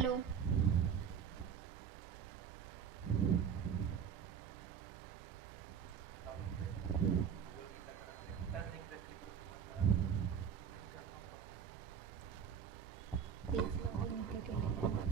Hello. तेच login इथे केलेलं आहे ना.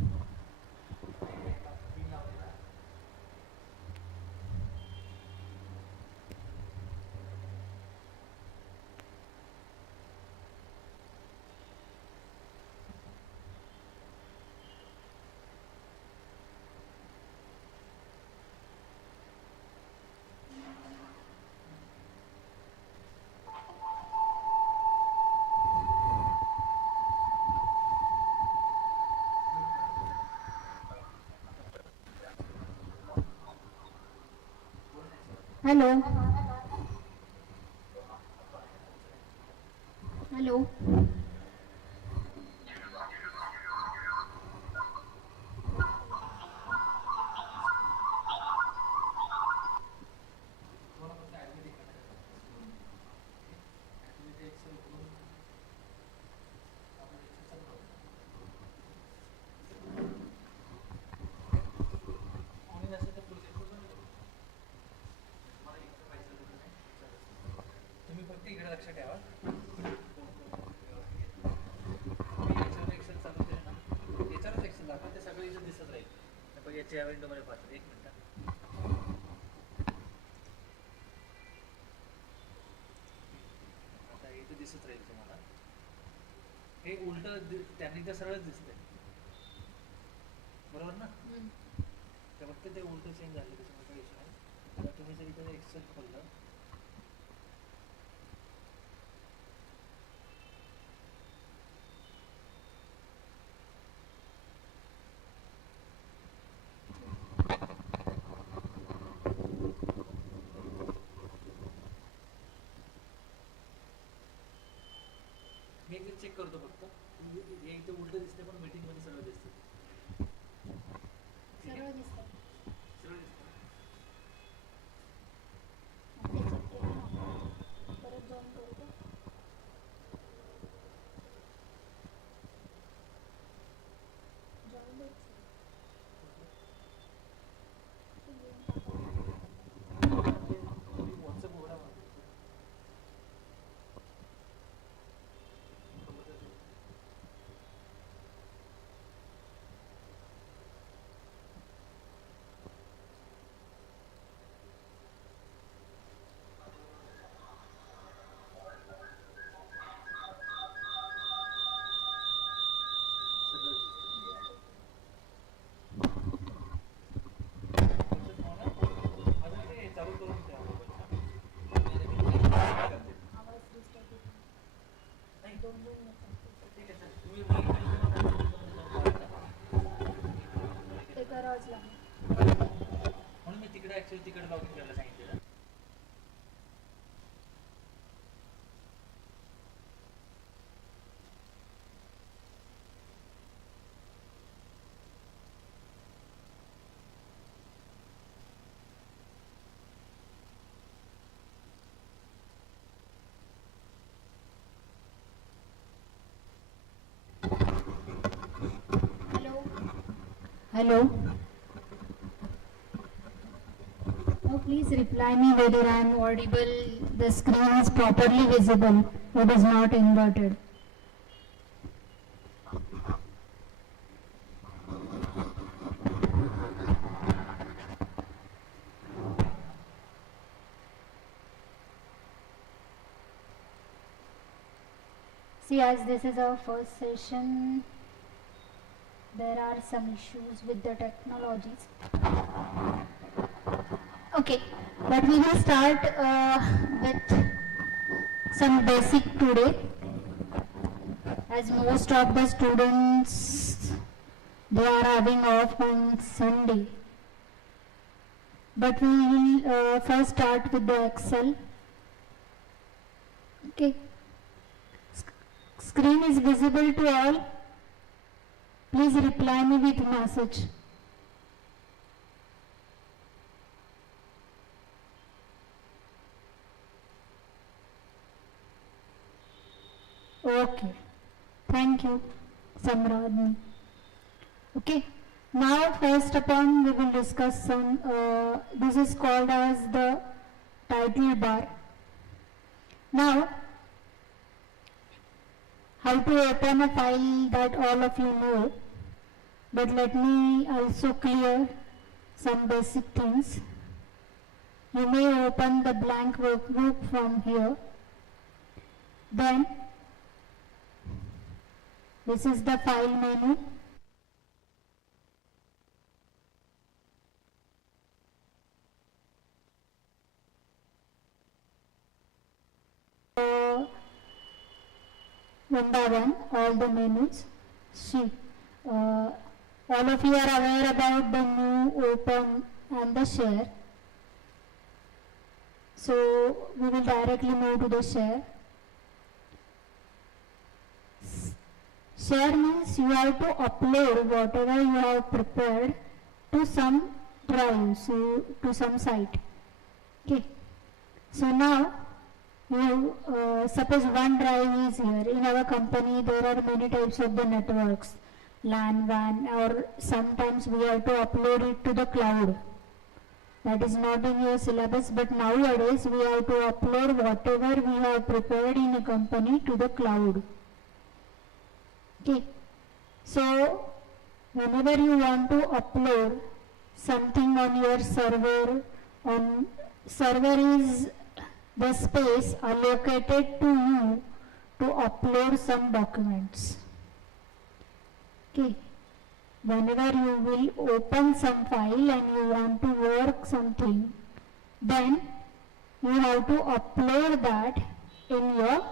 हॅलो. हॅलो. तुम्ही फक्त इकडे लक्ष ठेवा. एक्सेल चालू केलं ना, याच्यावरच एक्सेल दाखवा, ते सगळं इथं दिसत राहील. पण याच्या विंडोमध्ये पाहतो. एक मिनिट. आता इथे दिसत राहील तुम्हाला. हे उलट त्यांनी तर सरळच दिसतंय, बरोबर ना? तर फक्त ते उलट चेंज झाले, त्याच्यामुळे काही इश्यू नाही. आता तुम्ही जर इकडे एक्सेल खोललं, मी एकदा चेक करतो फक्त. हे इथे उलट दिसते, पण मीटिंग मध्ये सगळं दिसतं. सरळ दिसतं. सरळ दिसतं. ते चेक केलं ना आपण. परत जॉईन करू का? जॉईन द्यायचं. ते लिहून टाकावं लागतं आपल्याला. तुम्ही व्हॉट्सअप उघडा मला. सगळं दिसते. अजून ते चालू करून द्या मोबाईलचा. करते. आवाज डिस्टर्ब होतो. नाही, दोन दोन येतात. ठीक आहे सर. तुम्ही विंडोमध्ये जाऊन पाहा. ते करावंच लागेल. म्हणून मी तिकडे ऍक्च्युअली तिकडे लॉगिन करायला सांगितलेलं. Hello. Hello. Now please reply me whether I am audible. The screen is properly visible. It is not inverted. See, as this is our first session, there are some issues with the technologies. Okay, but we will start with some basic today, as most of the students, they are having off on Sunday. But we will first start with the Excel. Okay. Screen is visible to all. Please reply me with message. Okay. Thank you, Samradni. Okay. Now first upon we will discuss some, this is called as the title bar. Now, how to open a file that all of you know, but let me also clear some basic things. You may open the blank workbook from here. Then, this is the file menu. One by one, all the menus. See, all of you are aware about the new, open and the share. So we will directly move to the share. Share means you have to upload whatever you have prepared to some drive, so to some site. Okay. So now, you suppose OneDrive is here. In our company, there are many types of the networks, LAN, WAN, or sometimes we have to upload it to the cloud. That is not in your syllabus, but nowadays we have to upload whatever we have prepared in a company to the cloud. Okay. So, whenever you want to upload something on your server, server is the space allocated to you to upload some documents. Okay. Whenever you will open some file and you want to work something, then you have to upload that in your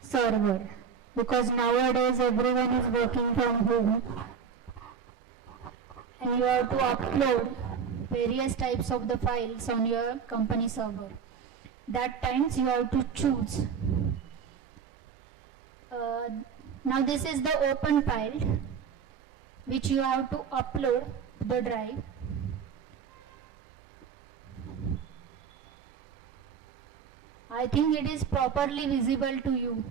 server, because nowadays everyone is working from home and you have to upload various types of the files on your company server. That times you have to choose. Now this is the open file which you have to upload the drive. I think it is properly visible to you.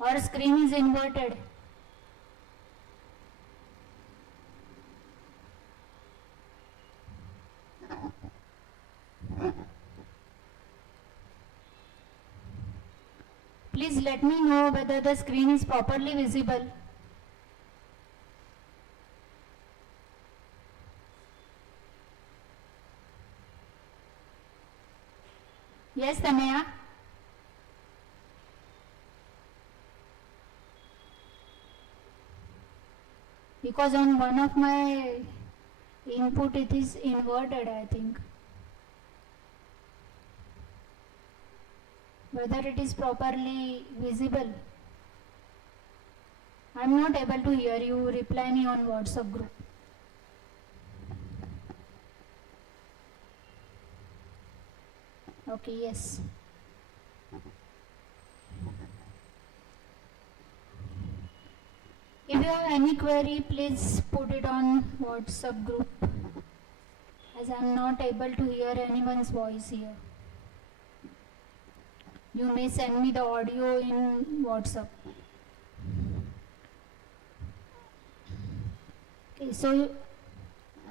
Our screen is inverted. Please let me know whether the screen is properly visible. Yes, Tanaya? Because on one of my input it is inverted, I think. Whether it is properly visible. I am not able to hear you. Reply me on WhatsApp group. Okay, yes. If you have any query, please put it on WhatsApp group, as I am not able to hear anyone's voice here. You may send me the audio in WhatsApp. Okay, so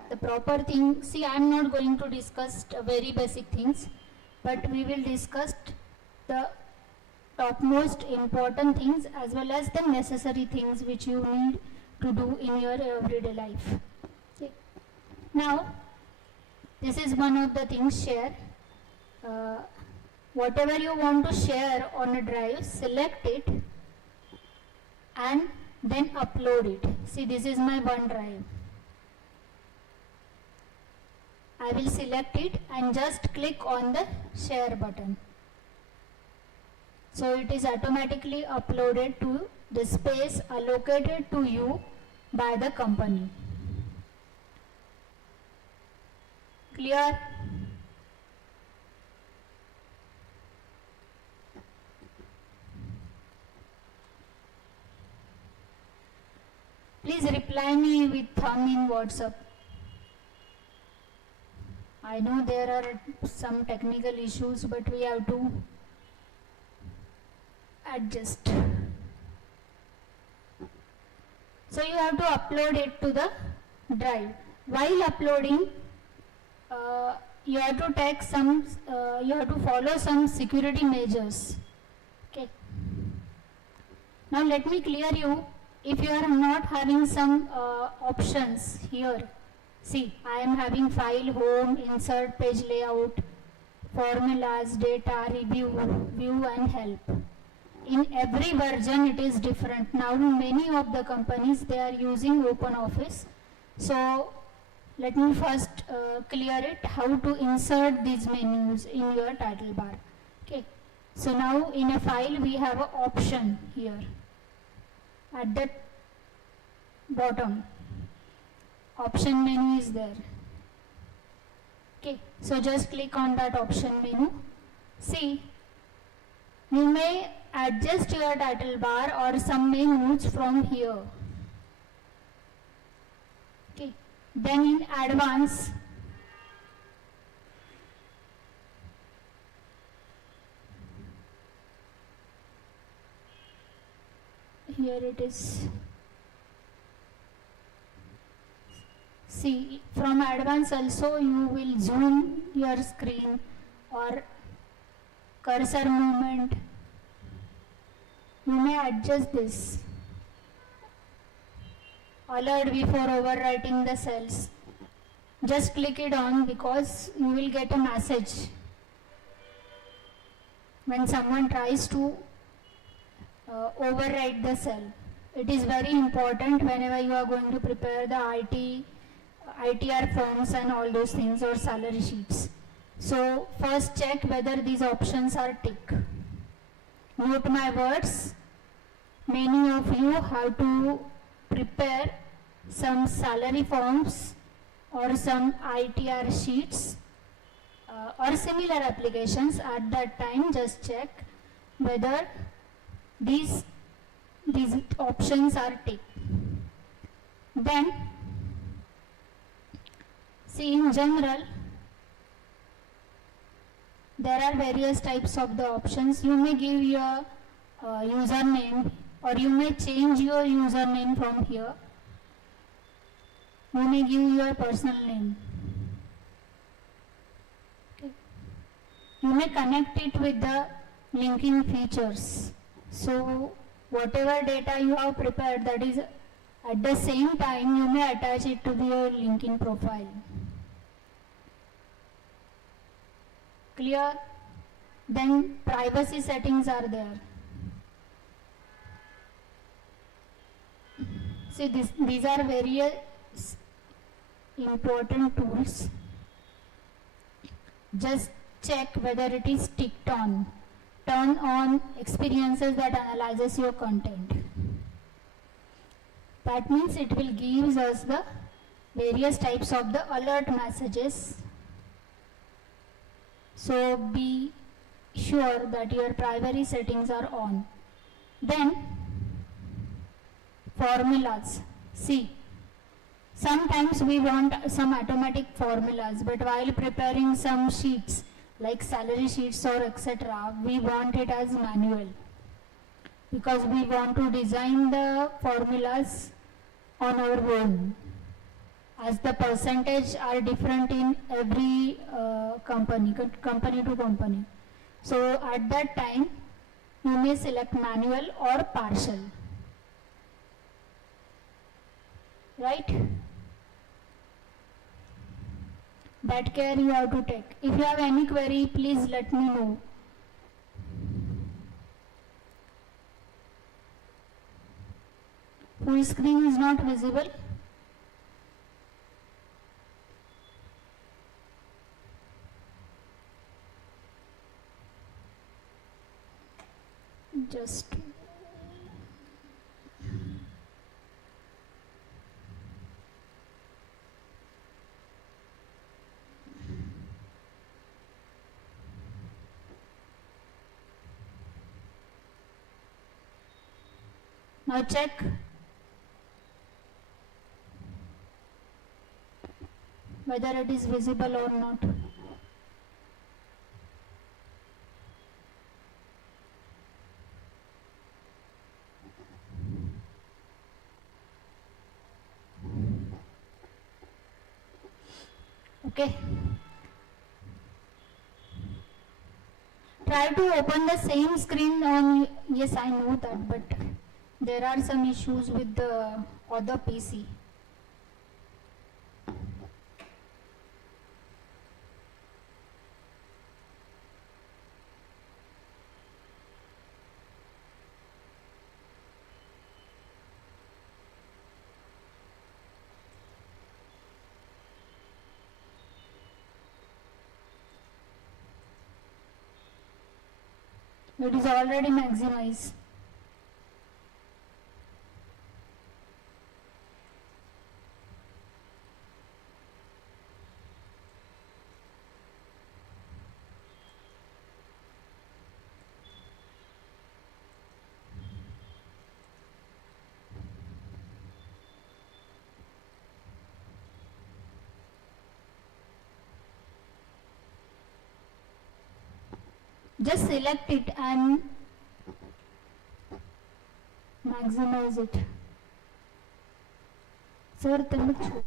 the proper thing, see, I am not going to discuss very basic things, but we will discuss the topmost important things as well as the necessary things which you need to do in your everyday life. Okay. Now, this is one of the things, share. Whatever you want to share on a drive, select it and then upload it. See, this is my OneDrive. I will select it and just click on the share button. So it is automatically uploaded to the space allocated to you by the company. Clear? Please reply me with thumb in WhatsApp. I know there are some technical issues, but we have to adjust. So you have to upload it to the drive. While uploading, you have to take some, you have to follow some security measures. Okay. Now let me clear you. If you are not having some options here, see, I am having file, home, insert, page layout, formulas, data, review, view and help. In every version it is different. Now many of the companies, they are using OpenOffice. So let me first clear it, how to insert these menus in your title bar. Okay. So now in a file we have an option here at the bottom. Option menu is there. Okay. So just click on that option menu. See, you may adjust your title bar or some menus from here. Okay. Then in advance, here it is. See, from advance also you will zoom your screen or cursor movement. You may adjust this. Alert before overwriting the cells. Just click it on because you will get a message when someone tries to overwrite the cell. It is very important whenever you are going to prepare the ITR forms and all those things or salary sheets. So first check whether these options are tick. Note my words. Many of you have to prepare some salary forms or some ITR sheets or similar applications. At that time, just check whether these options are ticked. Then, see, in general, there are various types of the options. You may give your username or you may change your username from here. You may give your personal name. Okay. You may connect it with the linking features. So whatever data you have prepared, that is at the same time you may attach it to your LinkedIn profile. Clear? Then privacy settings are there. See, these are various important tools. Just check whether it is ticked on. Turn on experiences that analyzes your content. That means it will give us the various types of the alert messages. So be sure that your primary settings are on. Then formulas. See, sometimes we want some automatic formulas, but while preparing some sheets like salary sheets or etc., we want it as manual because we want to design the formulas on our own, as the percentage are different in every company to company. So at that time you may select manual or partial, right? That care you have to take. If you have any query, please let me know. Full screen is not visible. Just now check whether it is visible or not. Okay. Try to open the same screen on, yes, I know that, but there are some issues with the other PC. It is already maximized. Just select it and maximize it. Sir, त्यांना छो-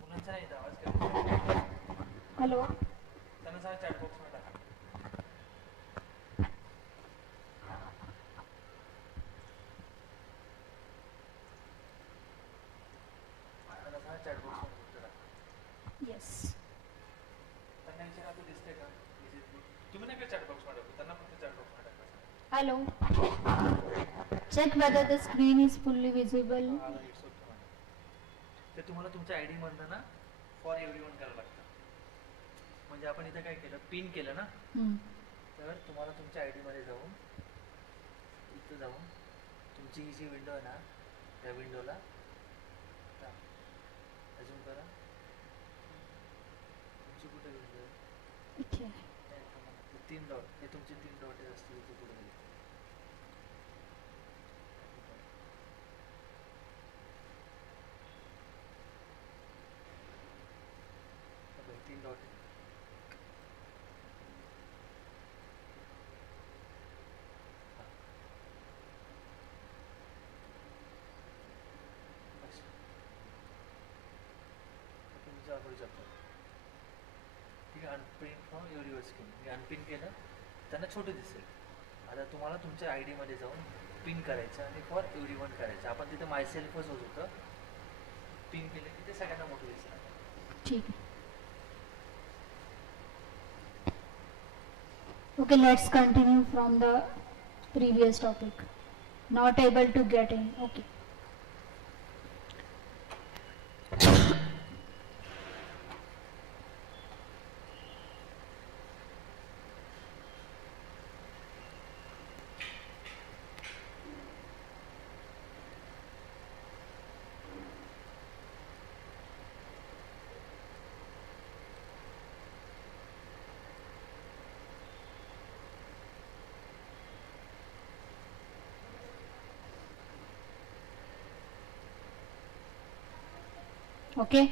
मुलांचा नाही येत आवाज कमी. Hello. त्यांना सांगा chat बॉक्समध्ये टाका. त्यांना सांगा चॅट बॉक्समध्ये फक्त टाका. Yes. त्यांना विचारा तू दिसते का इझिली. तुम्ही नाही का चॅट बॉक्समध्ये टाकू, त्यांना फक्त चॅट बॉक्समध्ये टाका. Hello. Check whether the screen is fully visible. It's okay madam. ते तुम्हाला तुमच्या आय डी मधनं ना फॉर एव्हरीवन करावं लागतं. म्हणजे आपण इथं काय केलं, पिन केलं ना, Hmm. तर तुम्हाला तुमच्या आय डीमध्ये जाऊन इथं जाऊन तुमची ही जी विंडो आहे ना, त्या विंडोला अजून करा. तुमची कुठे विंडो आहे? Okay. हे 3 डॉट, हे तुमचे 3 डॉट असतील इथे पुढे. बघा, 3 डॉट आहे. तुम्ही वापरू शकता. ठीक आहे. Unpin from your screen. Me unpin केलं, त्यांना छोटं दिसेल. आता तुम्हाला तुमच्या आय डीमध्ये जाऊन पिन करायचं आणि फॉर एव्हरी वन करायचं. आपण तिथे मायसेल्फच होत होतं. पिन केलं की ते सगळ्यांना मोठं दिसणार. ठीक है. Okay, let's continue from the previous topic. Not able to get in. Okay. Okay.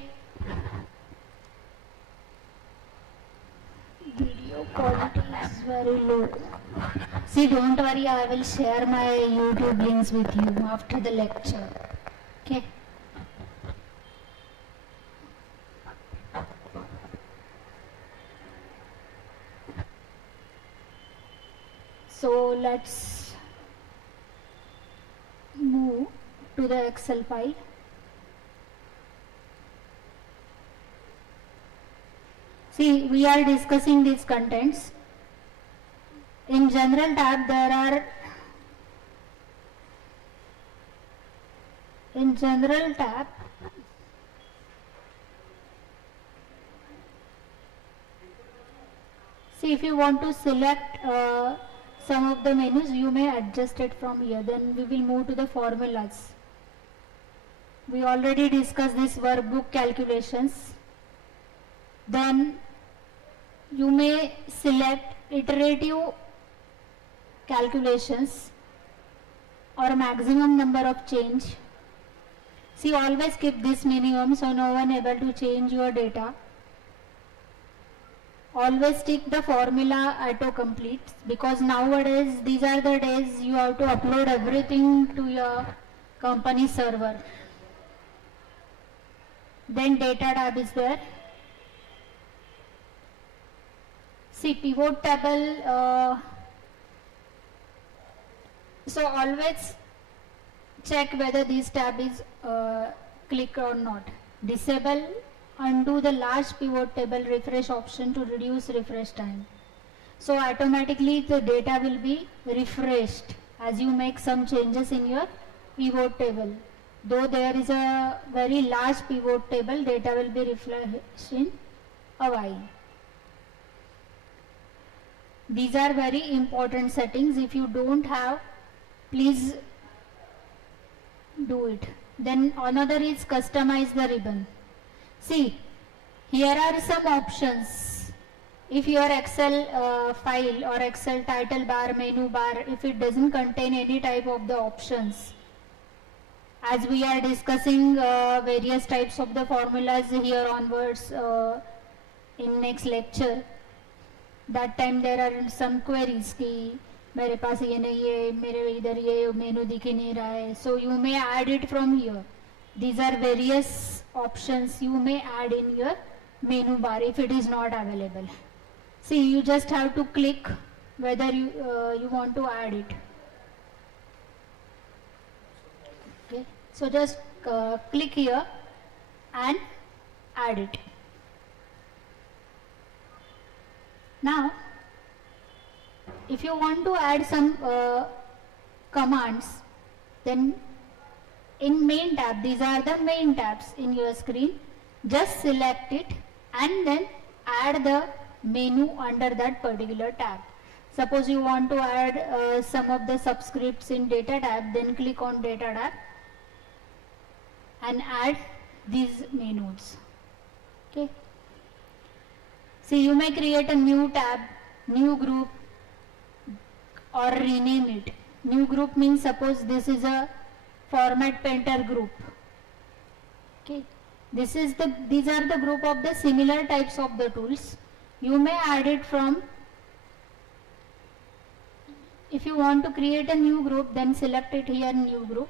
Video quality. It's very low. See, don't worry, I will share my YouTube links with you after the lecture. Okay? So let's move to the Excel file. See, we are discussing these contents. In general tab, in general tab, see, if you want to select some of the menus, you may adjust it from here. Then we will move to the formulas. We already discussed this workbook calculations. Then you may select iterative calculations or maximum number of change. See, always keep this minimum so no one able to change your data. Always tick the formula autocomplete, because nowadays these are the days you have to upload everything to your company server. Then data tab is there. See, pivot table, so always check whether this tab is clicked or not. Disable, undo the last pivot table refresh option to reduce refresh time. So automatically the data will be refreshed as you make some changes in your pivot table. Though there is a very large pivot table, data will be refreshed in a while. These are very important settings. If you don't have, please do it. Then another is customize the ribbon. See, here are some options. If your Excel file or Excel title bar, menu bar, if it doesn't contain any type of the options, as we are discussing various types of the formulas here onwards in next lecture, that time there are some queries कि मेरे पास ये नहीं है, मेरे इधर ये मेनू दिख ही नहीं रहा है. So you may add it from here. These are various options you may add in your menu bar if it is not available. See, you just have to click whether you want to add it. Okay, so just click here and add it. Now, if you want to add some commands, then in main tab, these are the main tabs in your screen. Just select it and then add the menu under that particular tab. Suppose you want to add some of the subscripts in data tab, then click on data tab and add these menus. Okay. See, you may create a new tab, new group, or rename it. New group means suppose this is a format painter group. Okay, these are the group of the similar types of the tools. You may add it from, if you want to create a new group, then select it here, new group,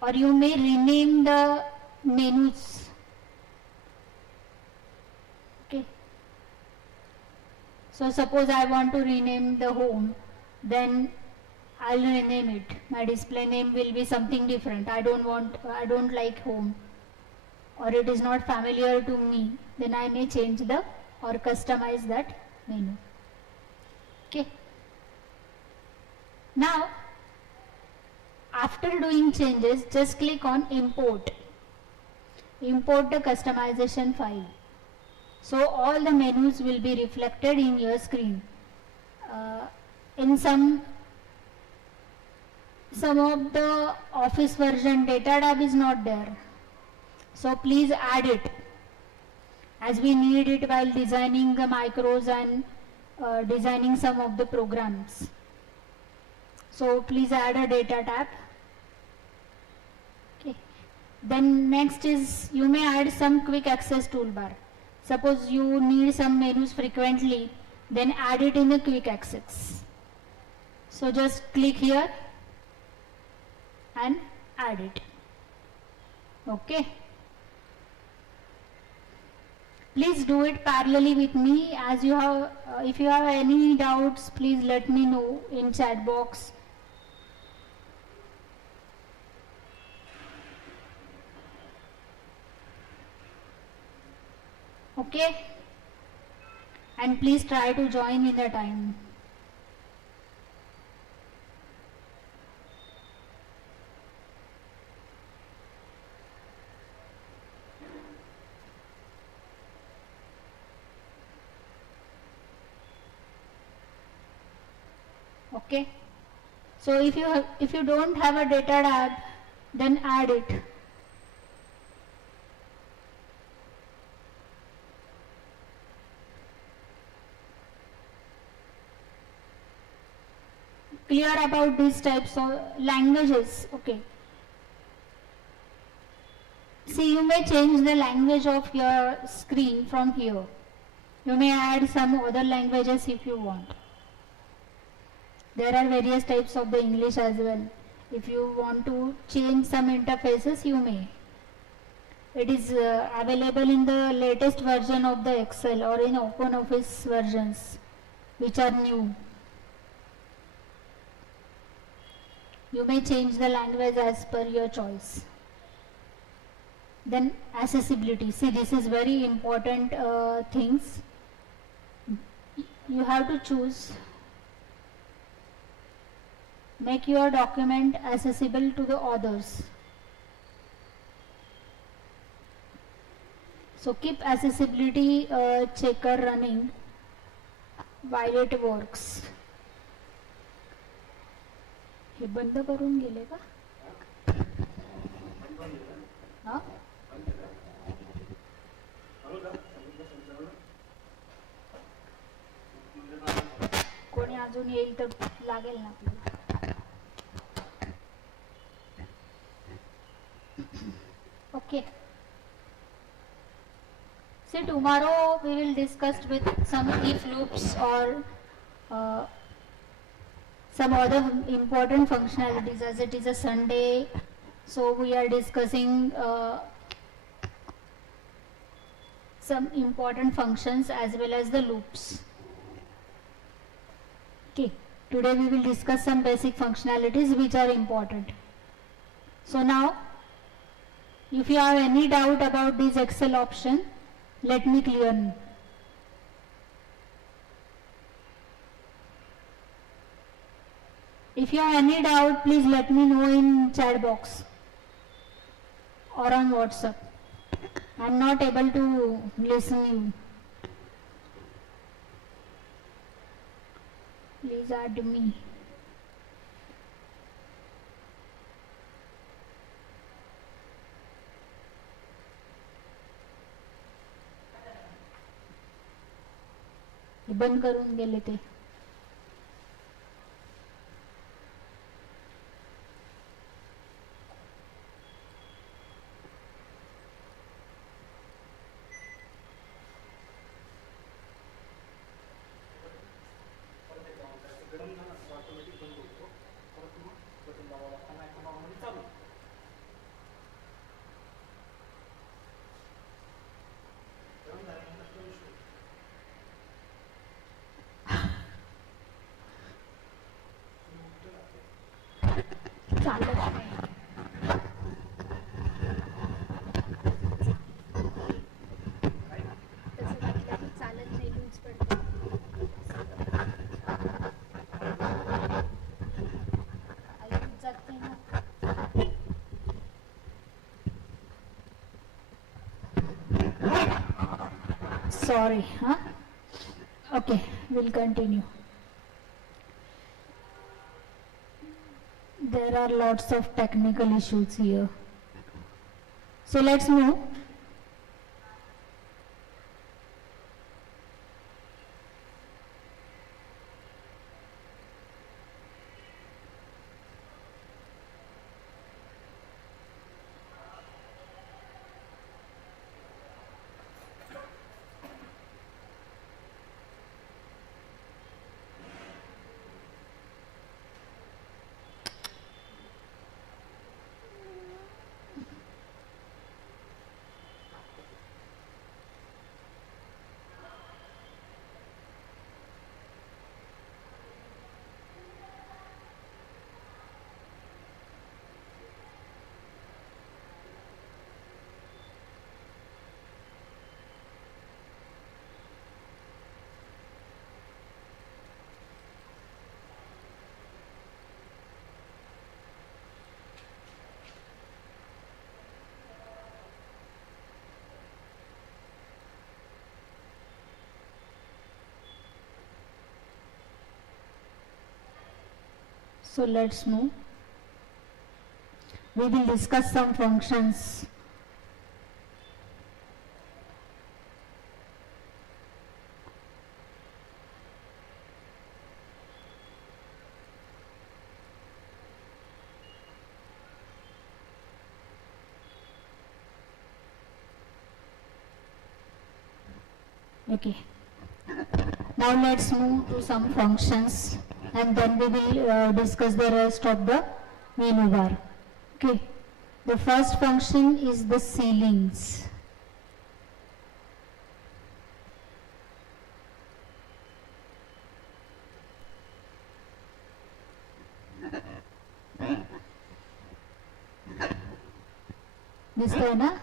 or you may rename the menus. Okay, so suppose I want to rename the home, then I'll rename it. My display name will be something different. I don't like home, or it is not familiar to me. Then I may change or customize that menu. Okay. Now, after doing changes, just click on import. Import the customization file. So all the menus will be reflected in your screen. In some of the Office version, data tab is not there. So please add it, as we need it while designing the macros and designing some of the programs. So please add a data tab. Okay. Then next is, you may add some quick access toolbar. Suppose you need some menus frequently, then add it in the quick access. So just click here and add it. Okay. Please do it parallelly with me. As you have, if you have any doubts, please let me know in chat box. Okay, and please try to join in the time. Okay, so if you don't have a data tab, then add it. Clear about these types of languages. Okay, see, you may change the language of your screen from here. You may add some other languages if you want. There are various types of the English as well. If you want to change some interfaces, you may. It is available in the latest version of the Excel or in OpenOffice versions, which are new. You may change the language as per your choice. Then accessibility. See, this is very important things. You have to choose. Make your document accessible to the others. So keep accessibility checker running while it works. हे बंद करून गेले का? हा? कोणी अजून येईल तर लागेल ना आपल्याला. Okay. See, tomorrow we will discuss with some if loops or some other important functionalities, as it is a Sunday, so we are discussing some important functions as well as the loops. Okay, today we will discuss some basic functionalities which are important. So now, if you have any doubt about this Excel option, let me clear. If you have any doubt, please let me know in chat box or on WhatsApp. I am not able to listen you. Please add me. बंद करून गेले ते. चालत नाही. तसं म्हटलं की चालत नाही, लूज पडतं. लूज जाते ना. Sorry, huh? Okay, we'll continue. There are lots of technical issues here. So let's move. So let's move. We will discuss some functions. Okay. Now let's move to some functions and then we will discuss the rest of the menu bar. Okay. The first function is the ceilings. दिसतंय ना?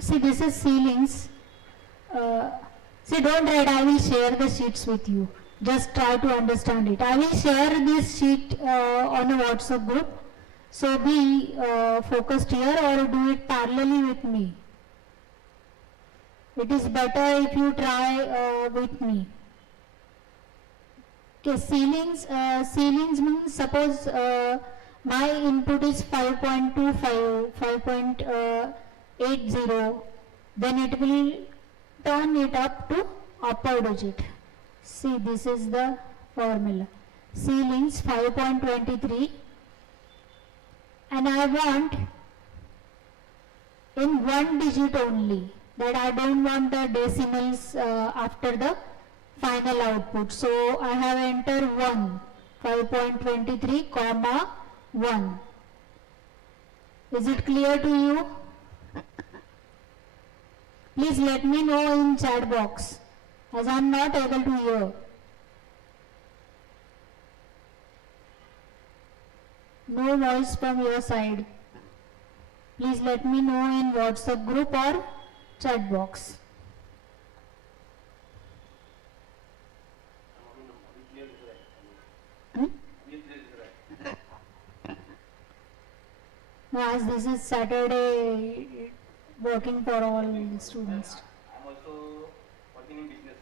See, this is ceilings. See, don't write, I will share the sheets with you. Just try to understand it. I will share this sheet on a WhatsApp group. So be focused here or do it parallelly with me. It is better if you try with me. Okay, ceilings means suppose my input is 5.25, 5.80, then it will turn it up to upper digit. See, this is the formula. Ceilings 5.23 and I want in one digit only, that I don't want the decimals after the final output. So I have entered 1, 5.23 comma 1. Is it clear to you? Please let me know in chat box as I am not able to hear. No voice from your side. Please let me know in WhatsApp group or chat box. No, as this is Saturday, working for all students. I'm also working in business.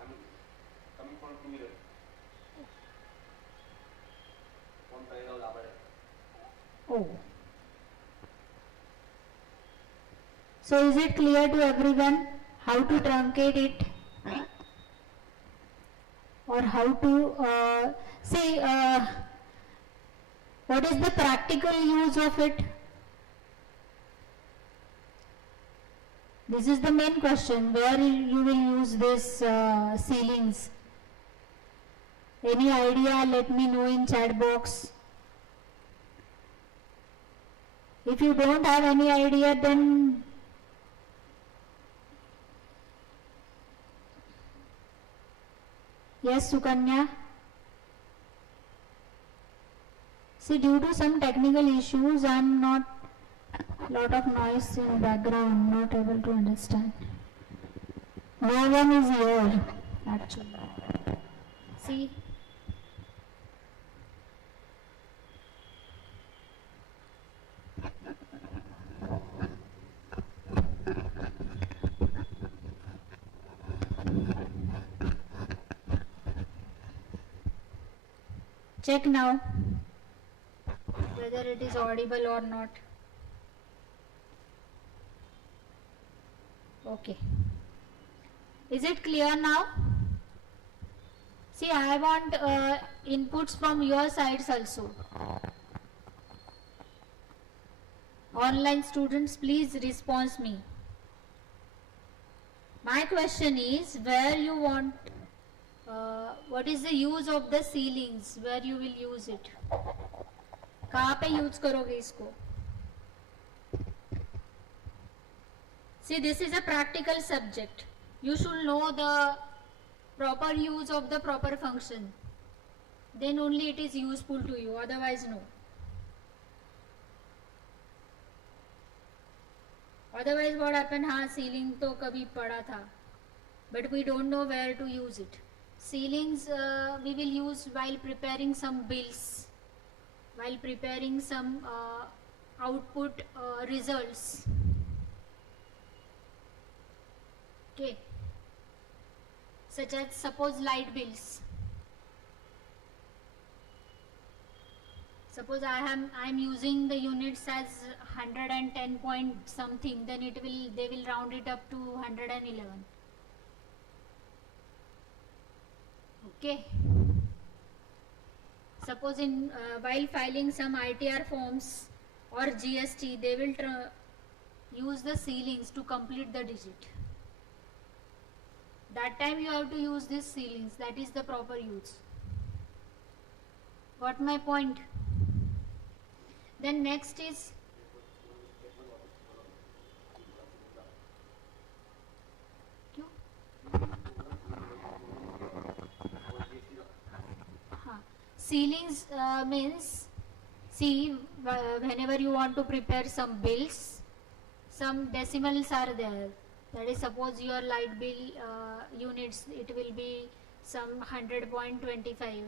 I'm coming from 2 years. Oh. So is it clear to everyone how to truncate it? Or how to see what is the practical use of it? This is the main question, where you will use this ceilings. Any idea? Let me know in chat box. If you don't have any idea, then yes, Sukanya. See, due to some technical issues, I am not, lot of noise in background, not able to understand. No one is here, actually. See. Check now whether it is audible or not. Okay. Is it clear now? See, I want inputs from your sides also. Online students, please respond me. My question is, where you want, what is the use of the ceilings, where you will use it? कहाँ पे use करोगे इसको? See, this is a practical subject. You should know the proper use of the proper function. Then only it is useful to you, otherwise no. Otherwise what happened? हाँ, ceiling तो कभी पढ़ा था, but we don't know where to use it. Ceilings we will use while preparing some bills, while preparing some output results. Okay. Such as suppose light bills. Suppose I am using the units as 110 point something, then they will round it up to 111. Okay. Suppose in while filing some ITR forms or GST, they will use the ceilings to complete the digit. That time you have to use these ceilings. That is the proper use. Got my point? Then next is क्यों? हाँ. Ceilings means, see, whenever you want to prepare some bills, some decimals are there. That is, suppose your light bill units, it will be some 100.25.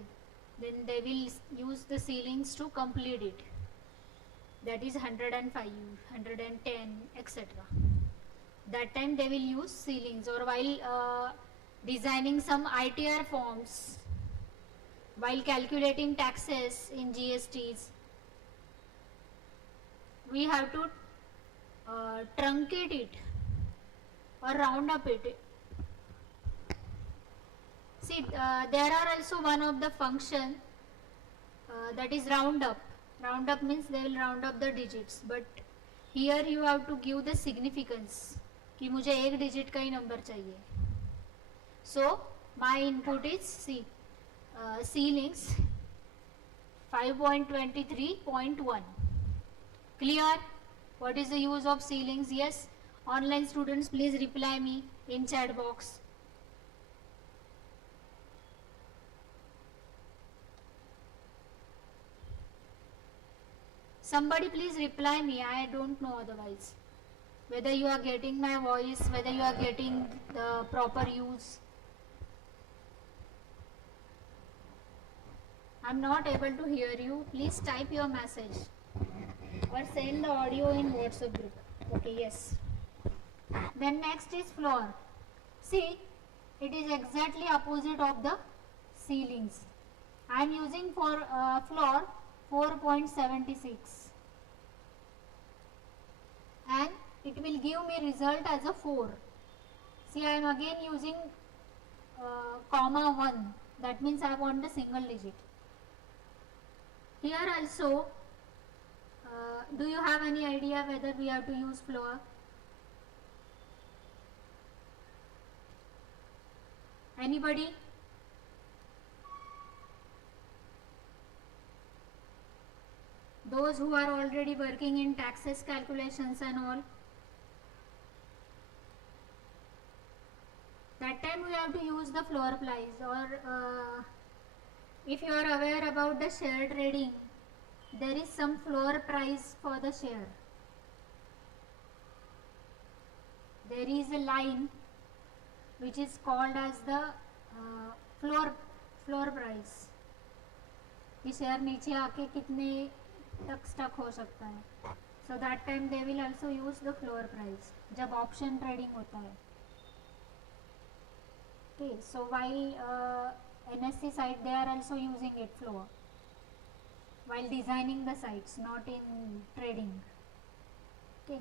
Then they will use the ceilings to complete it. That is 105, 110, etc. That time they will use ceilings. Or while designing some ITR forms, while calculating taxes in GSTs, we have to truncate it or round up it. See, there are also one of the function that is round up. Round up means they will round up the digits, but here you have to give the significance कि मुझे एक digit का ही number चाहिए. So my input is ceilings 5.23.1. Clear? What is the use of ceilings? Yes. Online students, please reply me in chat box. Somebody please reply me. I don't know otherwise. Whether you are getting my voice, whether you are getting the proper use. I'm not able to hear you. Please type your message or send the audio in WhatsApp group. Okay, yes. Then next is floor. See, it is exactly opposite of the ceilings. I am using for floor 4.76 and it will give me result as a 4. See, I am again using comma 1. That means I want the single digit. Here also, do you have any idea whether we have to use floor? Anybody? Those who are already working in taxes calculations and all. That time we have to use the floor price. Or if you are aware about the share trading, there is some floor price for the share. There is a line which is called as the floor price. कि share नीचे आके कितने तक stuck हो सकता है. So that time they will also use the floor price जब option trading होता है. Okay, so while NSE site they are also using it floor while designing the sites, not in trading. Okay.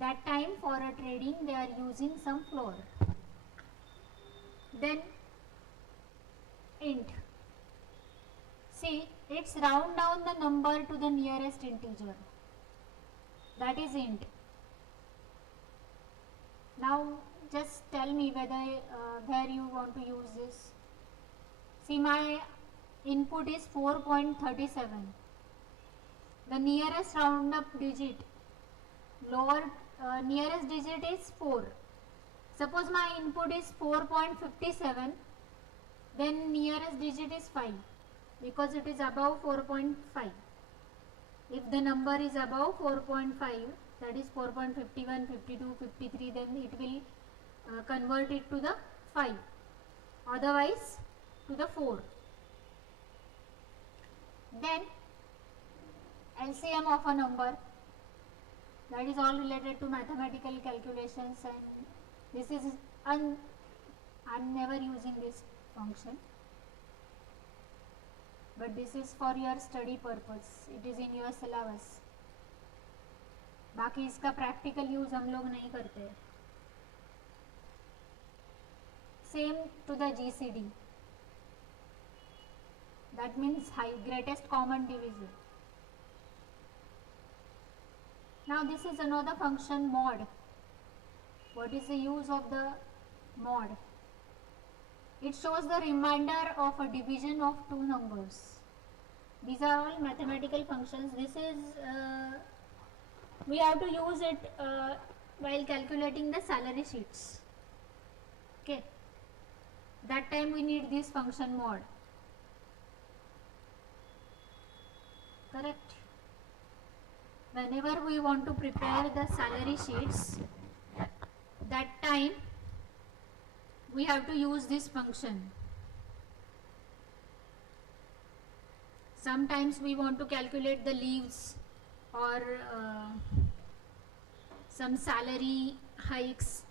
That time for a trading they are using some floor. Then int. See, it's round down the number to the nearest integer. That is int. Now just tell me whether where you want to use this. See, my input is 4.37. The nearest round up digit, nearest digit is 4. Suppose my input is 4.57, then nearest digit is 5 because it is above 4.5. If the number is above 4.5, that is 4.51, 52, 53, then it will convert it to the 5. Otherwise, to the 4. Then LCM of a number. That is all related to mathematical calculations, and this is I'm never using this function, but this is for your study purpose. It is in your syllabus. बाकी इसका practical use हम लोग नहीं करते. Same to the GCD. That means greatest common divisor. Now this is another function, mod. What is the use of the mod? It shows the remainder of a division of two numbers. These are all mathematical functions. This is we have to use it while calculating the salary sheets. Okay, that time we need this function mod. Correct. Whenever we want to prepare the salary sheets, that time we have to use this function. Sometimes we want to calculate the leaves or some salary hikes.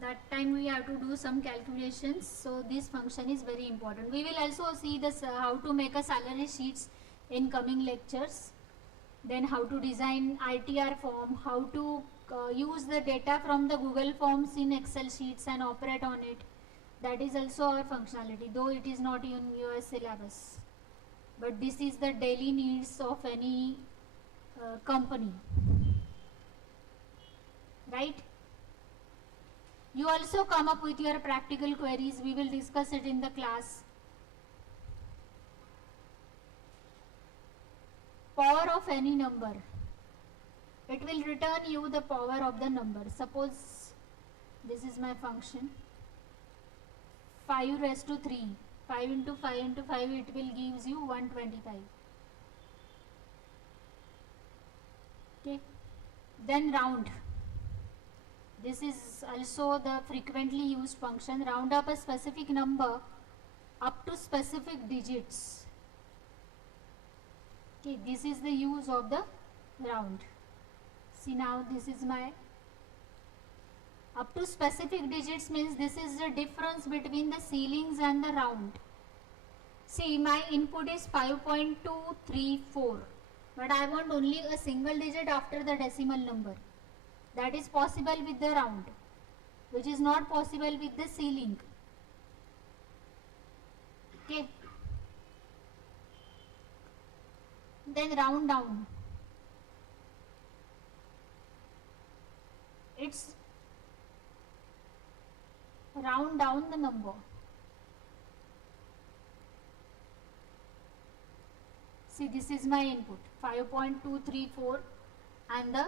That time we have to do some calculations, so this function is very important. We will also see this how to make a salary sheets in coming lectures. Then how to design ITR form, how to use the data from the Google Forms in Excel sheets and operate on it. That is also our functionality, though it is not in your syllabus. But this is the daily needs of any company. Right? You also come up with your practical queries. We will discuss it in the class. Power of any number. It will return you the power of the number. Suppose this is my function. 5 raised to 3. 5 into 5 into 5, it will gives you 125. Okay. Then round. This is also the frequently used function. Round up a specific number up to specific digits. Okay, this is the use of the round. See, now this is my up to specific digits means this is the difference between the ceilings and the round. See, my input is 5.234, but I want only a single digit after the decimal number. That is possible with the round, which is not possible with the ceiling. Okay. Then round down. It's round down the number. See, this is my input 5.234 and the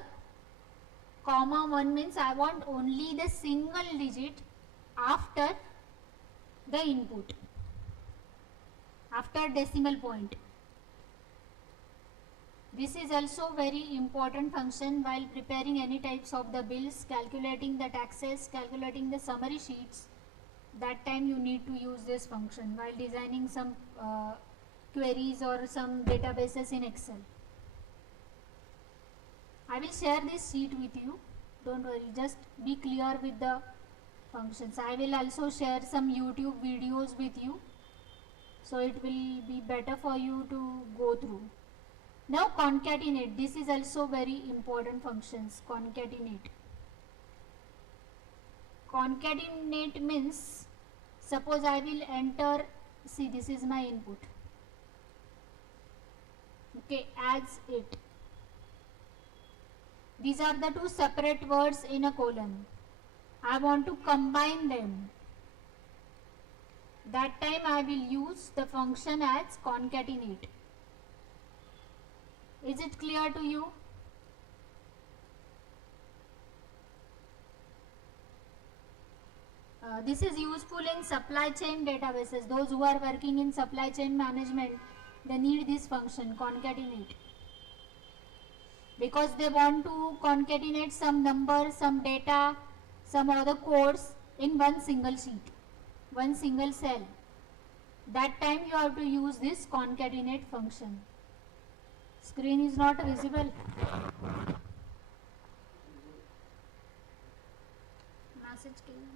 comma 1 means I want only the single digit after the input, after decimal point. This is also very important function while preparing any types of the bills, calculating the taxes, calculating the summary sheets. That time you need to use this function while designing some queries or some databases in Excel. I will share this sheet with you. Don't worry, just be clear with the functions. I will also share some YouTube videos with you, so it will be better for you to go through. Now concatenate. This is also very important functions. Concatenate. Concatenate means, suppose I will enter, see, this is my input. Okay, adds it. These are the two separate words in a colon. I want to combine them. That time I will use the function as concatenate. Is it clear to you? This is useful in supply chain databases. Those who are working in supply chain management, they need this function, concatenate. Because they want to concatenate some numbers, some data, some other codes in one single sheet, one single cell. That time you have to use this concatenate function. Screen is not visible. Message केला.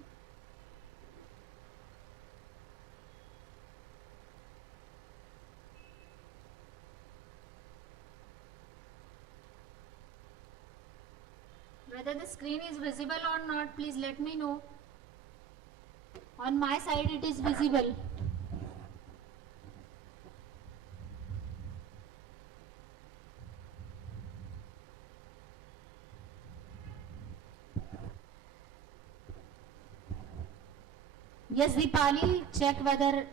Whether the screen is visible or not, please let me know. On my side it is visible. Yes, Deepali, check whether.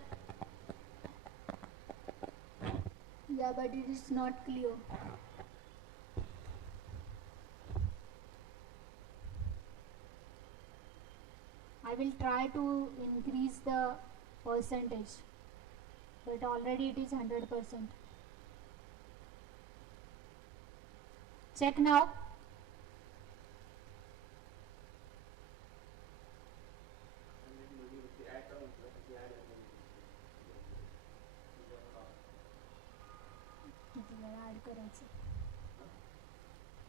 Yeah, but it is not clear. I will try to increase the percentage, but already it is 100%. Check now. Add करायचं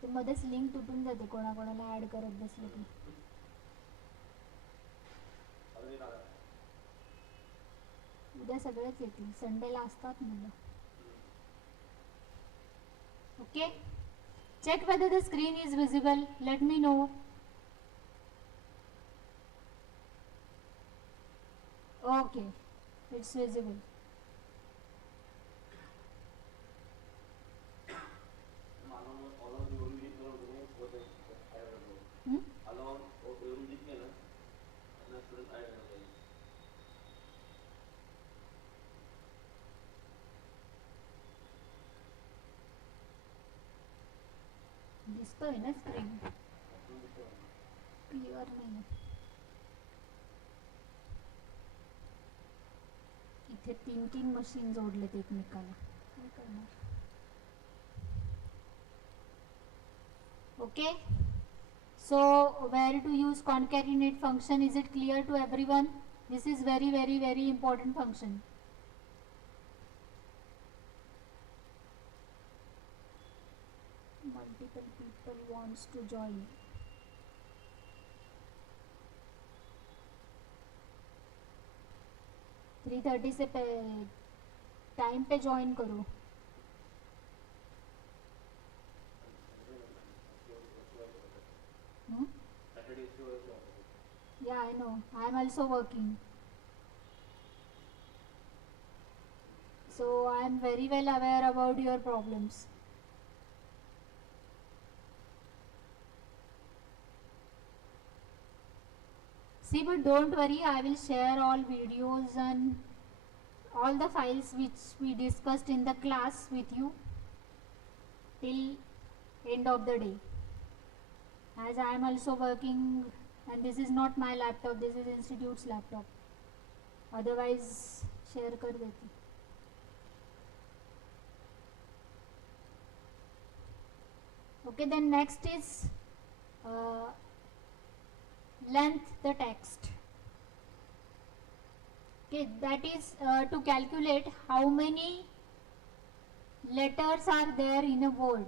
ते मध्येच link तुटून जाते कोणाकोणाला add करत बसलं की. उद्या सगळेच येतील, संडेला असतात मुलं. Okay, check whether the screen is visible. Let me know. Okay, it's visible. Hmm? दिसतोय ना स्क्रीन, क्लिअर नाही. इथे 3 मशीन जोडलेत एकमेकाला, काय करणार. Okay, so where to use concatenate function, is it clear to everyone? This is very important function. Multiple people wants to join. Three 3:30 से time पे join करो. Yeah, I know. I am also working. So I am very well aware about your problems. See, but don't worry, I will share all videos and all the files which we discussed in the class with you till end of the day. As I am also working, and this is not my laptop, this is institute's laptop. Otherwise, share kar deti. Okay, then next is length the text. Okay, that is to calculate how many letters are there in a word.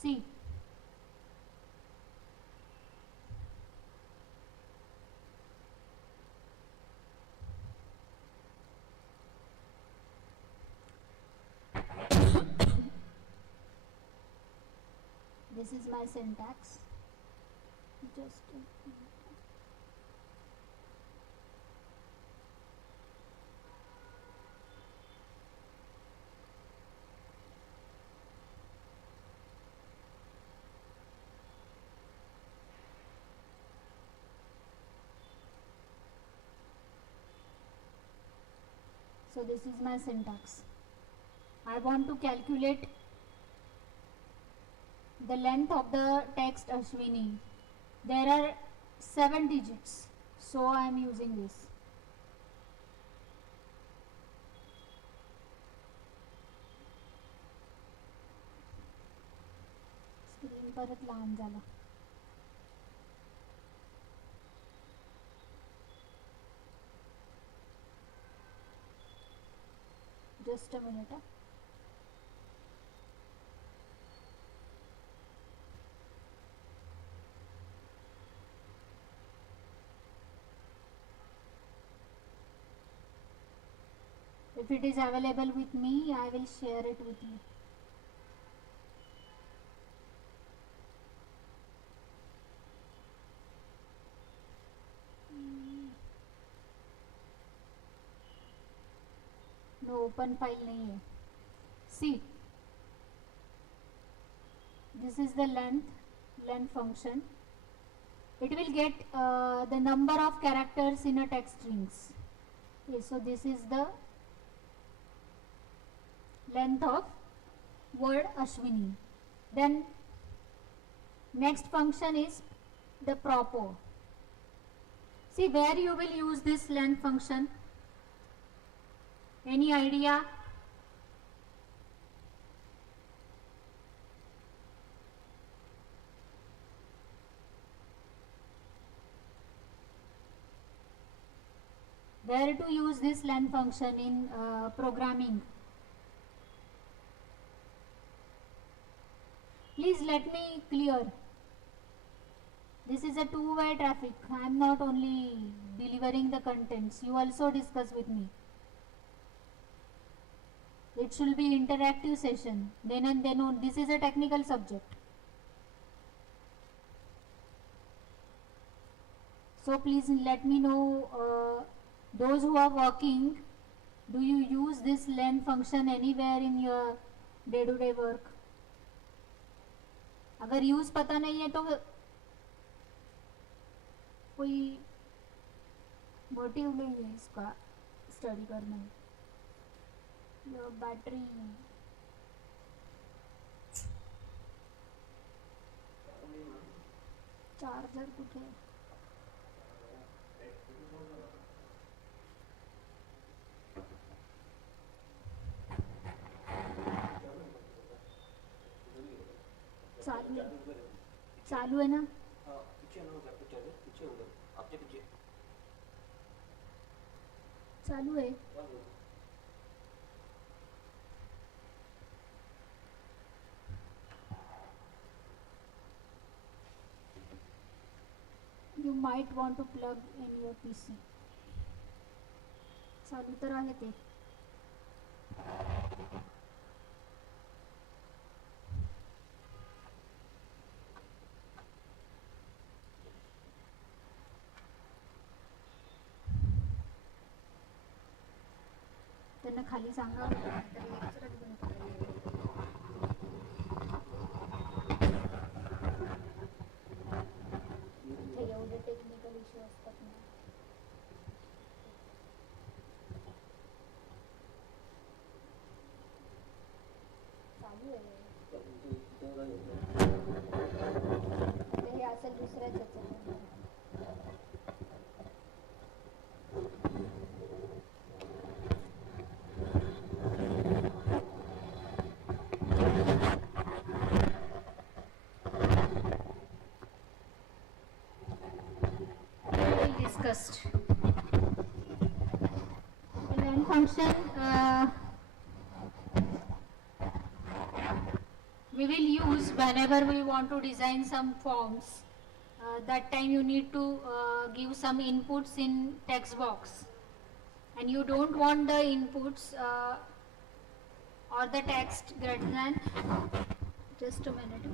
See, this is my syntax. Just a minute. So this is my syntax. I want to calculate the length of the text Ashwini. There are 7 digits, so I am using this. Screen परत लहान झाला. Just a minute. If it is available with me, I will share it with you. No, open file नहीं है. See, this is the length function. It will get the number of characters in a text strings. Okay, so this is the length of word Ashwini. Then next function is the proper. See where you will use this length function. Any idea? Where to use this length function in programming? Please let me clear. This is a two-way traffic. I am not only delivering the contents. You also discuss with me. It should be interactive session. Then and then on. This is a technical subject. So please let me know. Those who are working, do you use this length function anywhere in your day-to-day work? अगर use पता नहीं है तो कोई motive नहीं है इसका study करने में. बैटरी चार्जर कुठे आहे? चालू है ना? चालू है. You might want to plug in your PC. चालू तर आहे ते. त्यांना खाली सांगा. एवढे टेक्निकल इश्यू असतात ना. चालू आहे हे असेल दुसऱ्याच याचं. Discussed. Learn function we will use whenever we want to design some forms. That time you need to give some inputs in text box, and you don't want the inputs or the text greater than. Just a minute.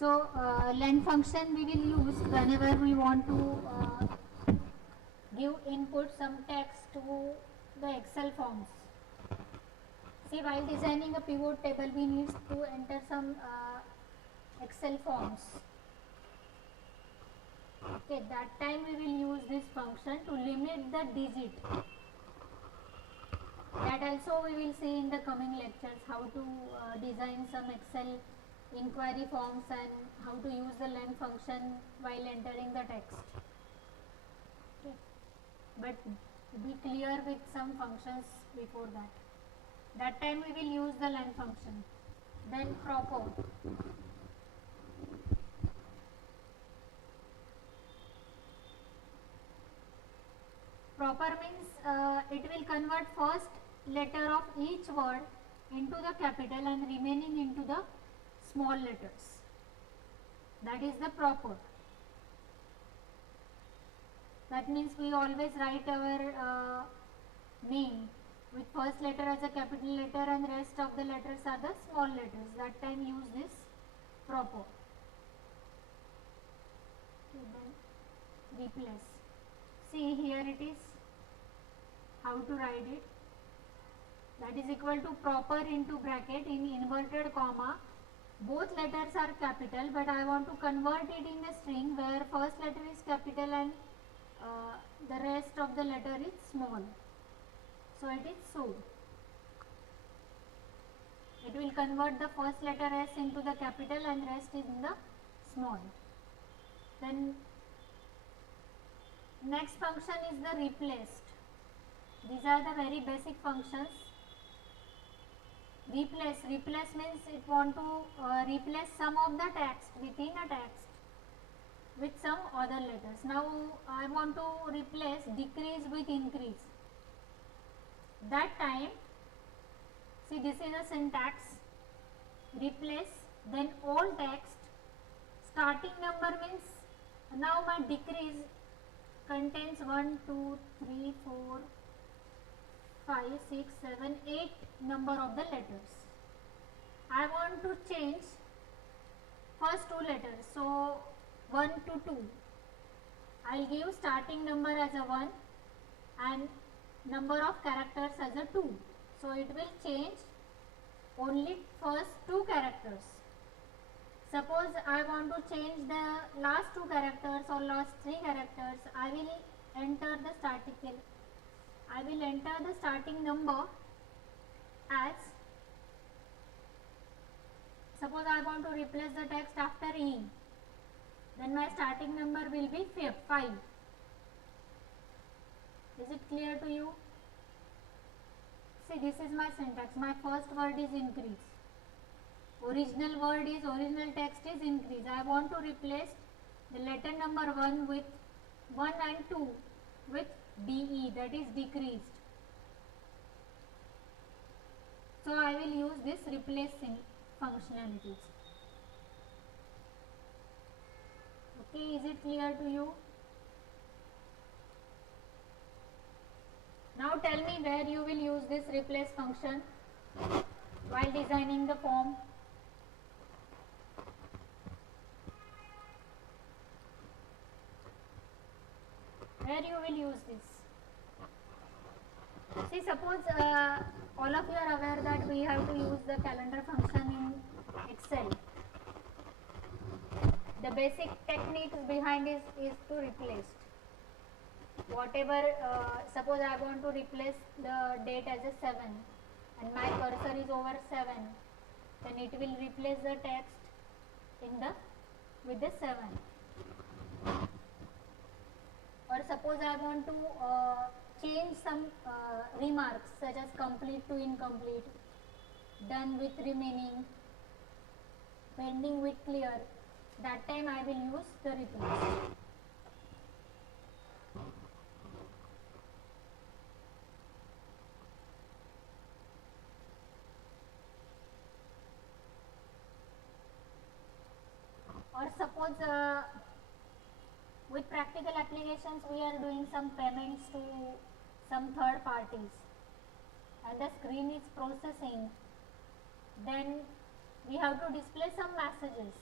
So length function we will use whenever we want to give input some text to the Excel forms. See, while designing a pivot table, we need to enter some Excel forms. Okay, that time we will use this function to limit the digit. That also we will see in the coming lectures, how to design some Excel inquiry forms and how to use the len function while entering the text. Okay. But be clear with some functions before that. That time we will use the len function. Then proper. Proper means it will convert first letter of each word into the capital and remaining into the small letters. That is the proper. That means we always write our name with first letter as a capital letter and rest of the letters are the small letters. That time use this proper. Okay, then replace. See, here it is. How to write it? That is equal to proper into bracket in inverted comma. Both letters are capital, but I want to convert it in a string where first letter is capital and the rest of the letter is small. So it is so. It will convert the first letter S into the capital and rest is in the small. Then next function is the replaced. These are the very basic functions. Replace means it want to replace some of the text within a text with some other letters. Now I want to replace decrease with increase. That time, see, this is a syntax. Replace, then all text. Starting number means now my decrease contains 1, 2, 3, 4, 5, 6, 7, 8 number of the letters. I want to change first two letters. So 1 to 2. I'll give starting number as a 1 and number of characters as a 2. So it will change only first two characters. Suppose I want to change the last two characters or last three characters, I will enter the starting number as, suppose I want to replace the text after E, then my starting number will be 5. Is it clear to you? See, this is my syntax. My first word is increase. Original text is increase. I want to replace the letter number 1 with 1 and 2 with DE, that is decreased. So I will use this replacing functionalities. Okay, is it clear to you? Now tell me where you will use this replace function while designing the form. Where you will use this? See, suppose all of you are aware that we have to use the calendar function in Excel. The basic techniques behind is to replace. Whatever, suppose I want to replace the date as a 7 and my cursor is over 7, then it will replace the text with the 7. Or suppose I want to change some remarks such as complete to incomplete, done with remaining, pending with clear. That time I will use the replace. Or suppose with practical applications we are doing some payments to some third parties and the screen is processing, then we have to display some messages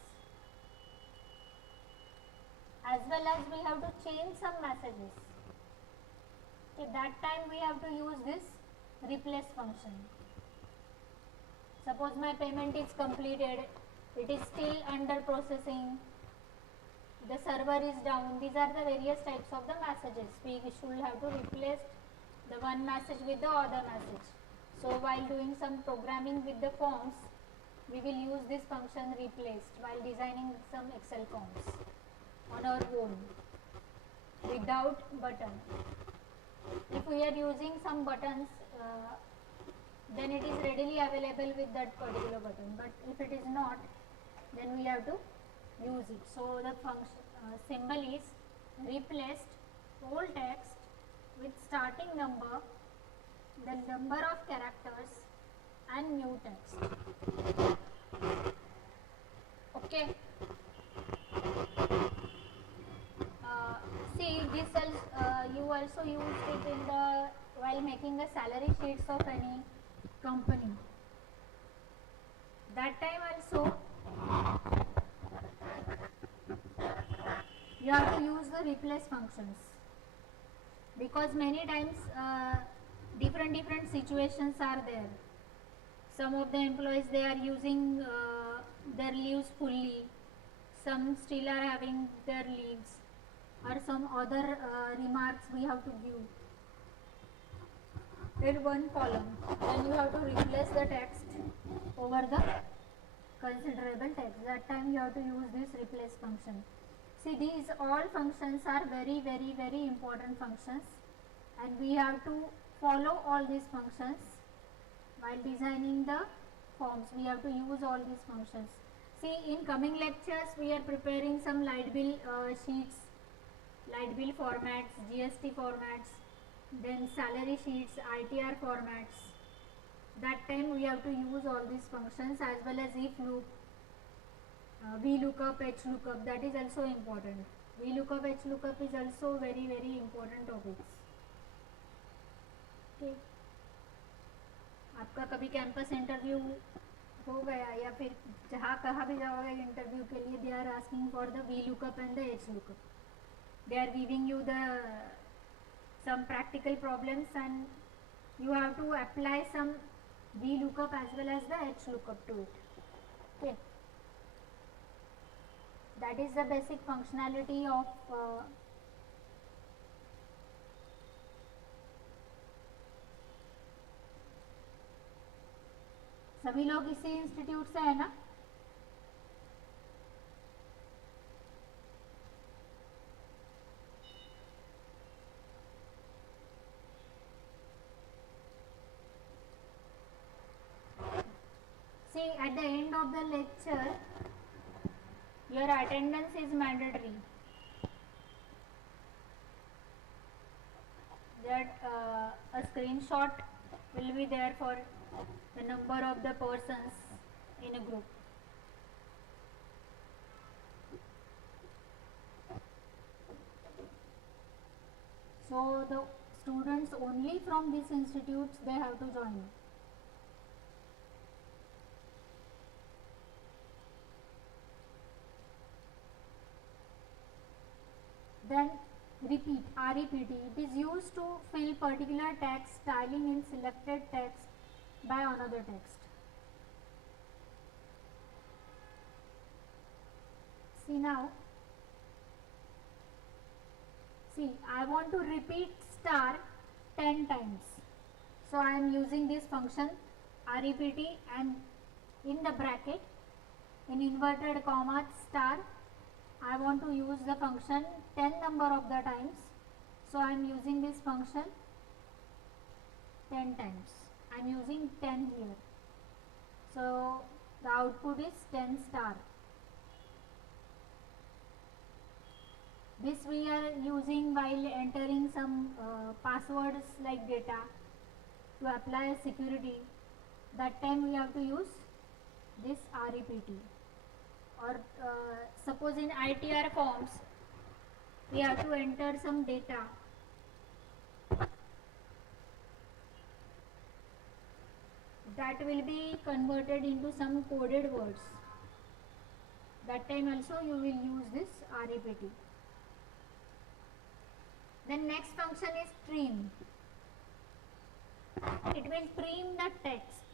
as well as we have to change some messages. At that time we have to use this replace function. Suppose my payment is completed, it is still under processing, the server is down. These are the various types of the messages. We should have to replace the one message with the other message. So while doing some programming with the forms, we will use this function replaced while designing some Excel forms on our own without button. If we are using some buttons, then it is readily available with that particular button, but if it is not, then we have to use it. So the function symbol is replaced old text with starting number, the number of characters and new text. Okay. See, this you also use it in the while making the salary sheets of any company. That time also you have to use the replace functions, because many times different situations are there. Some of the employees, they are using their leaves fully, some still are having their leaves, or some other remarks we have to give in one column. Then you have to replace the text over the considerable text. That time you have to use this replace function. See, these all functions are very important functions, and we have to follow all these functions while designing the forms. We have to use all these functions. See, in coming lectures we are preparing some light bill sheets, light bill formats, GST formats, then salary sheets, ITR formats. That time we have to use all these functions, as well as if loop, VLOOKUP, HLOOKUP, that is also important. VLOOKUP, HLOOKUP is also very important topics. Okay. आपका कभी campus interview हो गया या फिर जहाँ कहाँ भी जाओगे इंटरव्यू के लिए, they are asking for the VLOOKUP and the HLOOKUP. They are giving you the some practical problems, and you have to apply some VLOOKUP as well as the HLOOKUP to it. Okay. That is the basic functionality of सभी लोग इसी institute से है ना? See, at the end of the lecture, your attendance is mandatory. That a screenshot will be there for the number of the persons in a group. So the students only from these institutes, they have to join. Then repeat, REPT. It is used to fill particular text, styling in selected text by another text. See now. See, I want to repeat star 10 times. So I am using this function REPT, and in the bracket, in inverted commas, star, I want to use the function 10 number of the times. So I am using this function 10 times. I am using 10 here. So the output is 10 star. This we are using while entering some passwords like data to apply security. That time we have to use this REPT. Or suppose in ITR forms, we have to enter some data. That will be converted into some coded words. That time also you will use this REPT. Then next function is trim. will trim the text.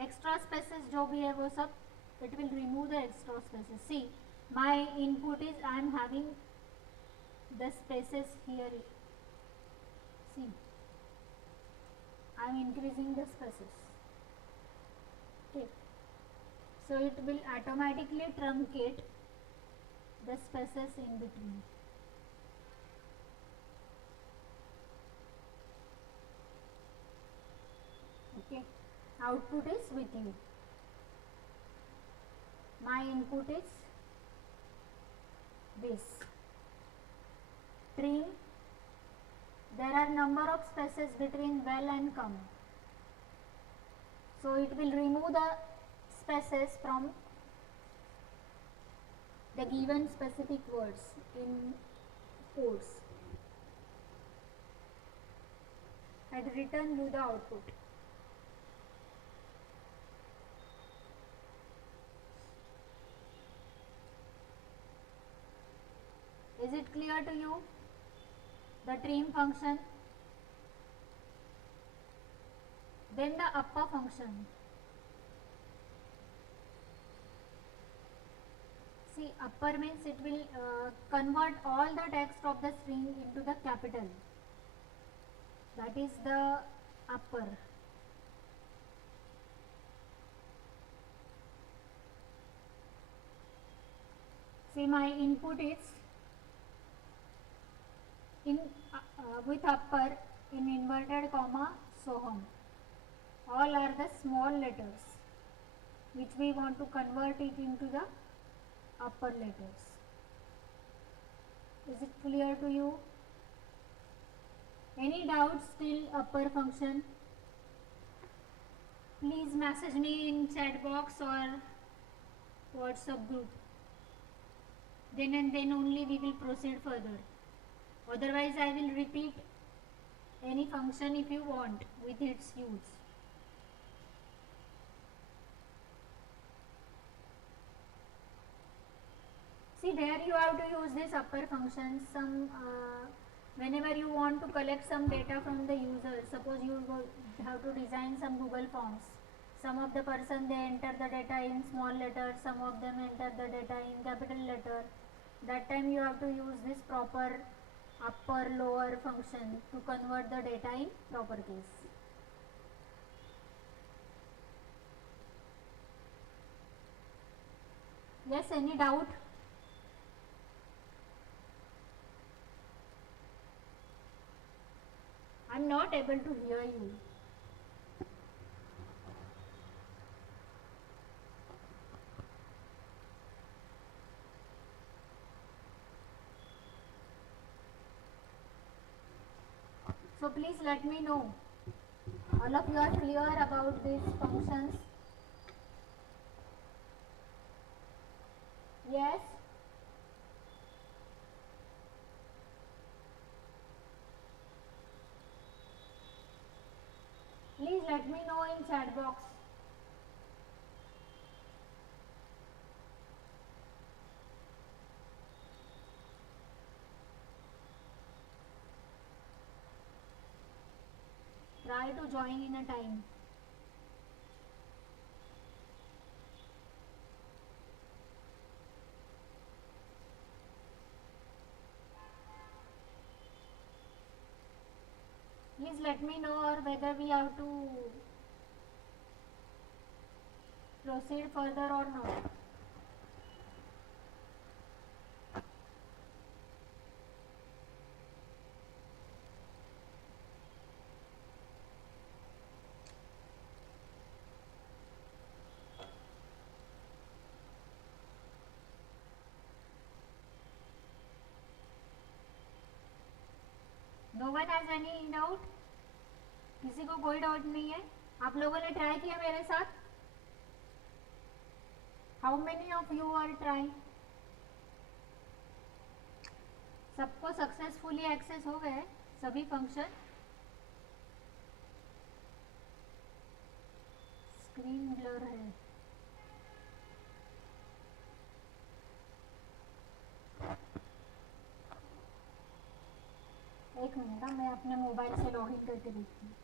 Extra spaces जो भी है वो सब, it will remove the extra spaces. See, my input is I am having the spaces here. See, I am increasing the spaces. Okay, so it will automatically truncate the spaces in between. Okay, output is with you. My input is this. Trim. There are number of spaces between well and come. So it will remove the spaces from the given specific words in codes and return you the output. Is it clear to you? The trim function. Then the upper function. See, upper means it will convert all the text of the string into the capital. That is the upper. See, my input is in with upper in inverted comma, so on. All are the small letters which we want to convert it into the upper letters. Is it clear to you? Any doubts till upper function? Please message me in chat box or WhatsApp group. Then and then only we will proceed further. Otherwise I will repeat any function if you want with its use. See, there you have to use this upper function. Whenever you want to collect some data from the user, suppose you have to design some Google forms. Some of the person they enter the data in small letters, some of them enter the data in capital letter. That time you have to use this proper upper lower function to convert the data in proper case. Yes, any doubt? I am not able to hear you. So please let me know. All of you are clear about these functions? Yes? Please let me know in chat box. Try to join in a time. Please let me know or whether we have to proceed further or not. No one has any doubt? किसी को कोई doubt नहीं है? आप लोगों ने try किया मेरे साथ? How many of you are trying? सबको सक्सेसफुली एक्सेस हो गए सभी फंक्शन? स्क्रीन ब्लर है. एक मिनट हाँ, मैं अपने मोबाइल से लॉगिन करके देखती हूँ.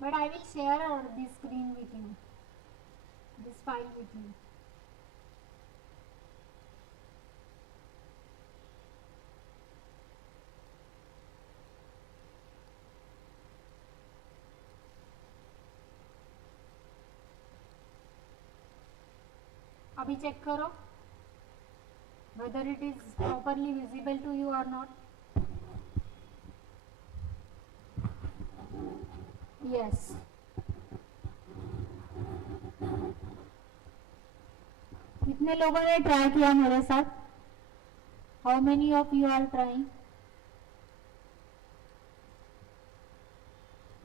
But I will share this screen with you, this file with you. अभी चेक करो whether it is properly visible to you or not. Yes. कितने लोगों ने ट्राई किया मेरे साथ? How many of you are trying?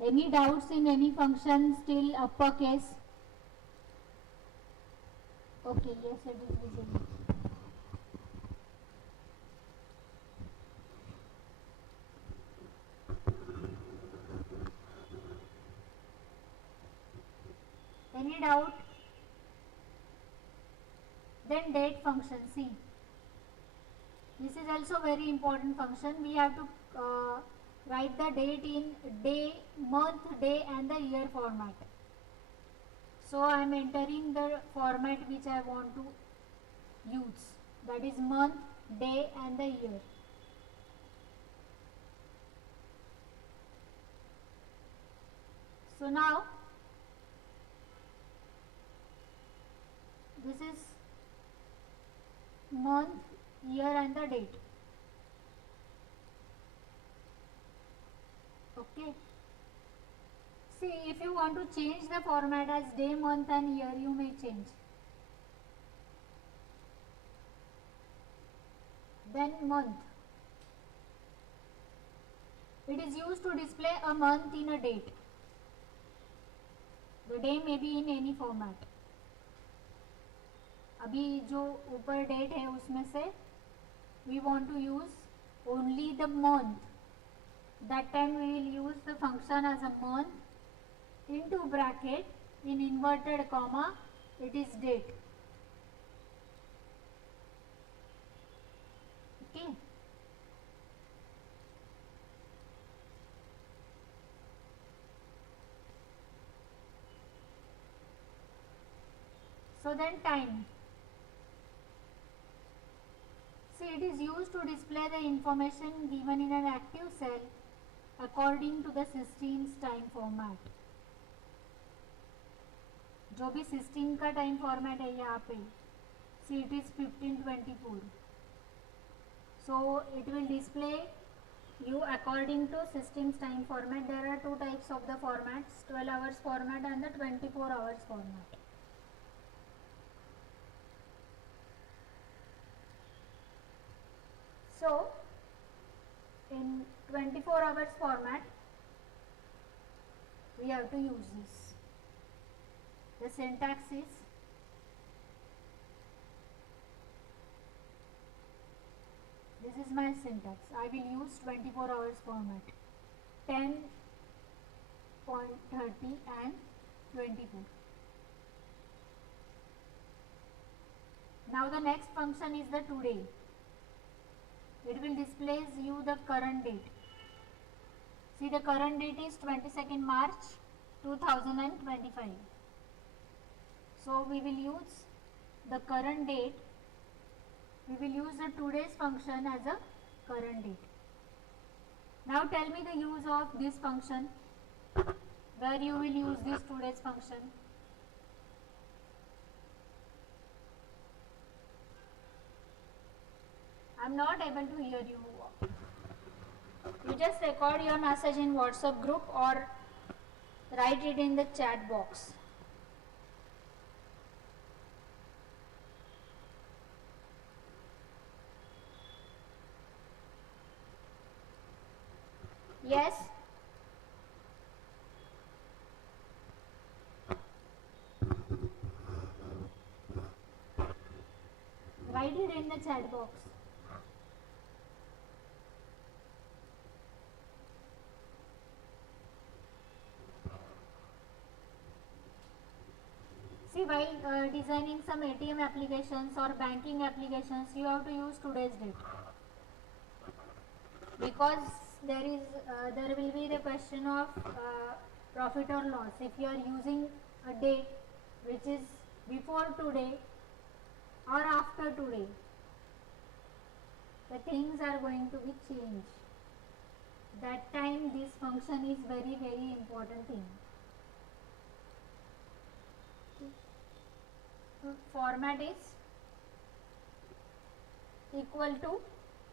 Any doubts in any function still uppercase? Okay, yes, it is visible. Any doubt? Then date function, see. This is also very important function. We have to write the date in day, month, day and the year format. So I am entering the format which I want to use. That is month, day and the year. So now this is month, year and the date. Okay. See, if you want to change the format as day, month and year, you may change. Then month. It is used to display a month in a date. The day may be in any format. अभी जो ऊपर date है उसमें से we want to use only the month. That time we will use the function as a month into bracket in inverted comma it is date. Okay. So then time. See, it is used to display the information given in an active cell according to the system's time format. जो भी system का time format है यहाँ पे, see it is 1524. So it will display you according to system's time format. There are two types of the formats: 12 hours format and the 24 hours format. So in 24 hours format we have to use this. The syntax is this is my syntax. I will use 24 hours format, 10.30 and 24. Now the next function is the today. It will displays you the current date. See, the current date is 22nd March 2025. So we will use the current date. We will use the today's function as a current date. Now tell me the use of this function. Where you will use this today's function? I am not able to hear you. You just record your message in WhatsApp group or write it in the chat box. Yes? Write it in the chat box. while designing some ATM applications or banking applications, you have to use today's date, because there will be the question of profit or loss. If you are using a date which is before today or after today, the things are going to be changed. That time this function is very important thing. Format is equal to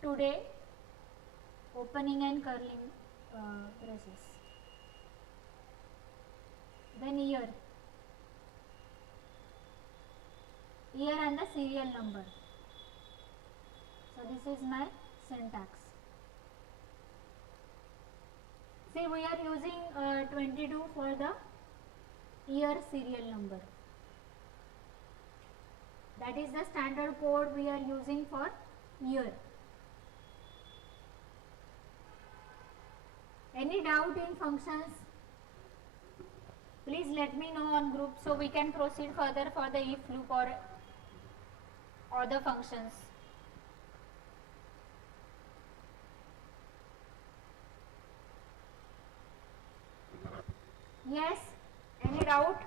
today, opening and curling braces. Then year and the serial number. So this is my syntax. See, we are using 22 for the year serial number. That is the standard code we are using for year. Any doubt in functions? Please let me know on group so we can proceed further for the if loop or other functions. Yes? Any doubt?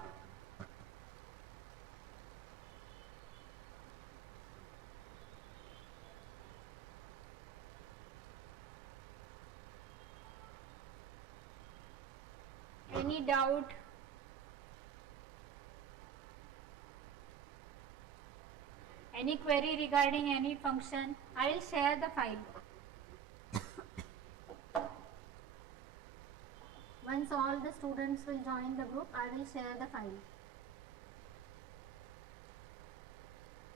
Any doubt? Any query regarding any function? I will share the file. Once all the students will join the group, I will share the file.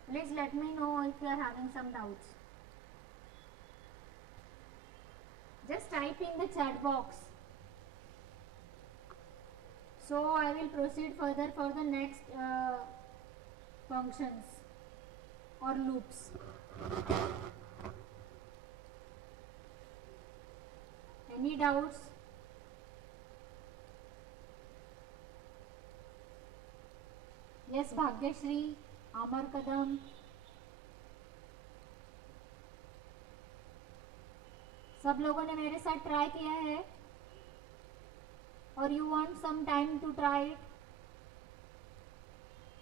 Please let me know if you are having some doubts. Just type in the chat box. So I will proceed further for the next functions or loops. Any doubts? Yes, Bhagyashri, Amar Kadam. सब लोगों ने मेरे साथ try किया है? Or you want some time to try it?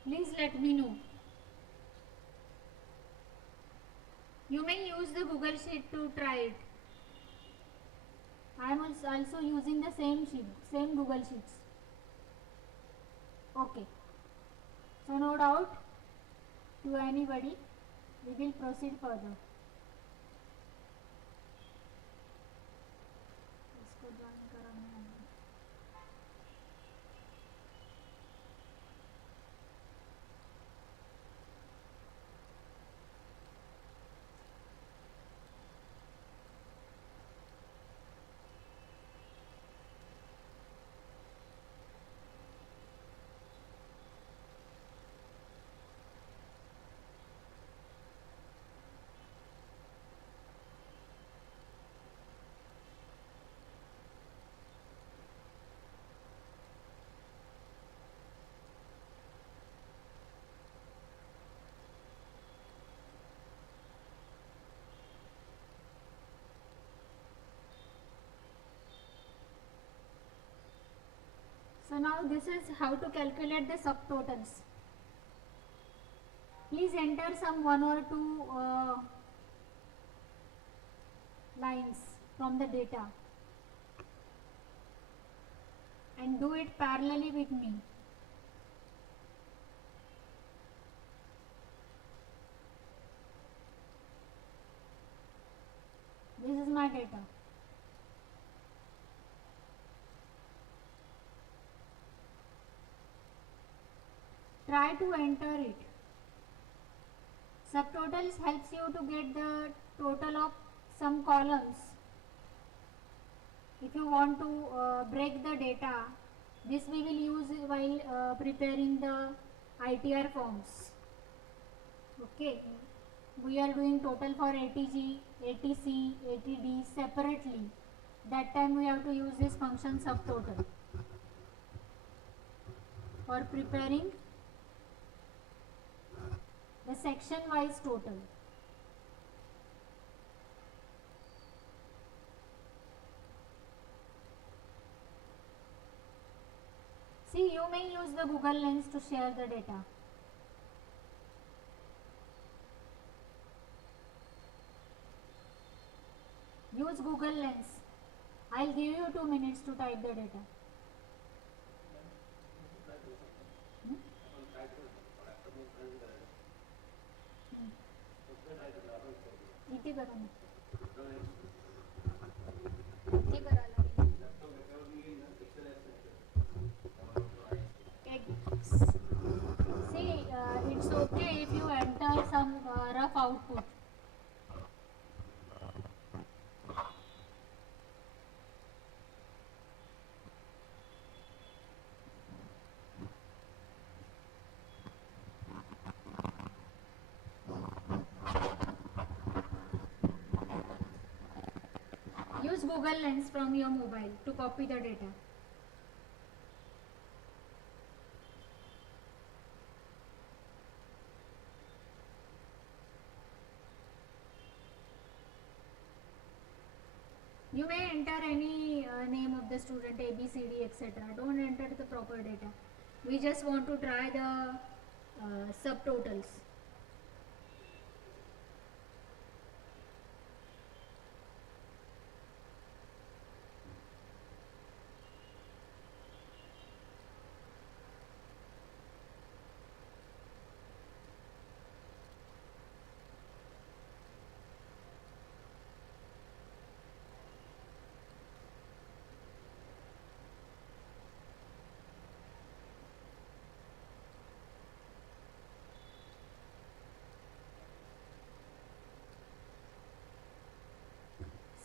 Please let me know. You may use the Google Sheet to try it. I am also using the same Google Sheets. Okay. So no doubt to anybody. We will proceed further. इसको join कराना है. So now this is how to calculate the subtotals. Please enter some one or two lines from the data and do it parallelly with me. This is my data. Try to enter it. Subtotals helps you to get the total of some columns. If you want to break the data, this we will use while preparing the ITR forms. Okay, we are doing total for ATG, ATC, ATD separately. That time we have to use this function subtotal for preparing the section wise total. See, you may use the Google Lens to share the data. Use Google Lens. I'll give you 2 minutes to type the data. इथे करा ना. इथे करा लागेल. See, it's okay if you enter some rough output. Use Google Lens from your mobile to copy the data. You may enter any name of the student, A, B, C, D, etc. Don't enter the proper data. We just want to try the subtotals.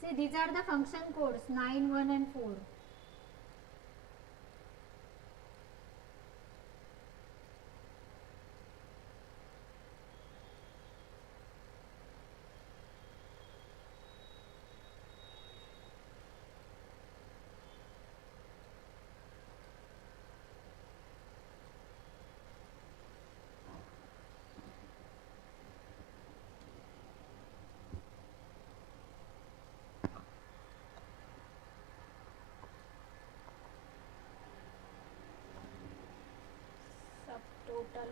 See, these are the function codes 9, 1 and 4. Subtotal.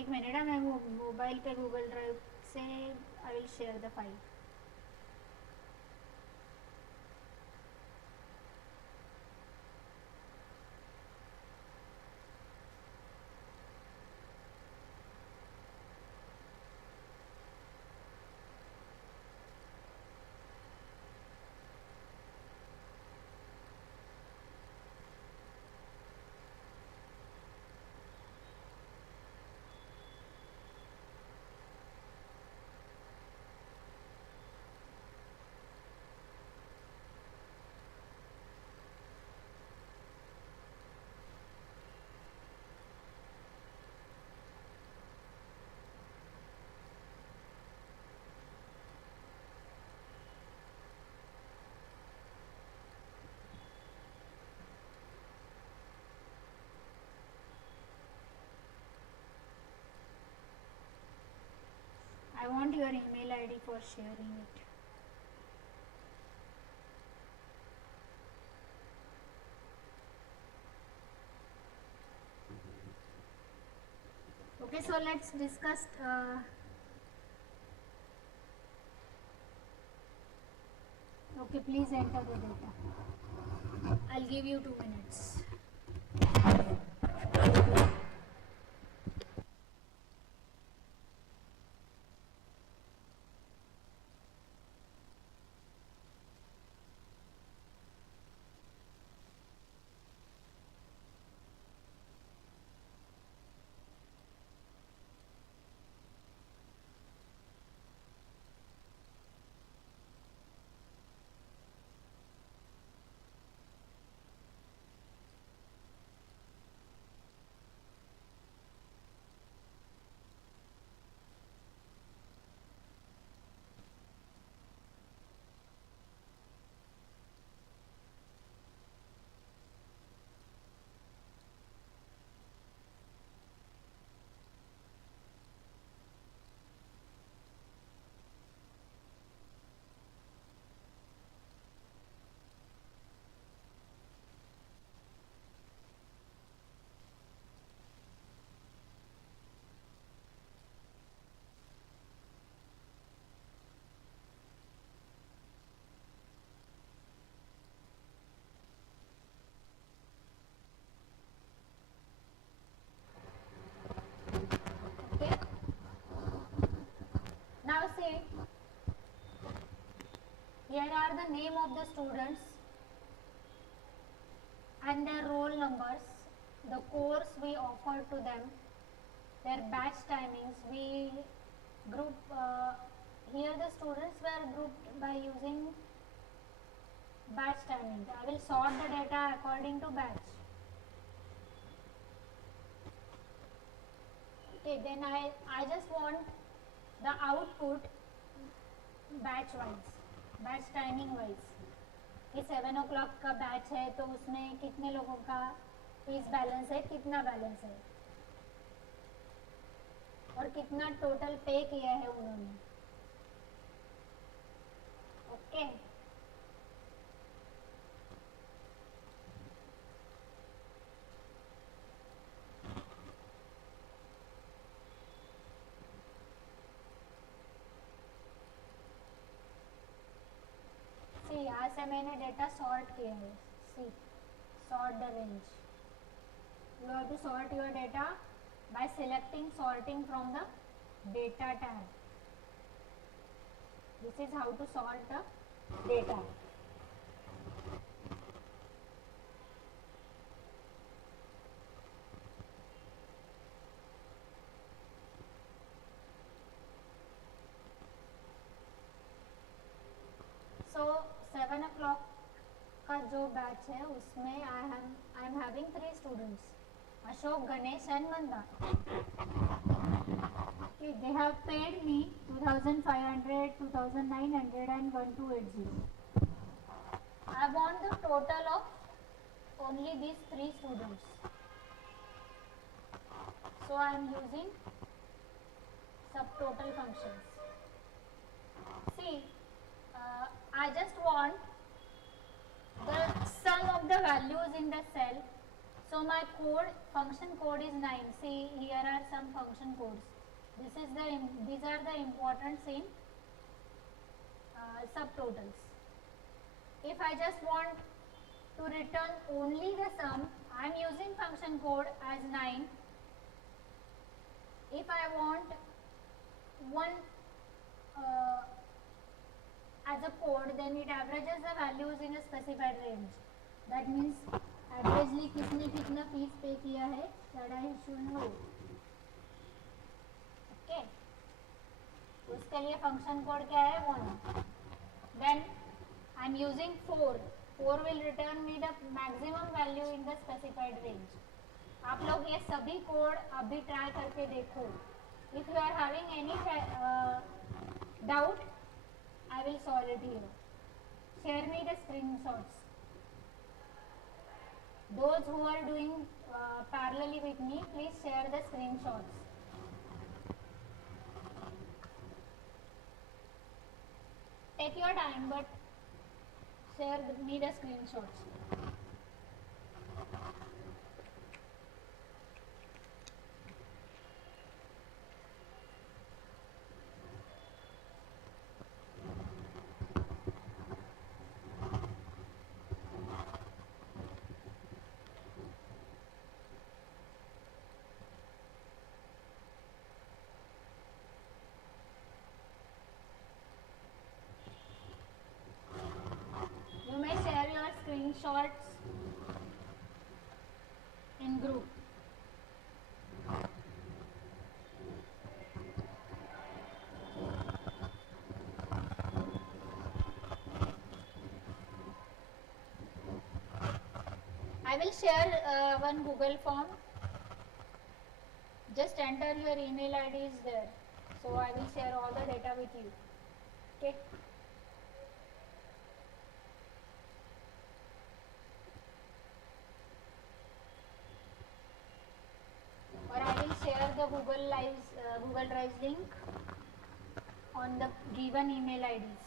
एक minute है, मैं mobile पे Google drive से I will share the file. I want your email ID for sharing it. Okay, so let's discuss. Okay, please enter the data. I'll give you 2 minutes. here are the name of the students and their roll numbers, the course we offer to them, their batch timings. We group here the students were grouped by using batch timing. I will sort the data according to batch. Okay, then I just want the output batch wise, batch timing wise. कि 7 o'clock का batch है तो उसमें कितने लोगों का fees balance है, कितना बैलेंस है और कितना टोटल पे किया है उन्होंने. ओके सी यहाँ से मैंने डेटा सॉर्ट किया है. सी sort the range. You have to sort your data by selecting sorting from the data tab. This is how to sort the data. So 7 o'clock का जो बैच है उसमें I am having 3 students, Ashok, Ganesh and Manda. They have paid me 2500, 2900 and 1280. I want the total of only these 3 students, so I am using subtotal functions. See, I just want the sum of the values in the cell. So my function code is 9. See, here are some function codes. These are the importance in subtotals. If I just want to return only the sum, I am using function code as 9. If I want one as a code, then it averages the values in a specified range. That means averagely किसने कितना fees पे किया है, that I should know. Okay, उसके लिए function code क्या है, 1. Then I am using 4. 4 will return me the maximum value in the specified range. आप लोग ये सभी कोड अभी ट्राई करके देखो. If you are having any doubt, I will solve it here. Share me the screenshots. Those who are doing parallelly with me, please share the screenshots. Take your time, but share me the screenshots. You may share your screenshots in group. I will share one Google form. Just enter your email IDs there. So I will share all the data with you. Okay. Or I will share the Google Drive link on the given email IDs.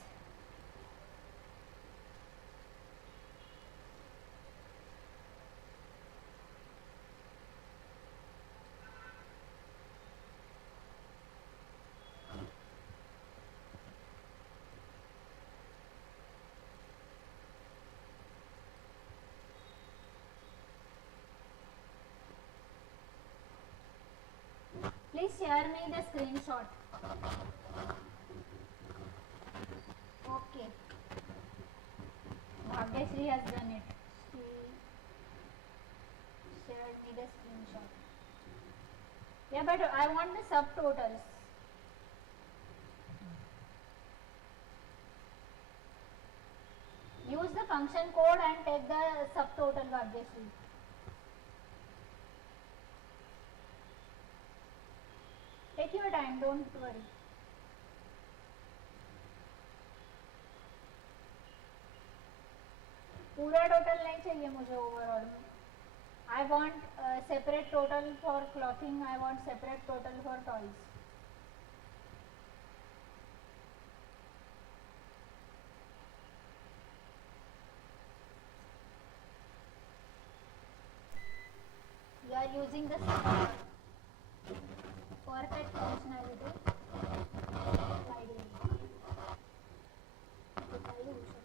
Please share me the screenshot. Okay. Bhagyashree has done it. She shared me the screenshot. Yeah, but I want the subtotals. Use the function code and take the subtotal, Bhagyashree. Take your time, don't worry. पूरा total नहीं चाहिए मुझे overall में. I want separate total for clothing. I want separate total for toys. You are using the perfect functionality. Slide in. ते काही होऊ शकतं.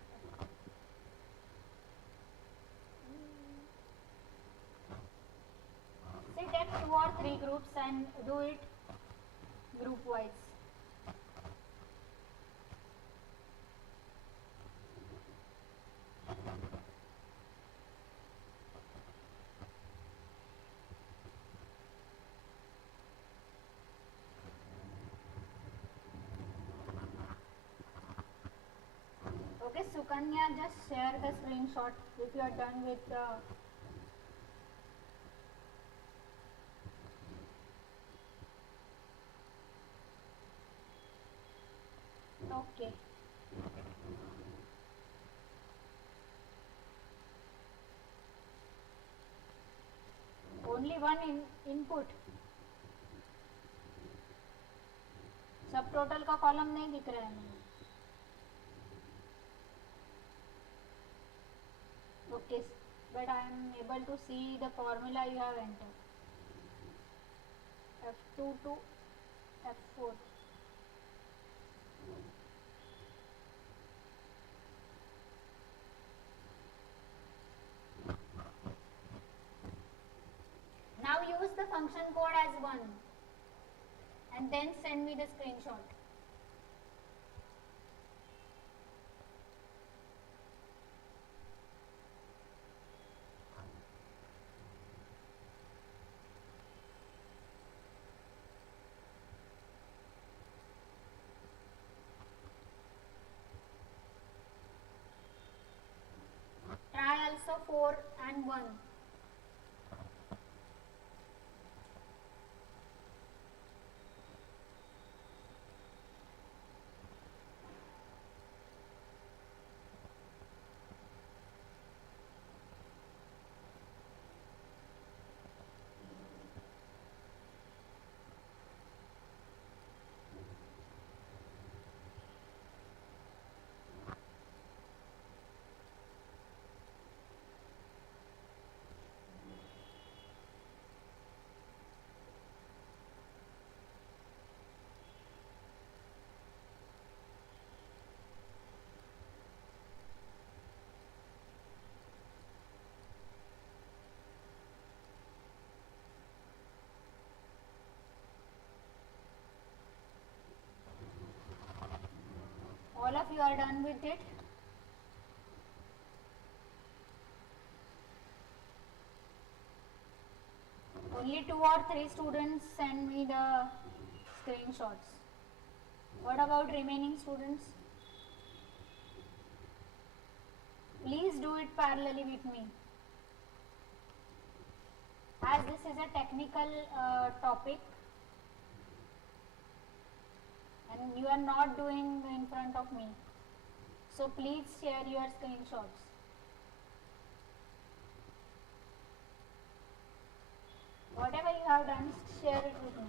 Say take 2 or 3 groups and do it group wise. Okay, Sukanya, just share the screenshot if you are done with the. Okay. Only one input. Subtotal का column नहीं दिख रहा है मुझे. Okay, but I am able to see the formula you have entered. F2 to F4. Now use the function code as 1 and then send me the screenshot. Try also 4 and 1. All of you are done with it. Only 2 or 3 students send me the screenshots. What about remaining students? Please do it parallelly with me. As this is a technical topic and you are not doing in front of me, so please share your screenshots. Whatever you have done, share it with me.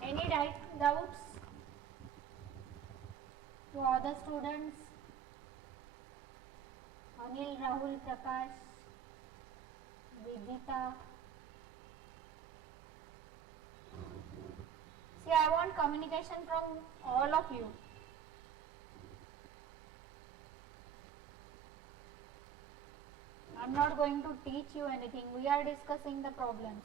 Any doubts to other students? Anil, Rahul, Prakash, Vidita. I want communication from all of you. I'm not going to teach you anything. We are discussing the problems.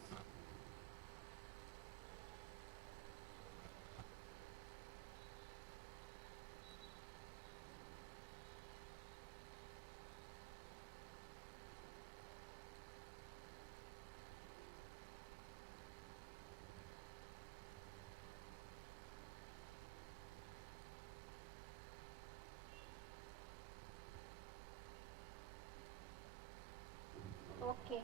Okay.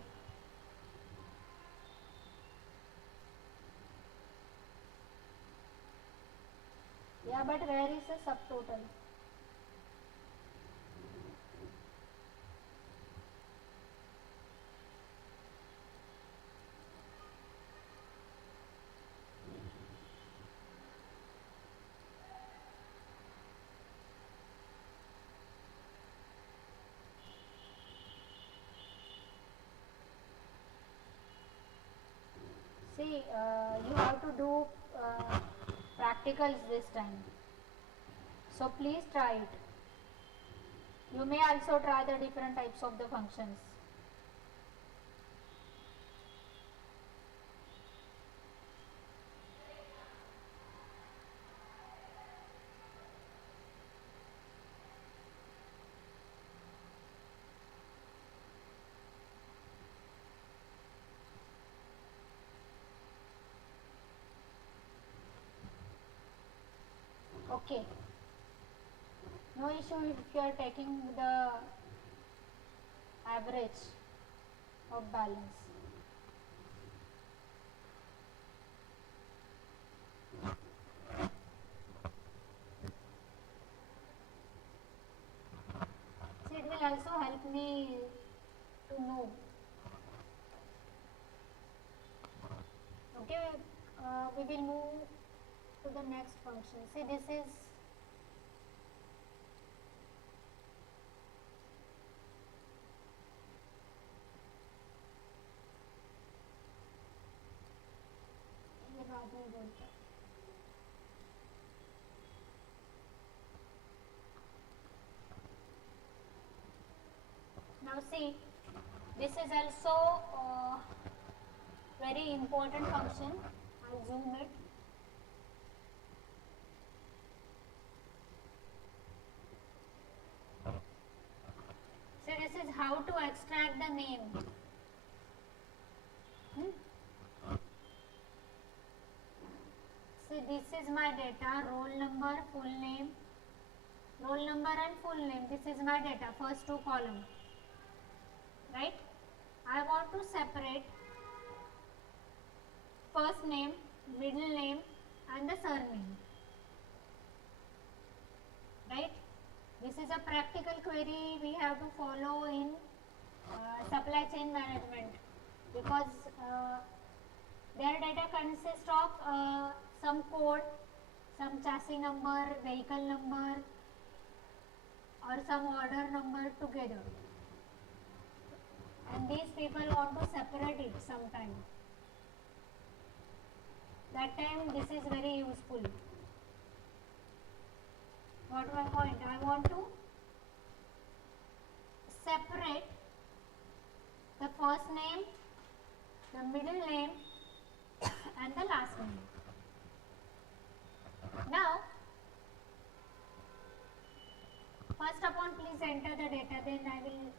Yeah, but where is the subtotal? See, you have to do practicals this time. So please try it. You may also try the different types of the functions. Okay. No issue if you are taking the average of balance. See, it will also help me to know. Okay, we will move to the next function. See, this is ये बाद में बोलता हूँ. Now see, this is also very important function. I'll zoom it. So this is how to extract the name. See, this is my data, roll number, full name, roll number and full name. This is my data, first two columns. Right? I want to separate first name, middle name and the surname. Right? This is a practical query we have to follow in supply chain management, because their data consists of some code, some chassis number, vehicle number or some order number together, and these people want to separate it sometime. That time this is very useful. What my point? I want to separate the first name, the middle name and the last name. Now, first of all, please enter the data, then I will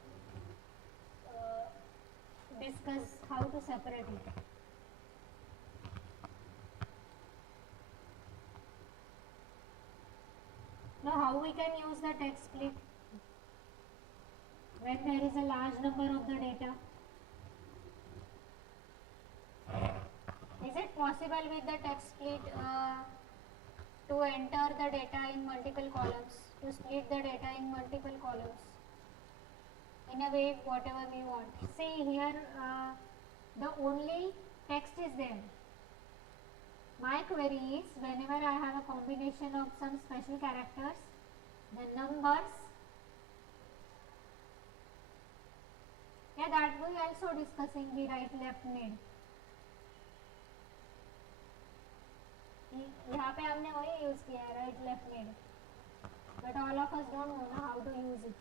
discuss how to separate it. Now, how we can use the text split when there is a large number of the data? Is it possible with the text split to enter the data in multiple columns, to split the data in multiple columns in a way whatever we want? See here, the only text is there. My query is, whenever I have a combination of some special characters, the numbers, yeah, that we also discussing the right, left, mid. यहाँ पे हमने वही use किया है, right left mid, but all of us don't know ना how to use it.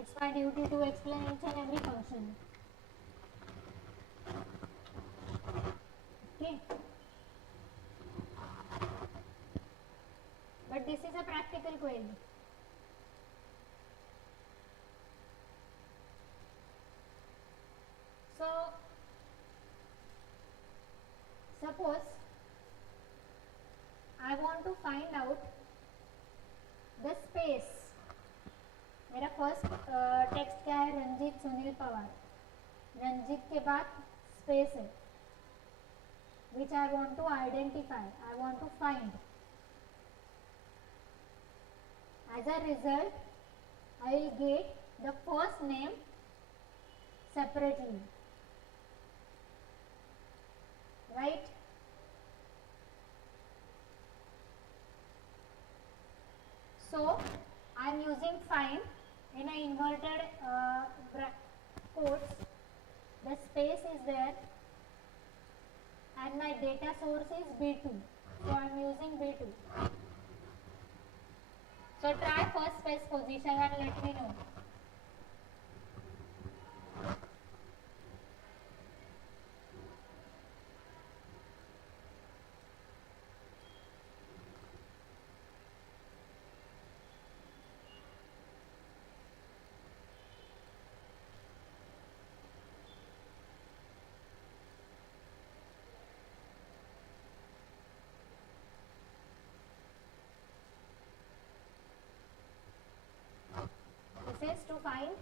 It's my duty to explain each and every function. Okay. But this is a practical query. So, suppose I want to find out the space. मेरा first text क्या है, रंजीत सुनील पवार. रंजीत के बाद space है, which I want to identify, I want to find. As a result I will get the first name separately, right. So I am using find in a inverted quotes. The space is there and my data source is B2. So I am using B2. So try first space position and let me know. This is to find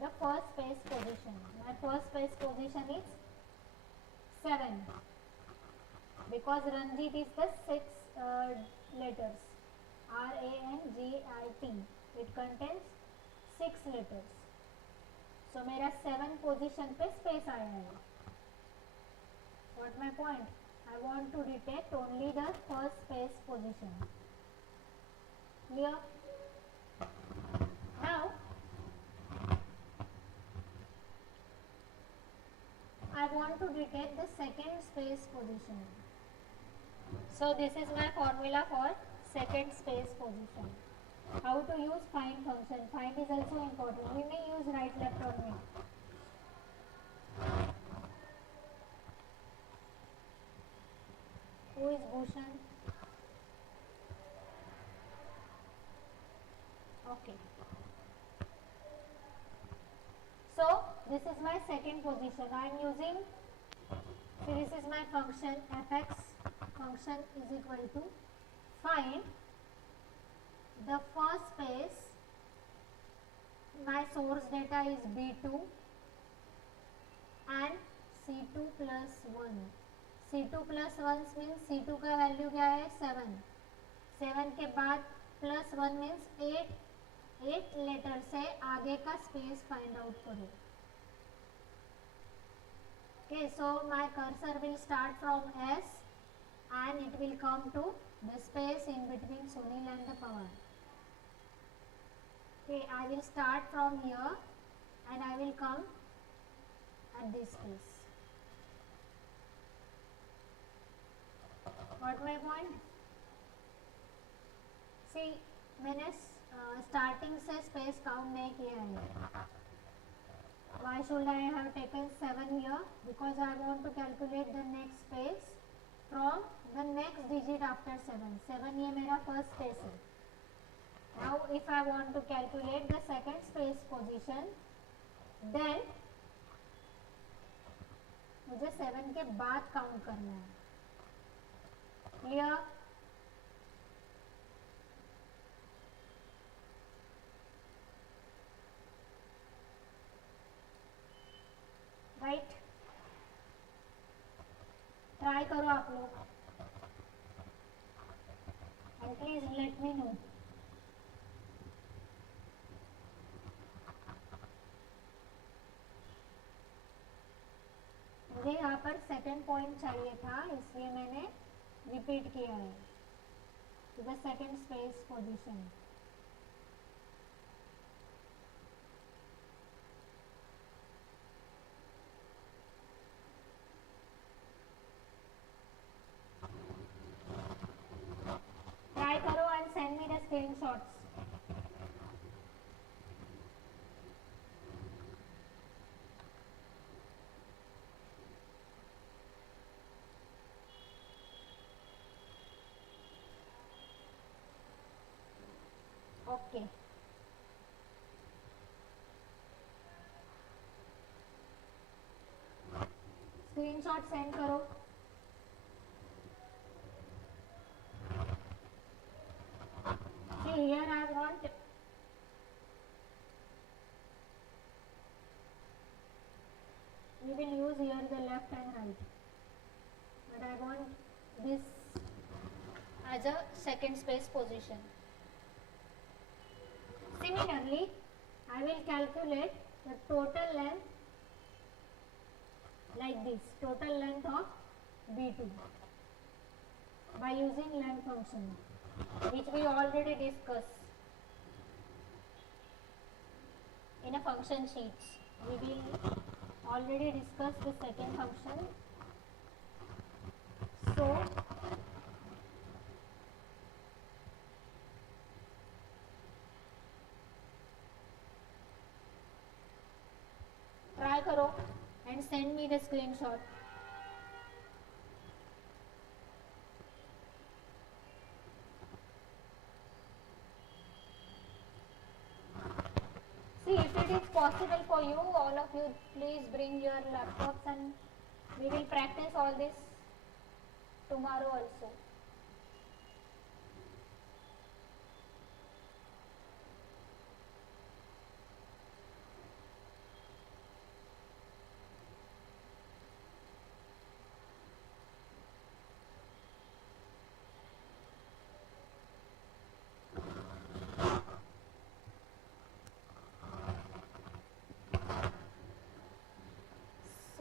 the first space position. My first space position is 7 because Ranjit is the 6 letters, RANGIT. It contains 6 letters. So मेरा 7 position पे space आया है. What my point? I want to detect only the first space position. Clear? Now I want to detect the second space position. So this is my formula for second space position. How to use find function. Find is also important. We may use right, left or mid. Who is Bhushan? Okay. So this is my second position. I am using, so this is my function fx function is equal to find the first space. My source data is B2 and C2 plus 1. C2 plus 1 means C2 का value क्या है 7. 7 के बाद plus 1 means 8. 8 letter से आगे का space find out करो. Okay, so my cursor will start from S and it will come to the space in between Sunil and the Pawar. Okay, I will start from here and I will come at this space. Got my point? See, मैंने starting से space count नहीं किया है. Why should I have taken 7 here? Because I want to calculate the next space from the next digit after 7. 7 ये मेरा first space है. Now if I want to calculate the second space position, then मुझे 7 के बाद count करना है. Clear? Right. Try करो आप लोग and please let me know. मुझे यहाँ पर सेकंड पॉइंट चाहिए था इसलिए मैंने रिपीट किया है to the second space position. Screenshot send करो. See here I want we will use here the left and right, but I want this as a second space position. Similarly, I will calculate the total length like this, total length of B2 by using length function, which we already discussed in a function sheets. We will already discuss the second function. So try करो and send me the screenshot. See, if it is possible for you, all of you, please bring your laptops and we will practice all this tomorrow also.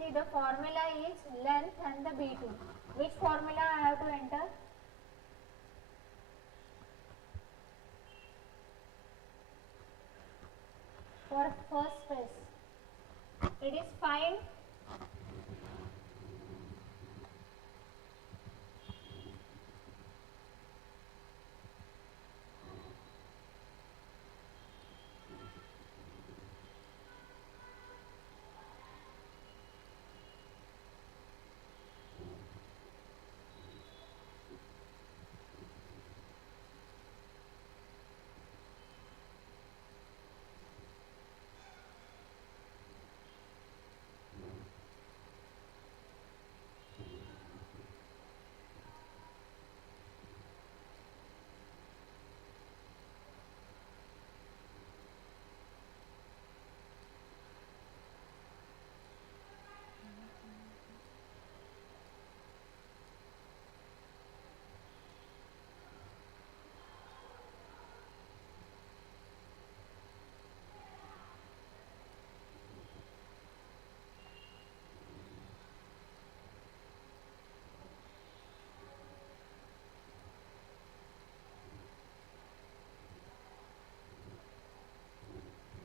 See, the formula is length and the B2. Which formula I have to enter? For first space, it is find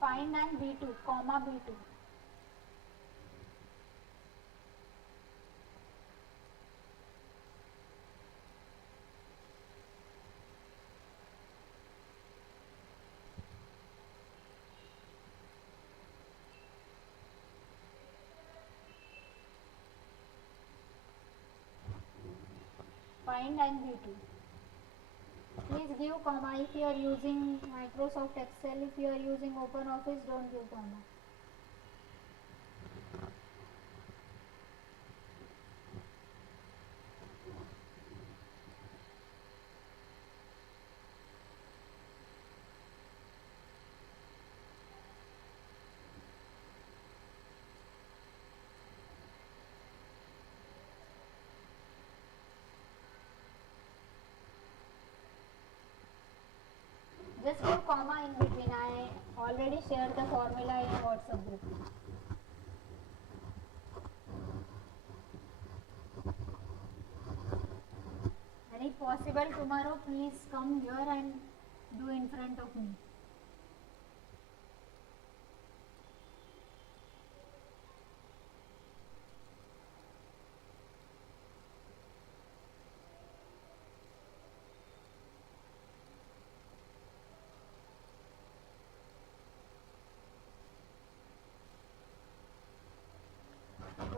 find and B2, comma B2. Find and B2. Please give comma if you are using Microsoft Excel. If you are using OpenOffice, don't give comma. Just give comma in between. I already shared the formula in WhatsApp group. And if possible tomorrow, please come here and do in front of me.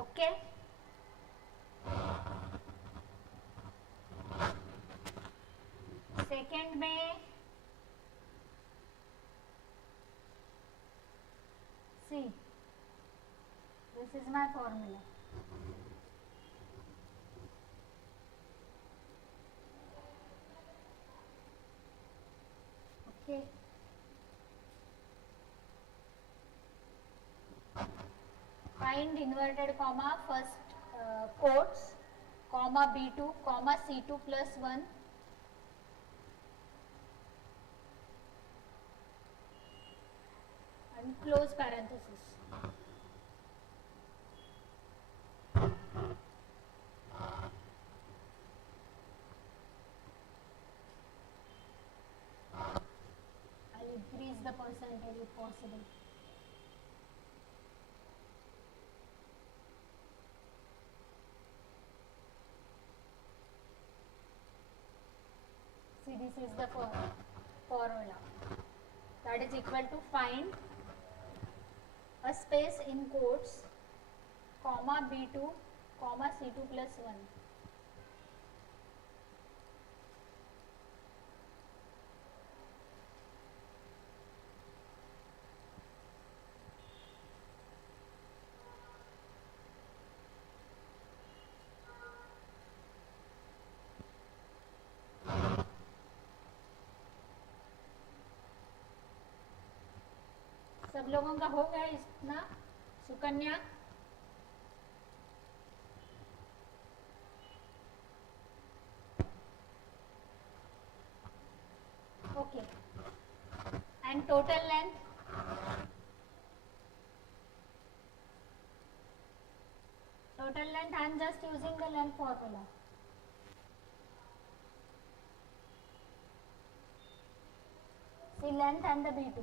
Okay? Second में see, this is my formula. find inverted comma first quotes comma b2 comma c2 plus 1 and close parenthesis. I'll increase the percentage if possible. See, this is the formula. That is equal to find a space in quotes comma b2 comma c2 plus 1. सब लोगों का हो गया इतना? Sukanya, okay, and total length? Total length, I am just using the length formula. See, length and the b2.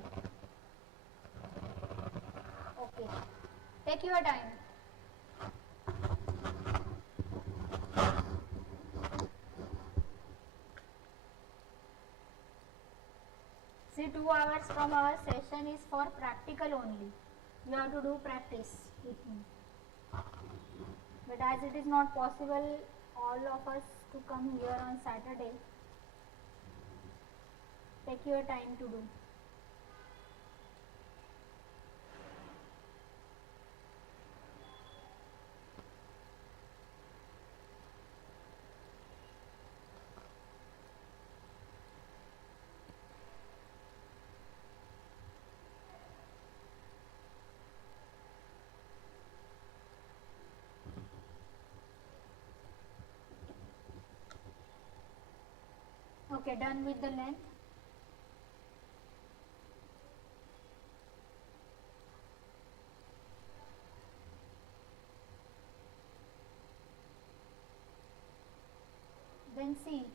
Okay, take your time. See, 2 hours from our session is for practical only. You have to do practice with me. But as it is not possible all of us to come here on Saturday, take your time to do. Okay, done with the length. Then see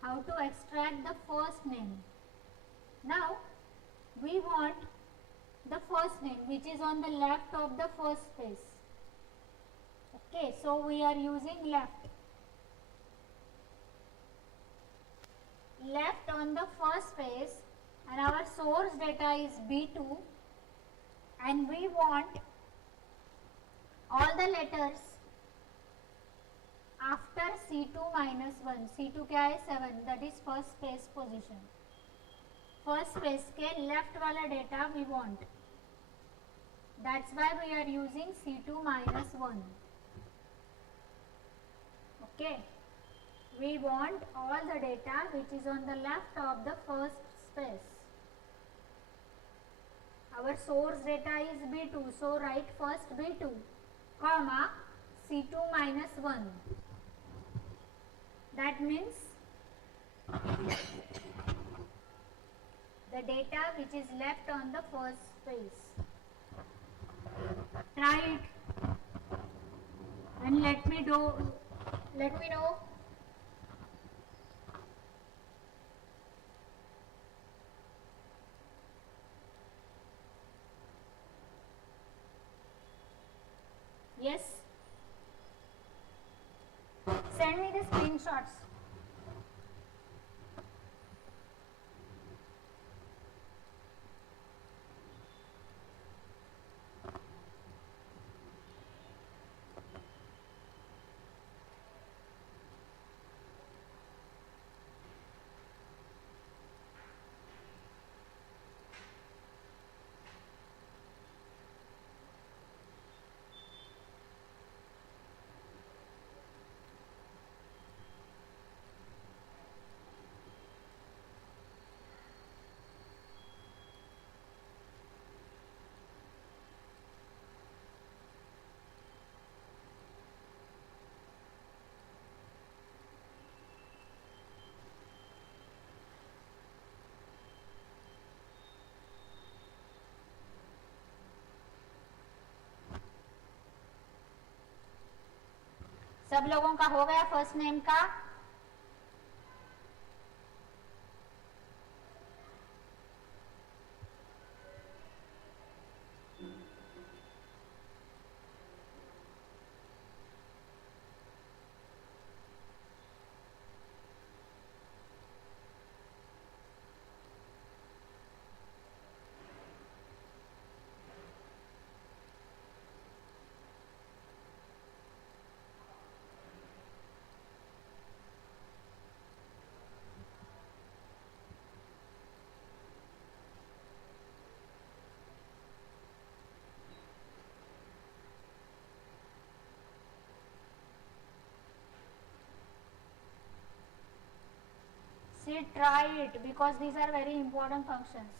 how to extract the first name. Now we want the first name which is on the left of the first space. Okay, so we are using left. Left on the first space, and our source data is B2, and we want all the letters after C2 minus 1. C2 क्या है 7, that is first space position. First space के left वाला data we want. That's why we are using C2 minus 1. Okay. We want all the data which is on the left of the first space. Our source data is B2, so write first B2, comma C2 minus 1. That means the data which is left on the first space. Try it and let me know. Yes. Send me the screenshots. सब लोगों का हो गया first name का? See, try it because these are very important functions.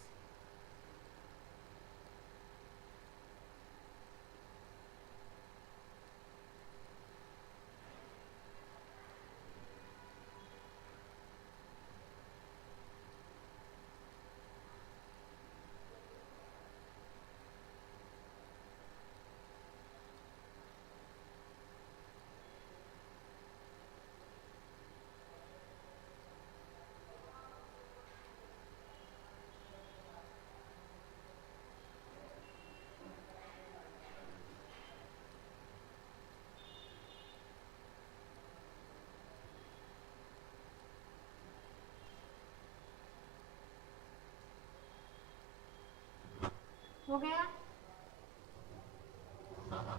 हो गया?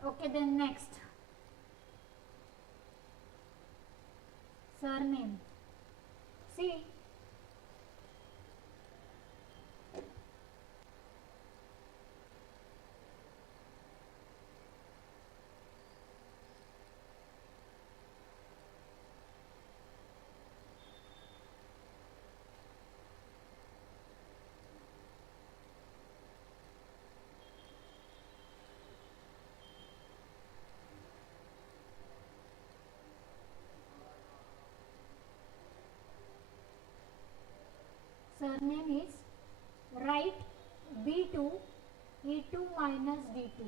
Okay, then next. Surname. See, surname is write B2 E2 minus D2.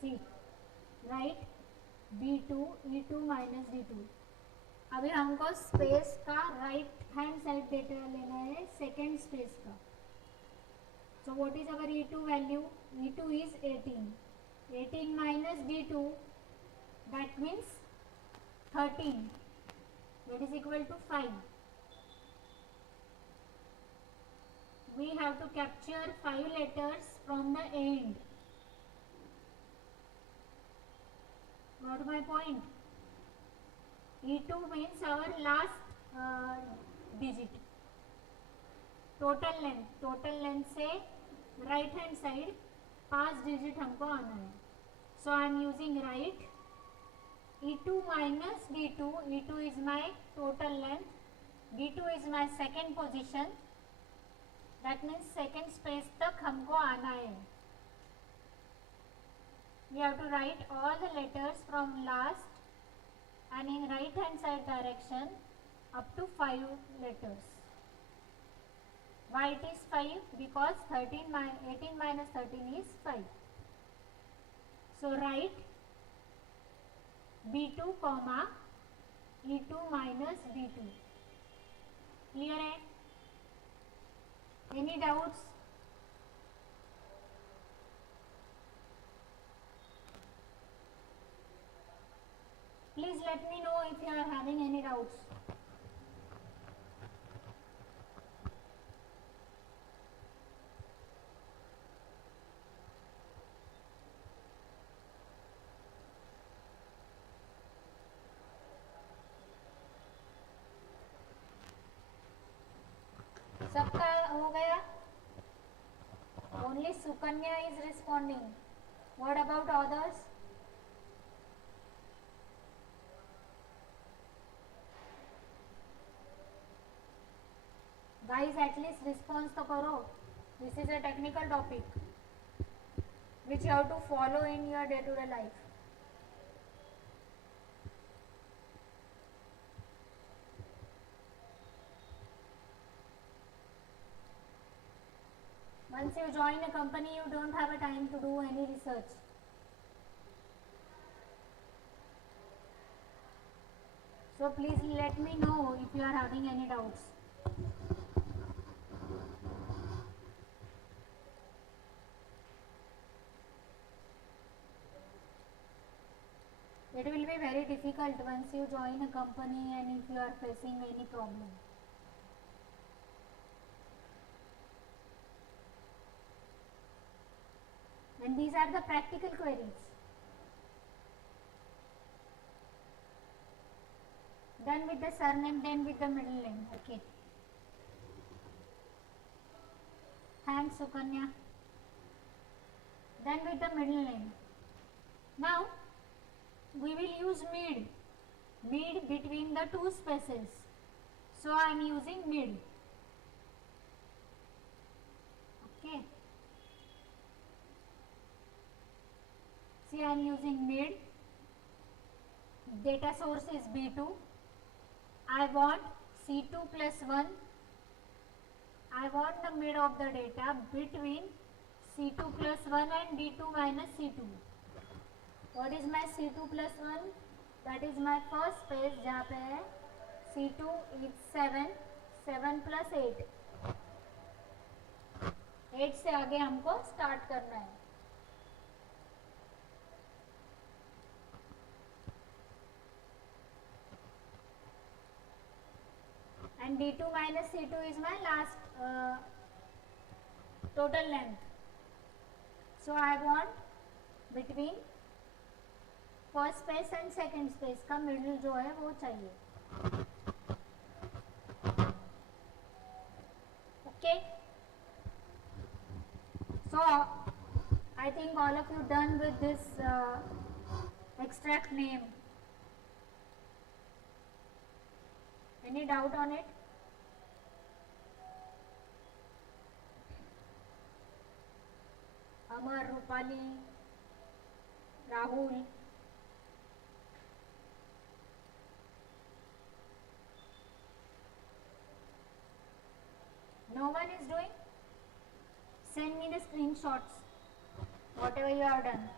See, write B2 E2 minus D2. अभी हमको स्पेस का राइट हैंड साइड डेटा लेना है second space का. So what is our E2 value? E2 is 18. 18 minus D2, that means 13. That is equal to 5. We have to capture 5 letters from the end. Got my point? E2 means our last digit. Total length से right hand side 5 digit हमको आना है. So I am using right E2 minus D2. E2 is my total length. D2 is my second position. That means second space तक हमको आना है. We have to write all the letters from last and in right hand side direction up to 5 letters. Why it is 5? Because 18 minus 13 is 5. So write B2 comma E2 minus D2. Clear है? Any doubts? Please let me know if you are having any doubts. सबका हो गया? Only Sukanya is responding. What about others? Guys, at least response तो करो. This is a technical topic which you have to follow in your day-to-day life. Once you join a company, you don't have a time to do any research. So please let me know if you are having any doubts. It will be very difficult once you join a company and if you are facing any problem. And these are the practical queries. Then with the surname, then with the middle name. Okay. Thanks, Sukanya. Then with the middle name. Now, we will use mid between the two spaces. So I am using mid. Okay. See, I am using mid. Data source is B2. I want C2 plus 1. I want the mid of the data between C2 plus 1 and D2 minus C2. What is my C2 plus 1? That is my first space जहाँ पे है C2 is 7, 7 plus 8. 8 से आगे हमको start करना है. And D2 minus C2 is my last total length. So I want between first space and second space का middle जो है वो चाहिए. Okay. So I think all of you done with this extract name. Any doubt on it? Amar, Rupali, Rahul. No one is doing? Send me the screenshots, whatever you have done.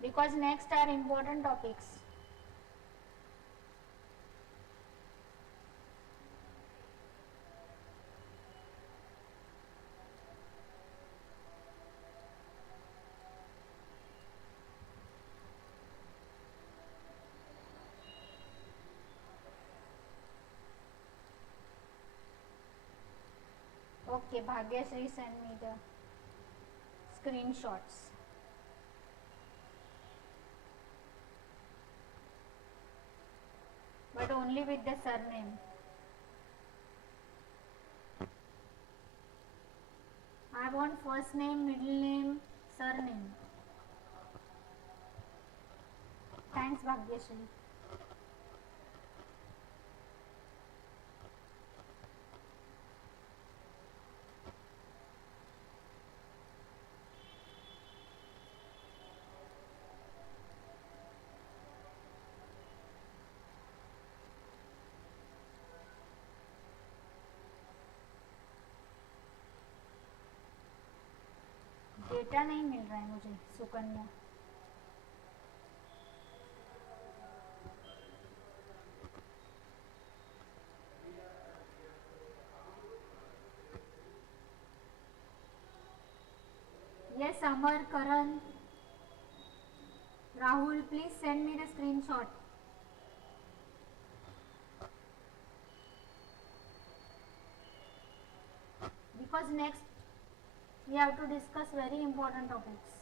Because next are important topics. Okay, Bhagyashree, send me the screenshots. But only with the surname. I want first name, middle name, surname. Thanks, Bhagyashree. Data नहीं मिल रहा है मुझे Sukanya. Yes, Amar, Karan, Rahul, please send me the screenshot. Because next we have to discuss very important topics.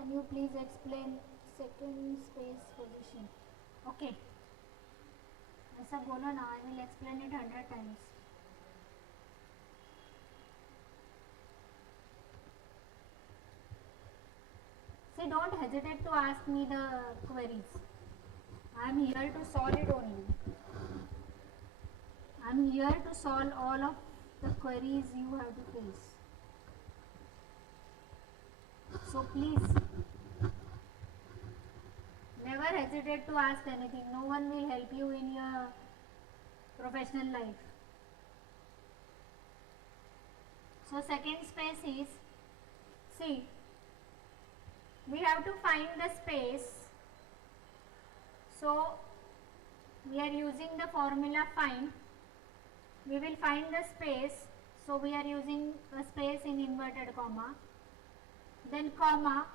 Can you please explain second space position? Okay. ऐसा बोलो ना. I will explain it 100 times. See, don't hesitate to ask me the queries. I am here to solve it only. I am here to solve all of the queries you have to face. So please, never hesitate to ask anything. No one will help you in your professional life. So second space is, see, we have to find the space. So we are using the formula find. We will find the space. So we are using a space in inverted comma. Then comma,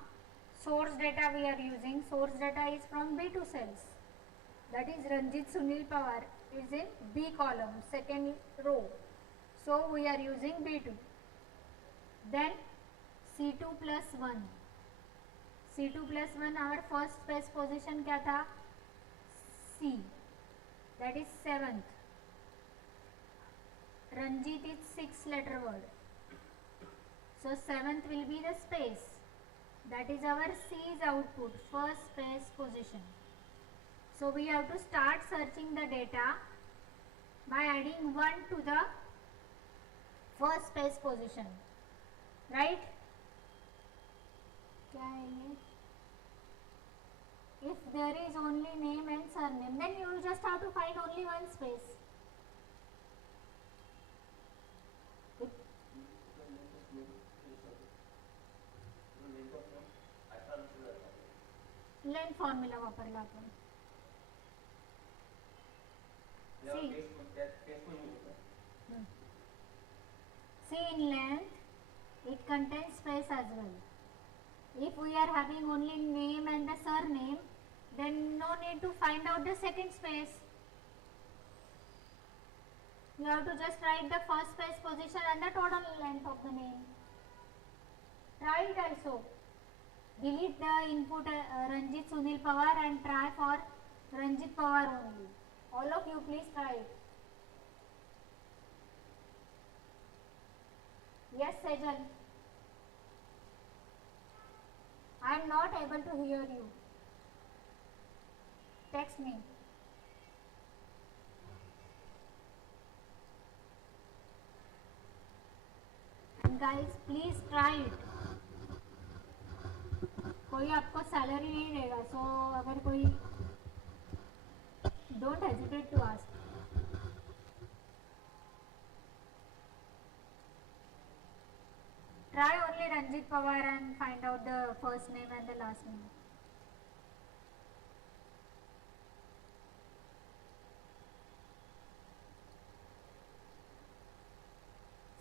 source data we are using. Source data is from B2 cells. That is Ranjit Sunil Pawar is in B column, second row. So we are using B2. Then C2 plus 1. C2 plus 1, our first space position क्या था? C. That is 7th. Ranjit is 6 letter word. So 7th will be the space. That is our C's output, first space position. So we have to start searching the data by adding 1 to the first space position. Right? क्या है ये? If there is only name and surname, then you just have to find only one space. Length formula वापरला आपण. See. See, in length, it contains space as well. If we are having only name and the surname, then no need to find out the second space. You have to just write the first space position and the total length of the name. Try it also. Delete the input Ranjit Sunil Pawar and try for Ranjit Pawar only. All of you please try it. Yes, Sejal. I am not able to hear you. Text me. And guys, please try it. कोई आपको salary नहीं देगा, so अगर कोई don't hesitate to ask. Try only Ranjit Pawar and find out the first name and the last name.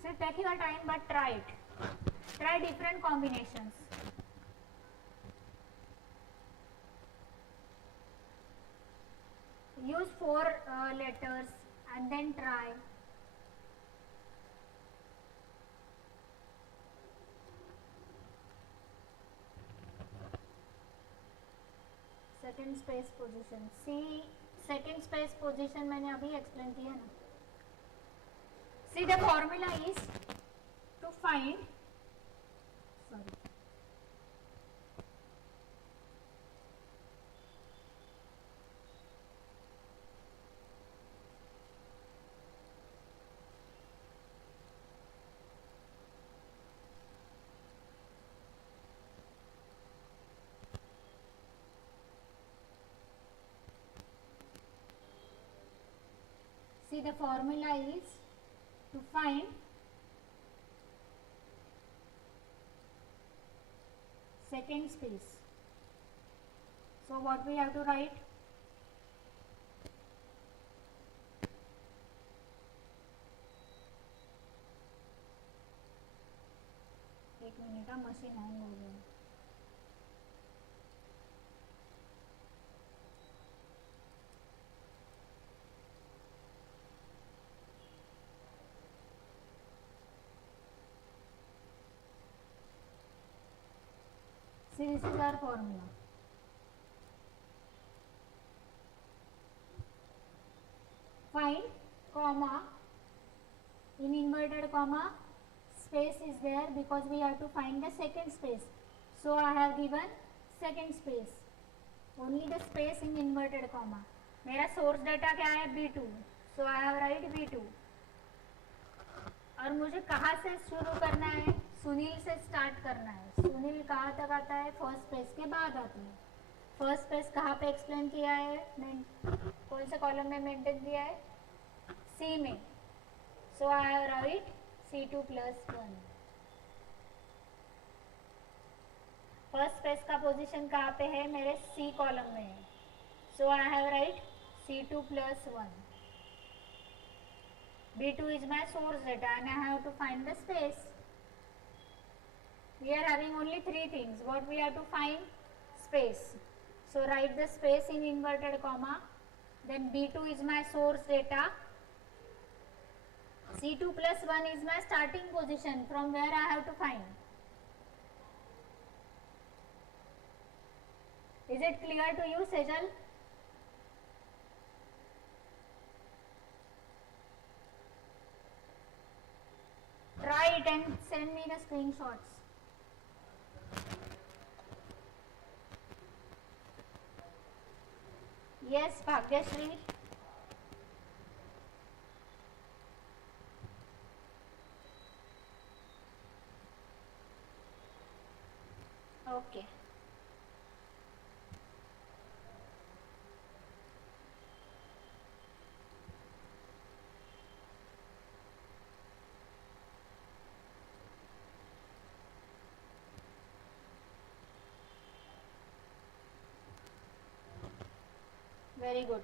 So take your time but try it. Try different combinations. Use 4 letters and then try. Second space position. See, second space position मैंने अभी explain किया ना. See, the formula is to find. Sorry. See, the formula is to find second space. So what we have to write? एक minute, machine hang हो गया. See, See, this is our formula. Find comma, in inverted comma, space is there because we have to find the second space. So I have given second space, only the space in inverted comma. मेरा source data क्या है B2, so I have write B2. और मुझे कहाँ से शुरू करना है? सुनील से स्टार्ट करना है. सुनील कहाँ तक आता है? फर्स्ट स्पेस के बाद आती है. फर्स्ट स्पेस कहाँ पे एक्सप्लेन किया है? कौन से कॉलम में मेंटेन किया है? सी में. So I have write C2 plus 1. First space का पोजीशन कहाँ पे है? मेरे C कॉलम में है. So I have write C2 plus 1. B2 is my source data and I have to find the space. We are having only three things. What we have to find? Space. So write the space in inverted comma. Then B2 is my source data. C2 plus 1 is my starting position from where I have to find. Is it clear to you, Sejal? Try it and send me the screenshots. Yes, Bhagyashree. Okay. Very good.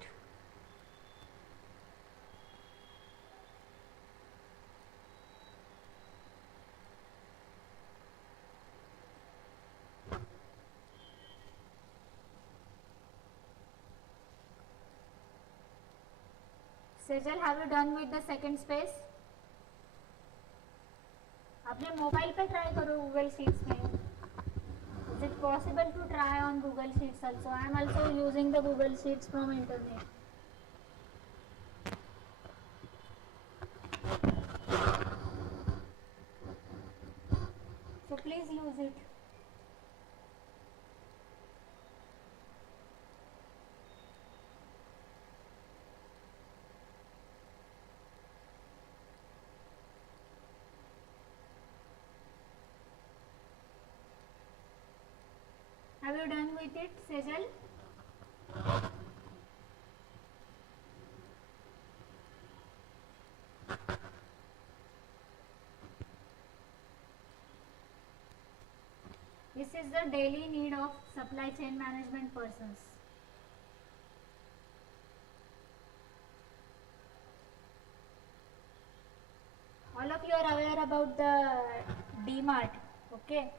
Sejal, have you done with the second space? अपने mobile पे try करो Google sheets में. Is it possible to try on Google Sheets also? I am also using the Google Sheets from internet. So please use it. Have you done with it, Sejal? This is the daily need of supply chain management persons. All of you are aware about the DMart, okay?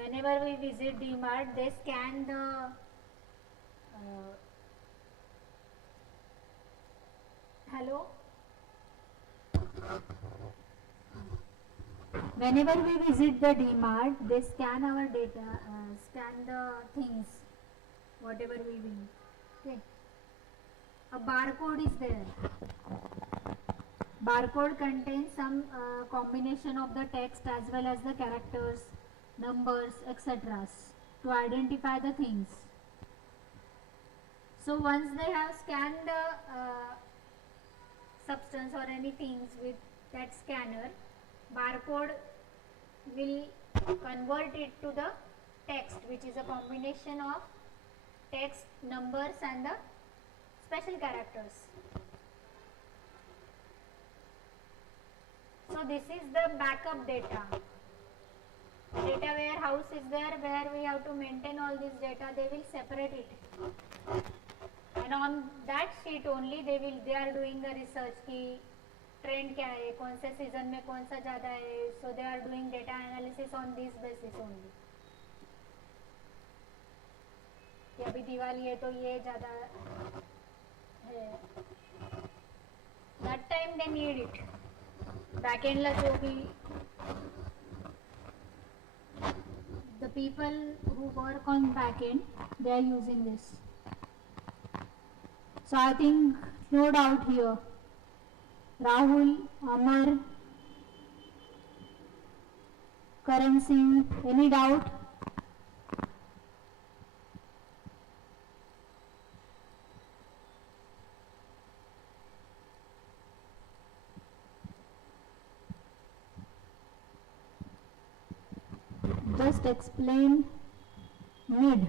Whenever we visit DMart, they scan the hello. Whenever we visit the DMart, they scan our data, scan the things, whatever we need. Okay. A barcode is there. Barcode contains some combination of the text as well as the characters, numbers, etc. to identify the things. So once they have scanned the substance or any things with that scanner, barcode will convert it to the text, which is a combination of text, numbers and the special characters. So this is the backup data. Data warehouse is there where we have to maintain all this data. They will separate it, and on that sheet only they are doing the research कि trend क्या है, कौन से season में कौन सा ज़्यादा है. So they are doing data analysis on this basis only. कि अभी दिवाली है तो ये ज़्यादा है. That time they need it. Back end ला जो भी people who work on backend, they are using this. So I think no doubt here. Rahul, Amar, Karan Singh, any doubt? Just explain mid.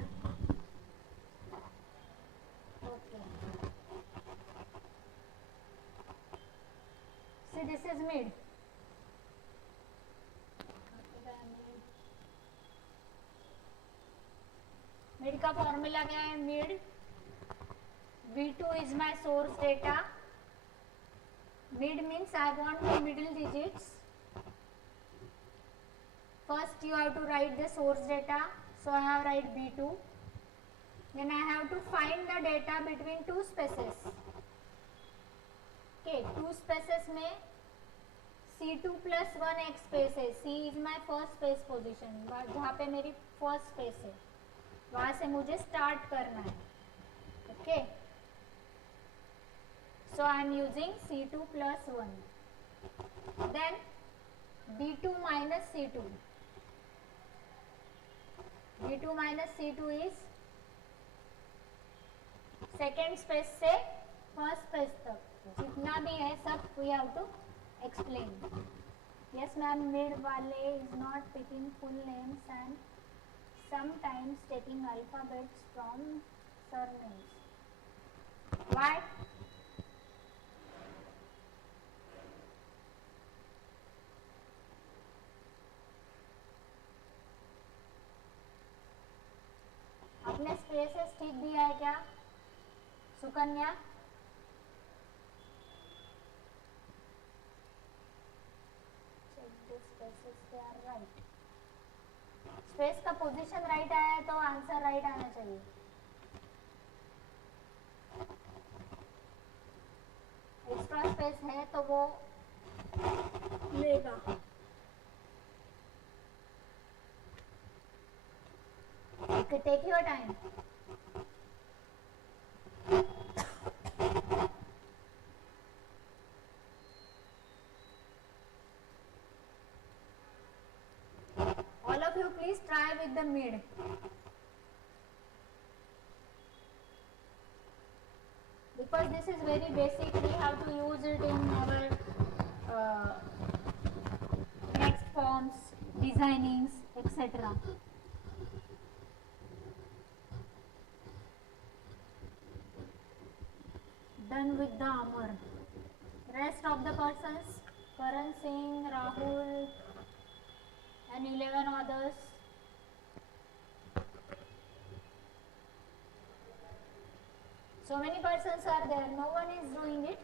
Okay. See, this is mid. Mid का formula क्या है? Mid v2 is my source data. Mid means I want the middle digits. First you have to write the source data, so I have write b2. Then I have to find the data between two spaces. Okay, two spaces में c2 plus 1 एक space है. c is my first space position, जहाँ पे मेरी first space है, वहाँ से मुझे start करना है. Okay, so I am using c2 plus 1. Then b2 minus c2. b2 minus c2 is second space से फर्स्ट स्पेस तक जितना भी है सब we have to explain. Yes ma'am, mid वाले is not picking full names and sometimes taking alphabets from surnames. Why? आपने spaces ठीक दिया है क्या सुकन्या? स्पेस का पोजीशन राइट आया है तो आंसर राइट आना चाहिए. एक्स्ट्रा स्पेस है तो वो लेगा. Take your time. All of you please try with the mid. Because this is very basic, we have to use it in our text forms, designings, etc. Done with the Amar. Rest of the persons, Karan Singh, Rahul, and 11 others. So many persons are there, no one is doing it.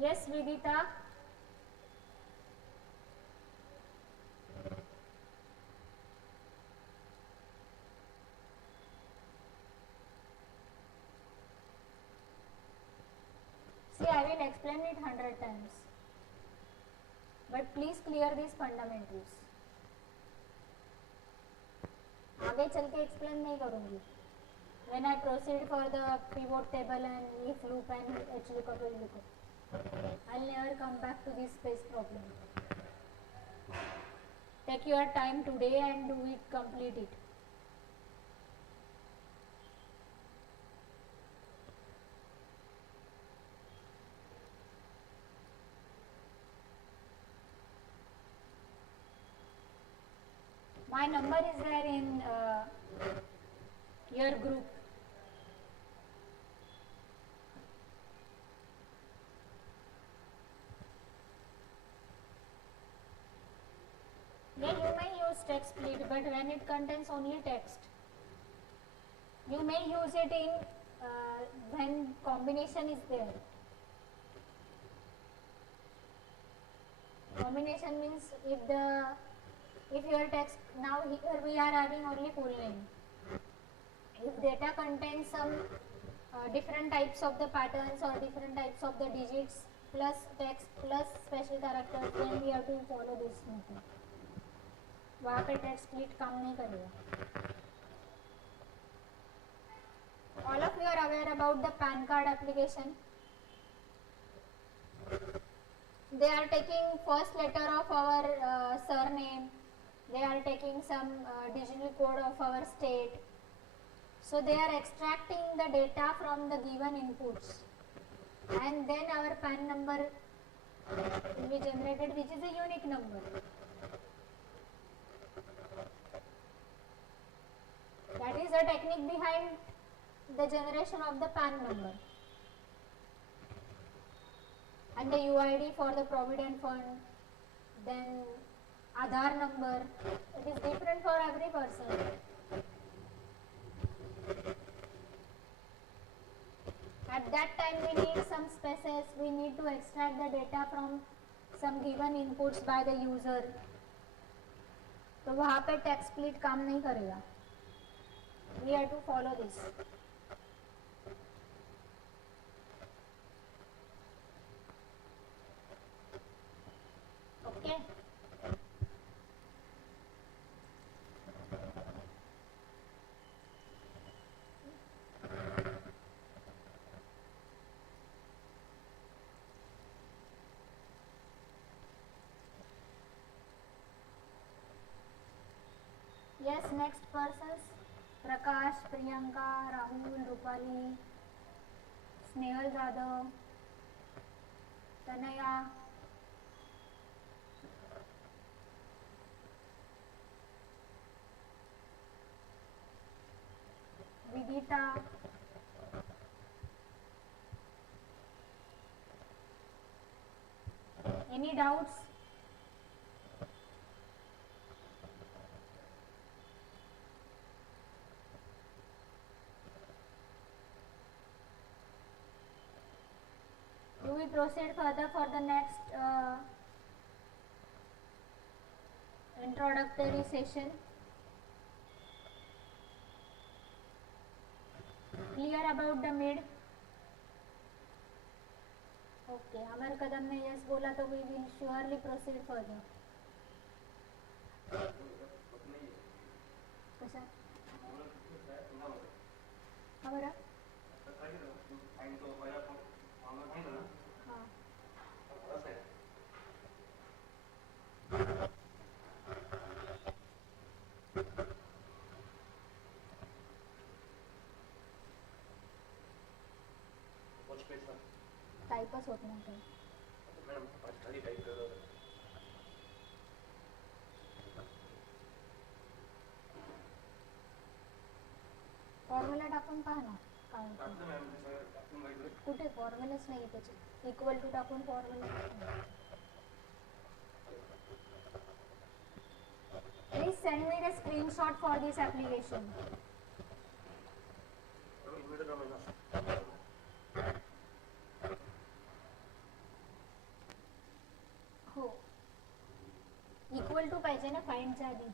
Yes, Vidita. See, I will explain it 100 times. But please clear these fundamentals. आगे चल के explain नहीं करूँगी. When I proceed for the pivot table and if loop and HLOOKUP, I'll never come back to this space problem. Take your time today and do it, complete it. My number is there in your group. Yeah, you may use text split, but when it contains only text. You may use it in when combination is there. Combination means if your text, now here we are having only full name. If data contains some different types of the patterns or different types of the digits plus text plus special characters, then we have to follow this method. वहाँ पे text split काम नहीं करेगा. All of you are aware about the PAN card application. They are taking first letter of our surname. They are taking some digital code of our state. So they are extracting the data from the given inputs, and then our PAN number will be generated, which is a unique number. That is the technique behind the generation of the PAN number. And the UID for the Provident Fund, then Aadhaar number, it is different for every person. At that time we need some spaces, we need to extract the data from some given inputs by the user. तो वहाँ पे text split काम नहीं करेगा. We have to follow this. Okay. Yes, next persons. Prakash, Priyanka, Rahul, Rupali, Snehal Jadhav, Tanaya, Vidita, any doubts? Do we proceed further for the next introductory session? Clear about the mid? Okay, अमर कदम ने yes बोला तो we will surely proceed further. कशा? हा बरं? हां. टाइपच होत नाही काही. फॉर्म्युला टाकून पहा ना काय होतं. कुठे फॉर्म्युलाच नाही त्याचे. इक्वल टू टाकून formula. Please send me the screenshot for this application. हो. इक्वल टू पाहिजे ना फाइंडच्या आधी.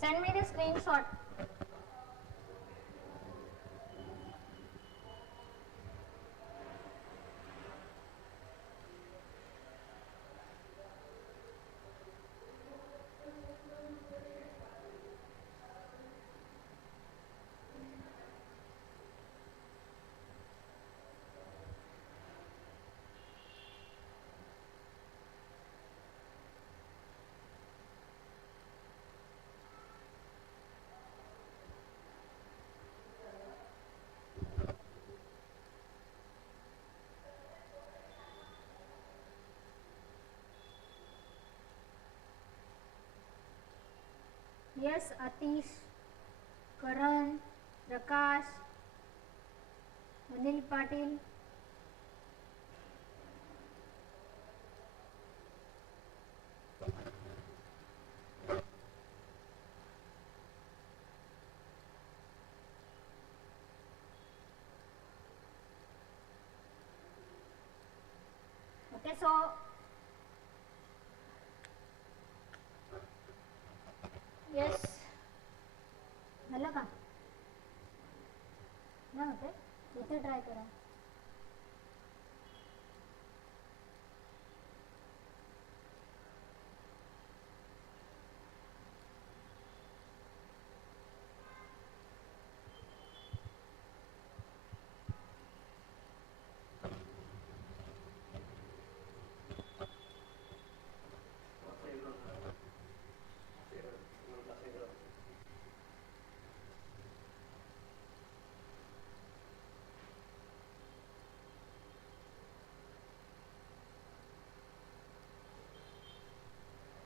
Send me the screenshot. Yes, Atish, Karan, Prakash, Anil Patil. Okay, so Yes. झालं का? नाही होते, इथे ट्राय करा.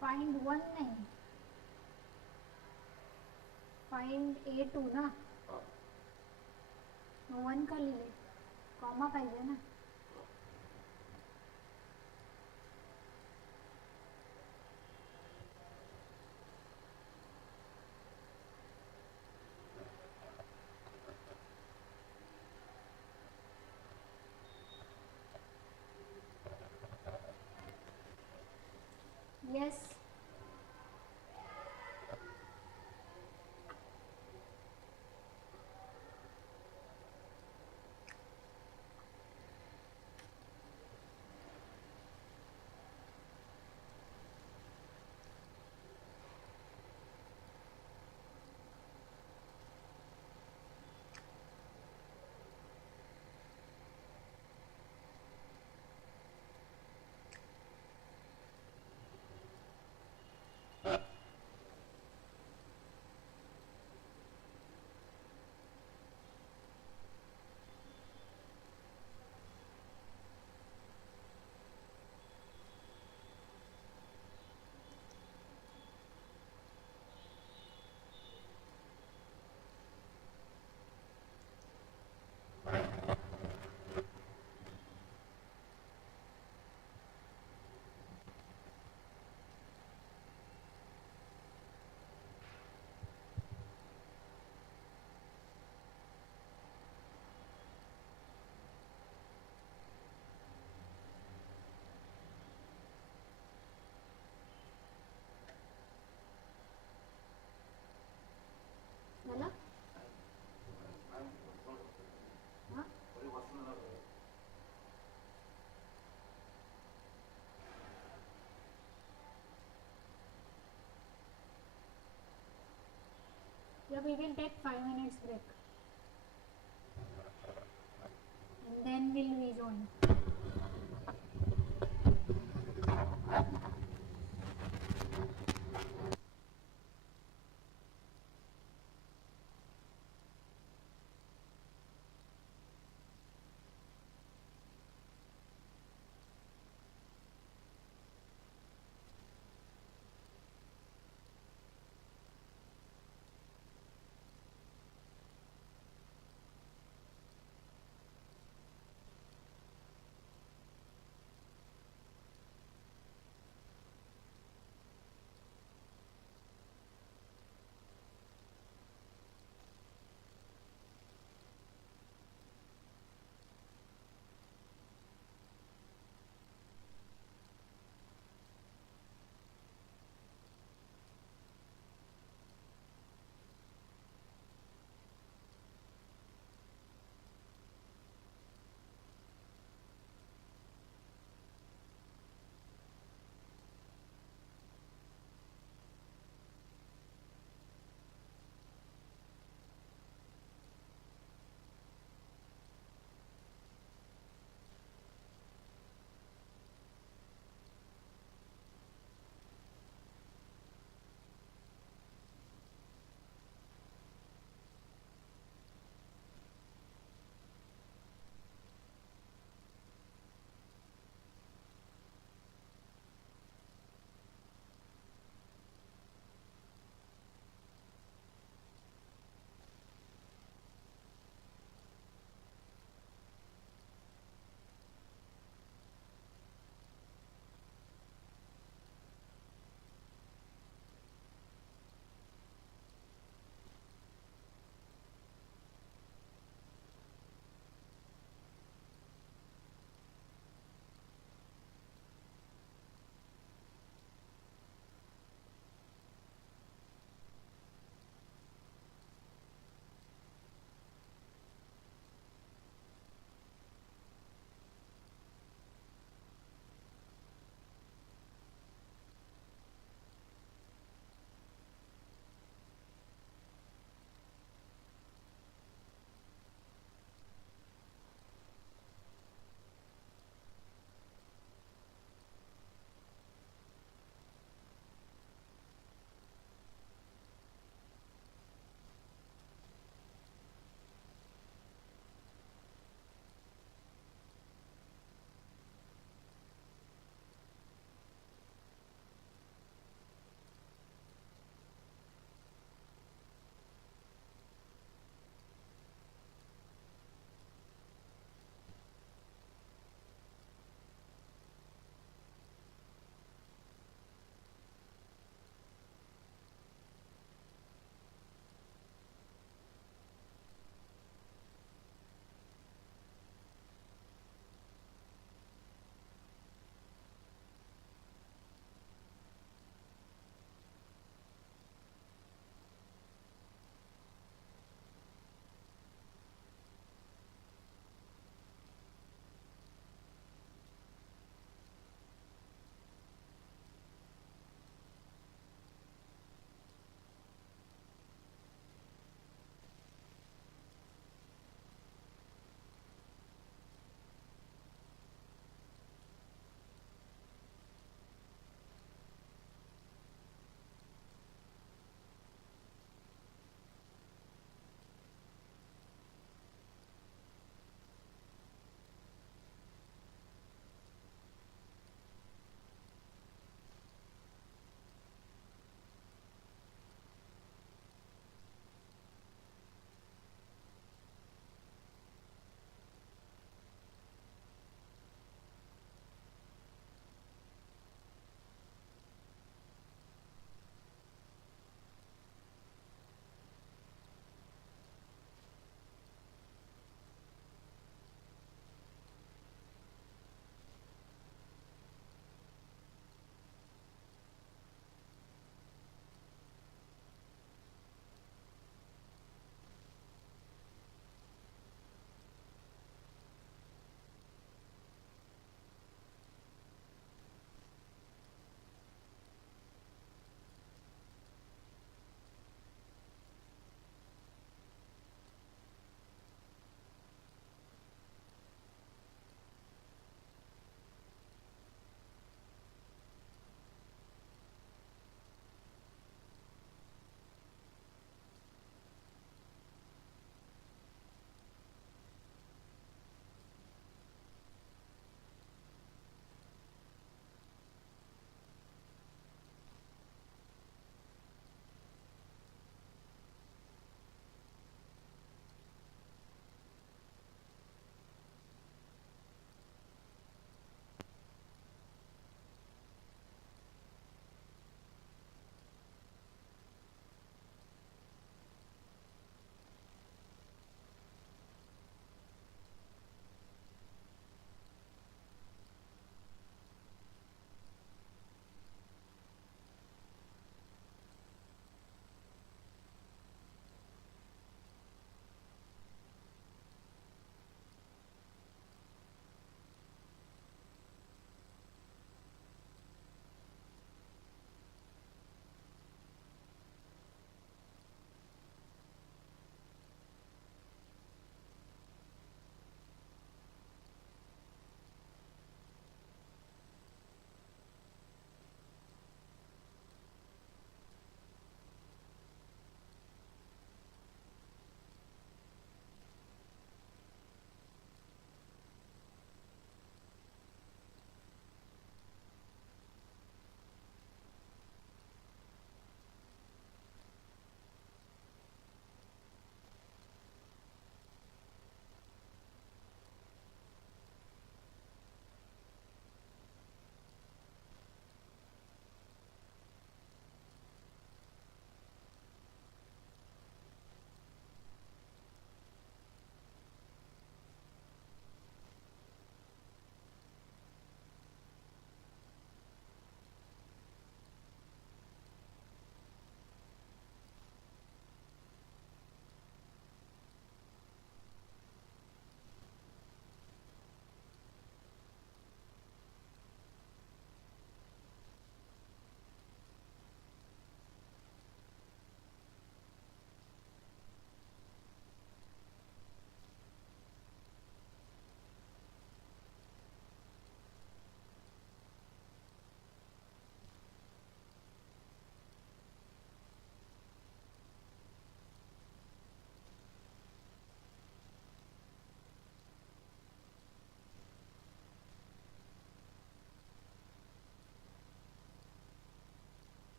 फाइंड वन नाही, फाइंड A2 ना. वन का लिहिले, कॉमा पाहिजे ना. येस. झालं. हां, yeah, we will take 5 minutes break and then we'll rejoin.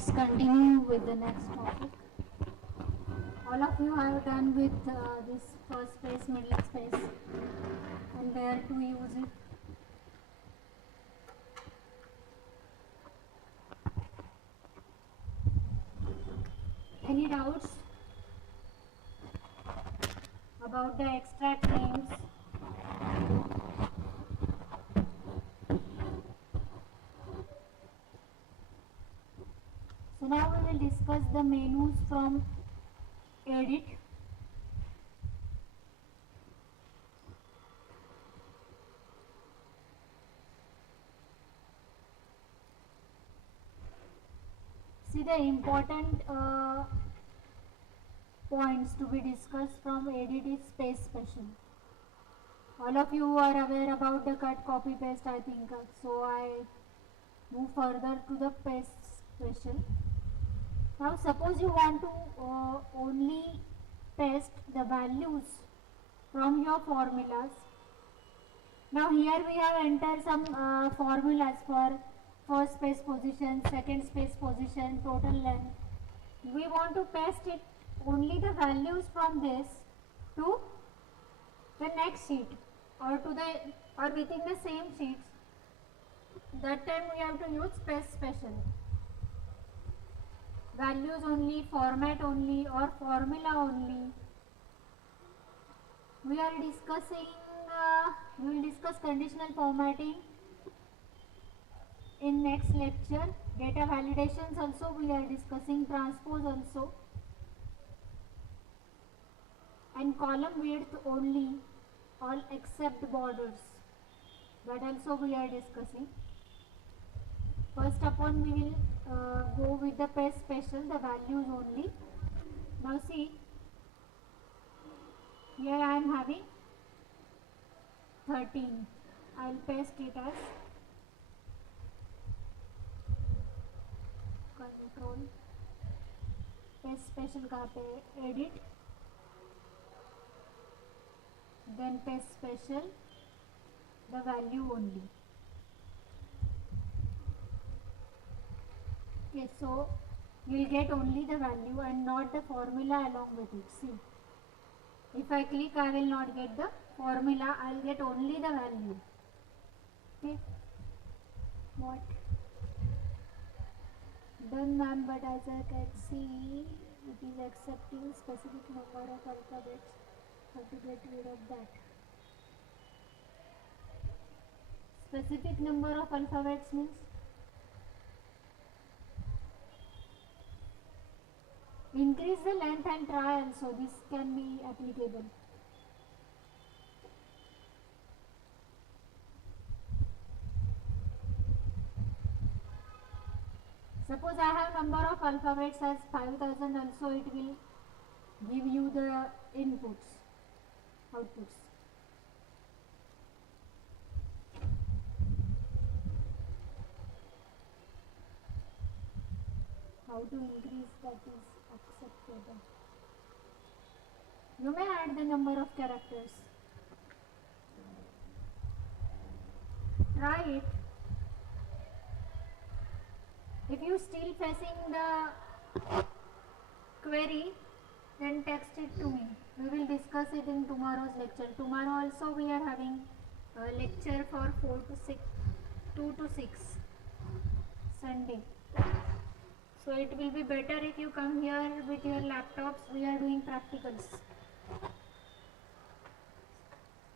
let's continue with the next topic. All of you have done with this first space, middle space, and where to use it. Any doubts about the extract names? So now we will discuss the menus from edit. See the important points to be discussed from edit is space special. All of you are aware about the cut, copy, paste, I think. So I move further to the paste special. Now suppose you want to only paste the values from your formulas. Now here we have entered some formulas for first space position, second space position, total length. We want to paste it only the values from this to the next sheet or to the or within the same sheets. That time we have to use space special. Values only, format only, or formula only. We are discussing, we will discuss conditional formatting in next lecture. Data validations also we are discussing, transpose also, and column width only, all except borders, that also we are discussing. First upon we will go with the paste special, the values only. Now see, here I am having 13. I will paste it as control paste special का पे edit, then paste special, the value only. Okay, so you will get only the value and not the formula along with it. See, if I click, I will not get the formula, I will get only the value. Okay, what? Done, ma'am, but as I can see, it is accepting specific number of alphabets. How to get rid of that? Specific number of alphabets means increase the length and try also. This can be applicable. Suppose I have number of alphabets as 5000 also, it will give you the inputs, outputs. How to increase that is acceptable. You may add the number of characters. Try it. If you still facing the query, then text it to me. We will discuss it in tomorrow's lecture. Tomorrow also we are having a lecture for 2 to 6, Sunday. So it will be better if you come here with your laptops. We are doing practicals.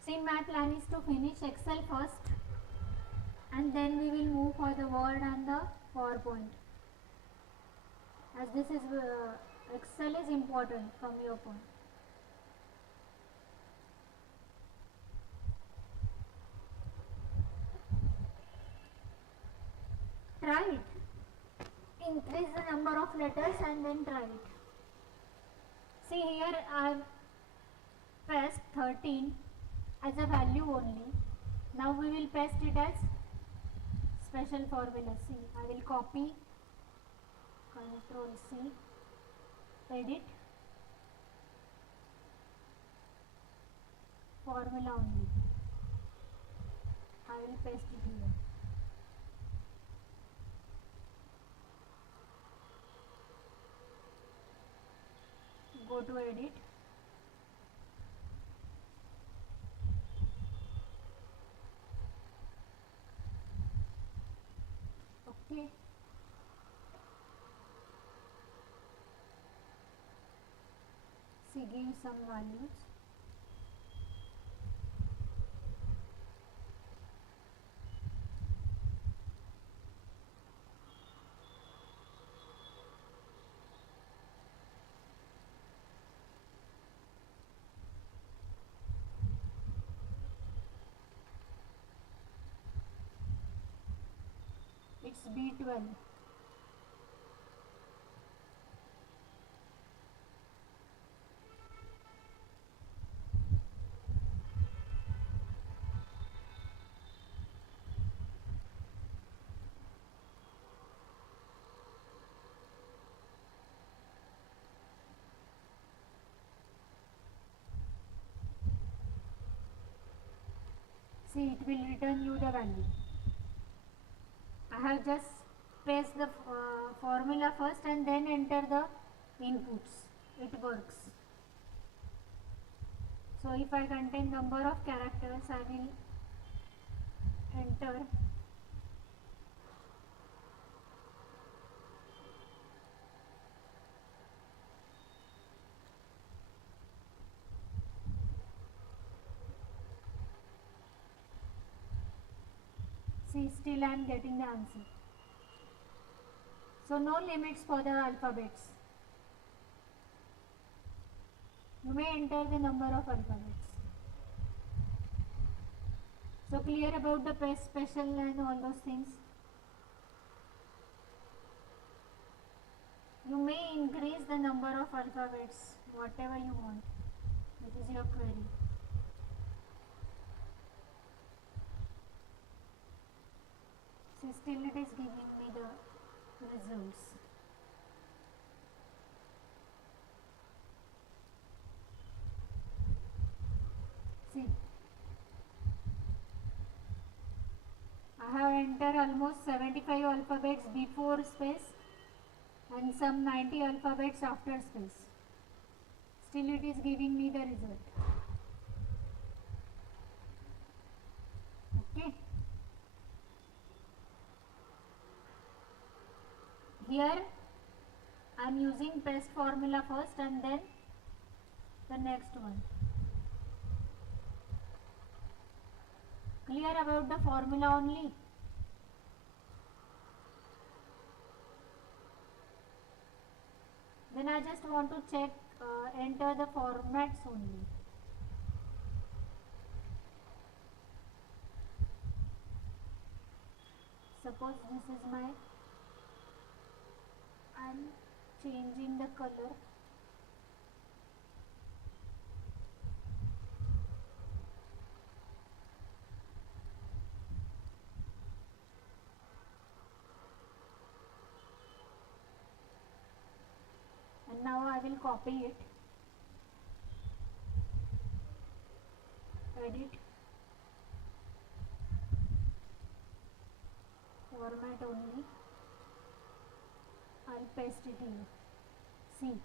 See, my plan is to finish Excel first, and then we will move for the Word and the PowerPoint. As this is Excel is important from your point. Try it. Increase the number of letters and then try it. See, here I have paste 13 as a value only. Now we will paste it as special formula. See, I will copy, Control C, edit, formula only. I will paste it here. go to edit. Okay. See, give some values. It's B12. See, it will return you the value. I have just paste the formula first and then enter the inputs. It works. So if I contain number of characters, I will enter see, still I am getting the answer. So no limits for the alphabets. You may enter the number of alphabets. So clear about the paste special and all those things. You may increase the number of alphabets, whatever you want. This is your query. See, still it is giving me the results. See, I have entered almost 75 alphabets before space and some 90 alphabets after space. Still it is giving me the result. Okay. Here I am using paste formula first and then the next one. Clear about the formula only? Then I just want to check, enter the formats only. Suppose this is my, I am changing the color. And now I will copy it, edit, format only, I'll paste it here. See,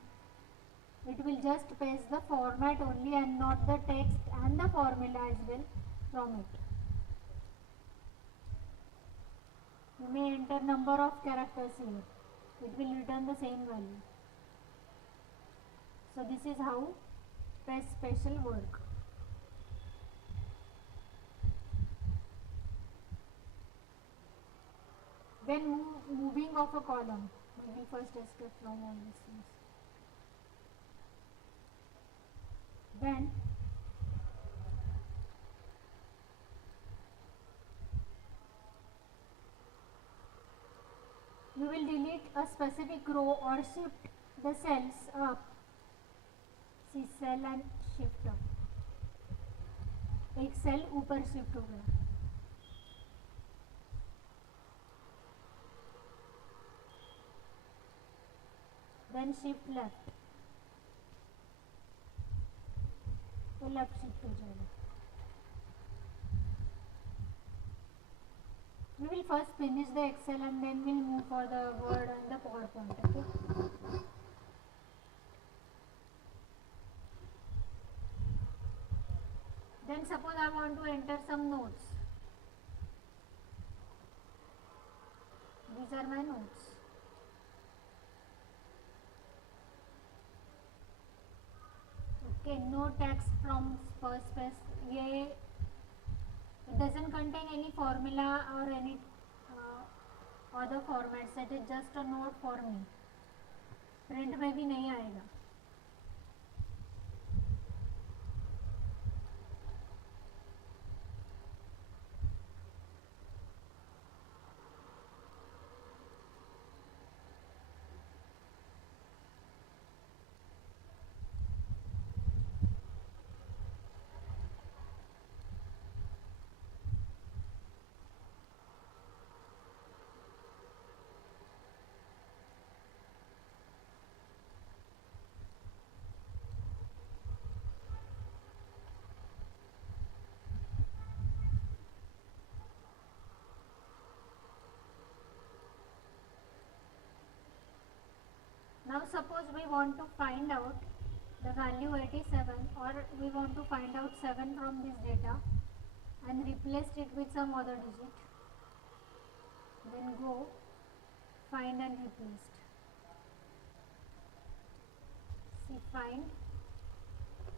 it will just paste the format only and not the text and the formula as well from it. You may enter number of characters here, it will return the same value. So this is how paste special work. Then moving of a column. We will first escape from all these things. Then you will delete a specific row or shift the cells up. See, cell and shift up. एक cell ऊपर shift हो गया. Then shift left. तो left shift हो जाएगा. We will first finish the Excel and then we'll move for the Word and the PowerPoint. Okay. suppose I want to enter some notes. These are my notes. Okay, no text from first space. It doesn't contain any formula or any other formats. It is just a note for me. Print में भी नहीं आएगा. Now suppose we want to find out the value 87, or we want to find out 7 from this data and replace it with some other digit. Then go find and replace. See find,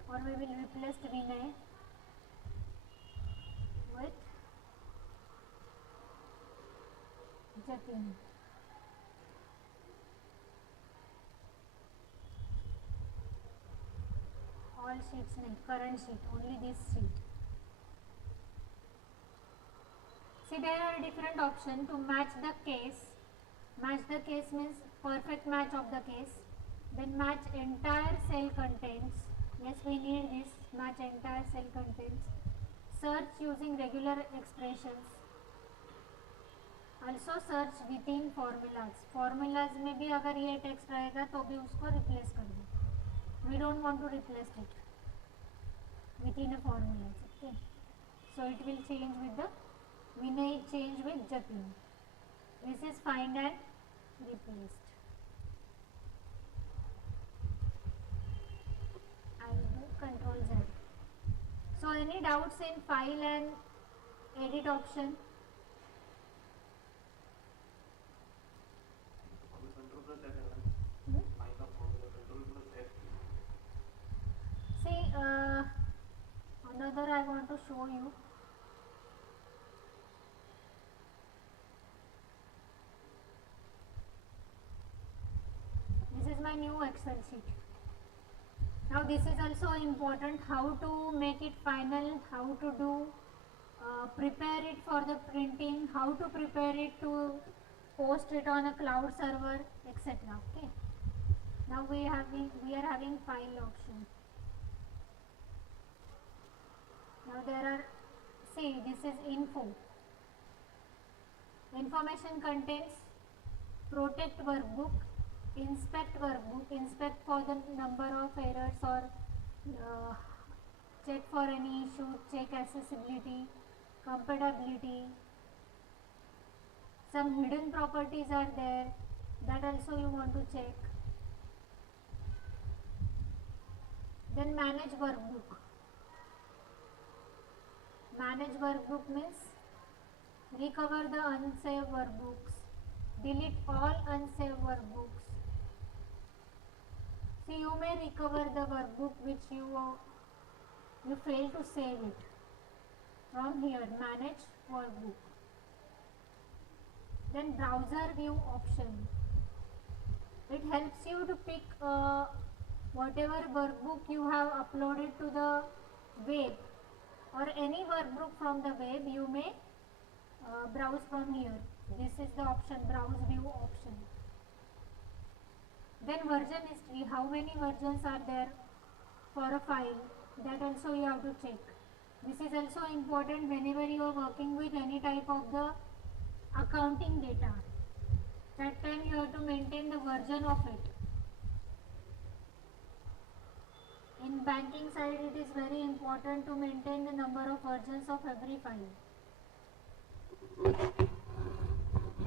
or we will replace Vinay with Jatin. All sheets nahi, current sheet, only this sheet. See, there are different options to match the case. Match the case means perfect match of the case. Then match entire cell contents. Yes, we need this. Match entire cell contents. Search using regular expressions. Also search within formulas. Formulas में भी अगर ये text रहेगा तो भी उसको replace कर दो. We don't want to replace it within a formula. Okay. So it will change with the Vinay change with Jatin. This is find and replaced. I will do Control Z. So any doubts in file and edit option? See, another I want to show you. This is my new Excel sheet. Now this is also important, how to make it final, how to do, prepare it for the printing, how to prepare it to post it on a cloud server, etc. Okay. Now we are having file option. Now there are, see, this is info. Information contains protect workbook, inspect workbook, inspect for the number of errors or check for any issue, check accessibility, compatibility. Some hidden properties are there, that also you want to check. Then manage workbook. Manage workbook means recover the unsaved workbooks, delete all unsaved workbooks. See, you may recover the workbook which you fail to save it. From here, manage workbook. Then browser view option. It helps you to pick whatever workbook you have uploaded to the web, or any workbook from the web you may browse from here. This is the option, browse view option. Then version history, how many versions are there for a file, that also you have to check. This is also important whenever you are working with any type of the accounting data. That time you have to maintain the version of it. In banking side, it is very important to maintain the number of versions of every file.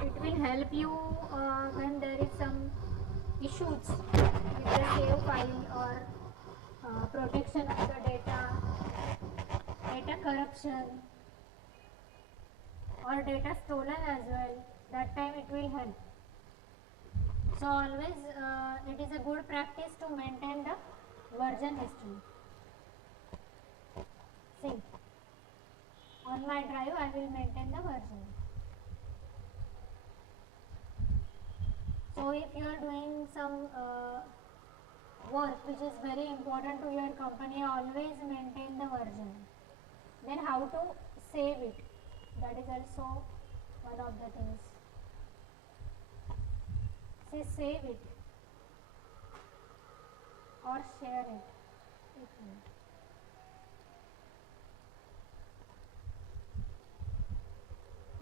It will help you when there is some issues with the save file or protection of the data, data corruption or data stolen as well, that time it will help. So always it is a good practice to maintain the version history. See, on my drive I will maintain the version. So if you are doing some work which is very important to your company, always maintain the version. Then how to save it, that is also one of the things. Say save it or share it. एक minute.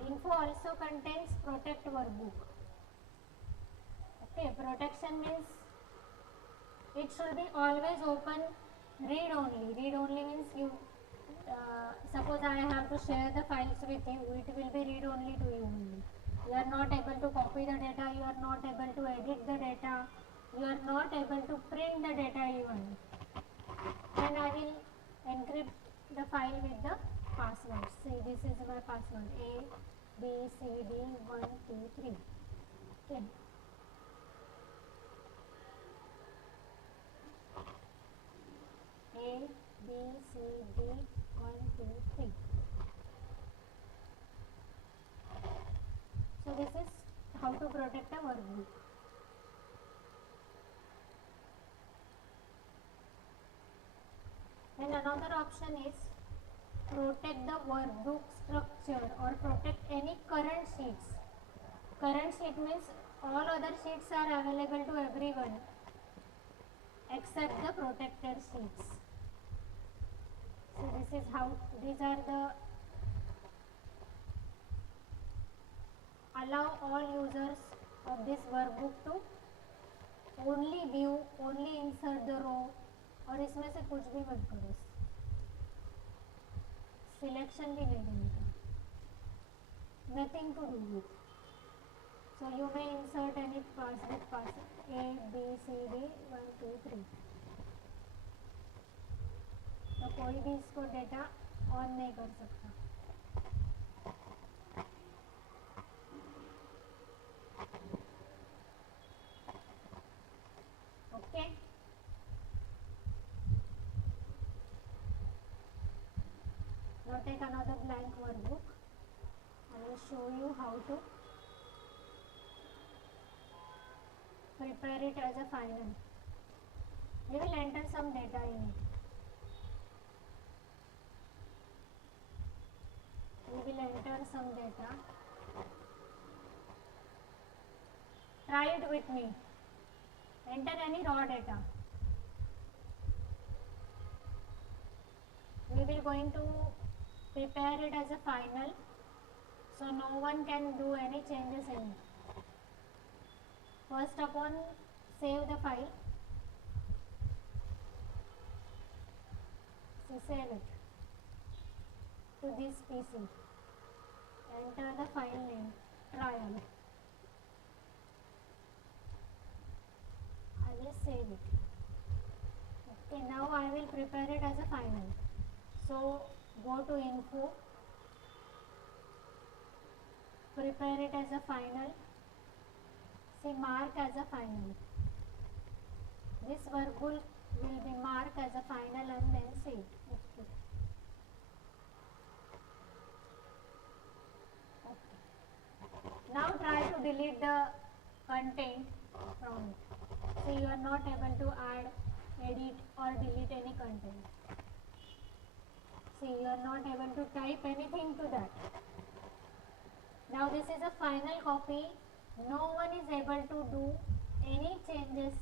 Info also contains protect workbook. Okay, protection means it should be always open read only. Read only means you suppose I have to share the files with you, it will be read only to you only. You are not able to copy the data, you are not able to edit the data, you are not able to print the data even. Then I will encrypt the file with the password. See, this is my password, A B C D 1 2 3. Okay. A B C D 1 2 3. So this is how to protect a workbook. And another option is protect the workbook structure or protect any current sheets. Current sheet means all other sheets are available to everyone except the protected sheets. So this is how, these are the allow all users of this workbook to only view, only insert the row और इसमें से कुछ भी मत करो, selection भी नहीं देने का, nothing to do with. So you may insert any pass with pass A B C D 1 2 3. तो कोई भी इसको डेटा ऑन नहीं कर सकता. Okay. Now take another blank workbook. I will show you how to prepare it as a final. We will enter some data in it. We will enter some data. Try it with me. Enter any raw data. We will going to prepare it as a final, so no one can do any changes in it. First upon save the file, so save it to this PC. Enter the file name, trial. I will save it. Okay, now I will prepare it as a final. So go to info, prepare it as a final, say mark as a final. This workbook will be marked as a final and then save. Okay. Now try to delete the content from it. So you are not able to add, edit or delete any content. See, you are not able to type anything to that. Now this is a final copy. No one is able to do any changes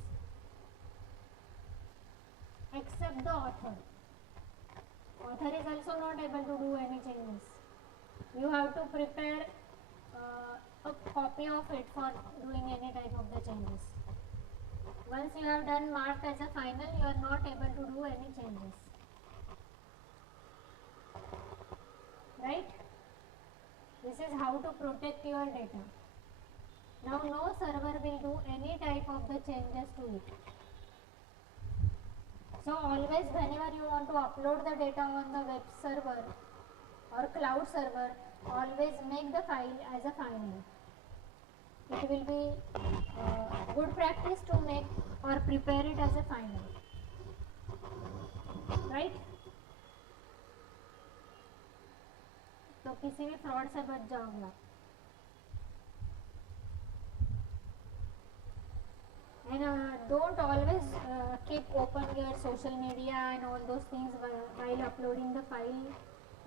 except the author. Author is also not able to do any changes. You have to prepare a copy of it for doing any type of the changes. Once you have done marked as a final, you are not able to do any changes. Right? This is how to protect your data. Now no server will do any type of the changes to it. So always whenever you want to upload the data on the web server or cloud server, always make the file as a final. It will be good practice to make or prepare it as a final, right? तो किसी भी fraud से बच जाओगे. And don't always keep open your social media and all those things while uploading the file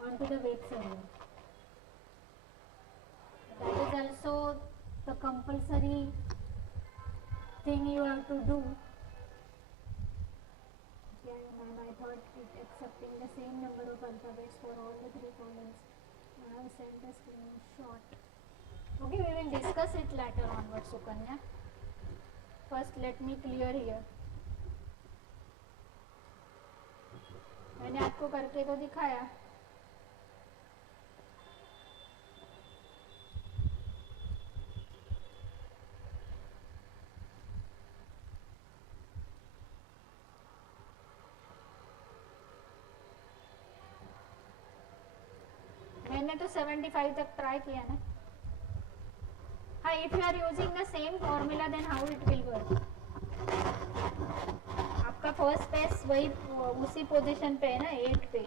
onto the web server. That is also the compulsory thing you have to do. Yeah, ma'am, I thought it accepting the same number of alphabets for all the 3 columns. I have sent a screenshot. Okay, we will discuss it later onwards, Sukanya. First, let me clear here. मैंने आपको करके तो दिखाया. मैंने तो 75 तक try किया ना. हाँ, if you are using the same formula, then how it will work? आपका फर्स्ट पेस वही उसी पोजीशन पे है ना, 8 पे.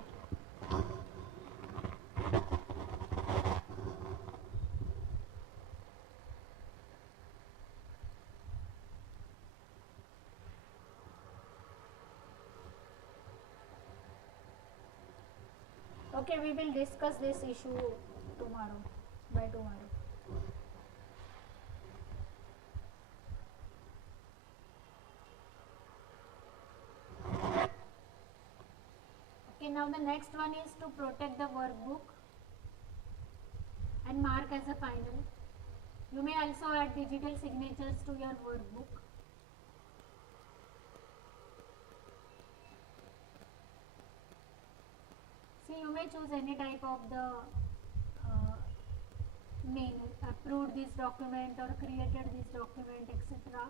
Okay, we will discuss this issue tomorrow, by tomorrow. Okay, now the next one is to protect the workbook and mark as a final. You may also add digital signatures to your workbook. See, you may choose any type of the name, approved this document or created this document, etc.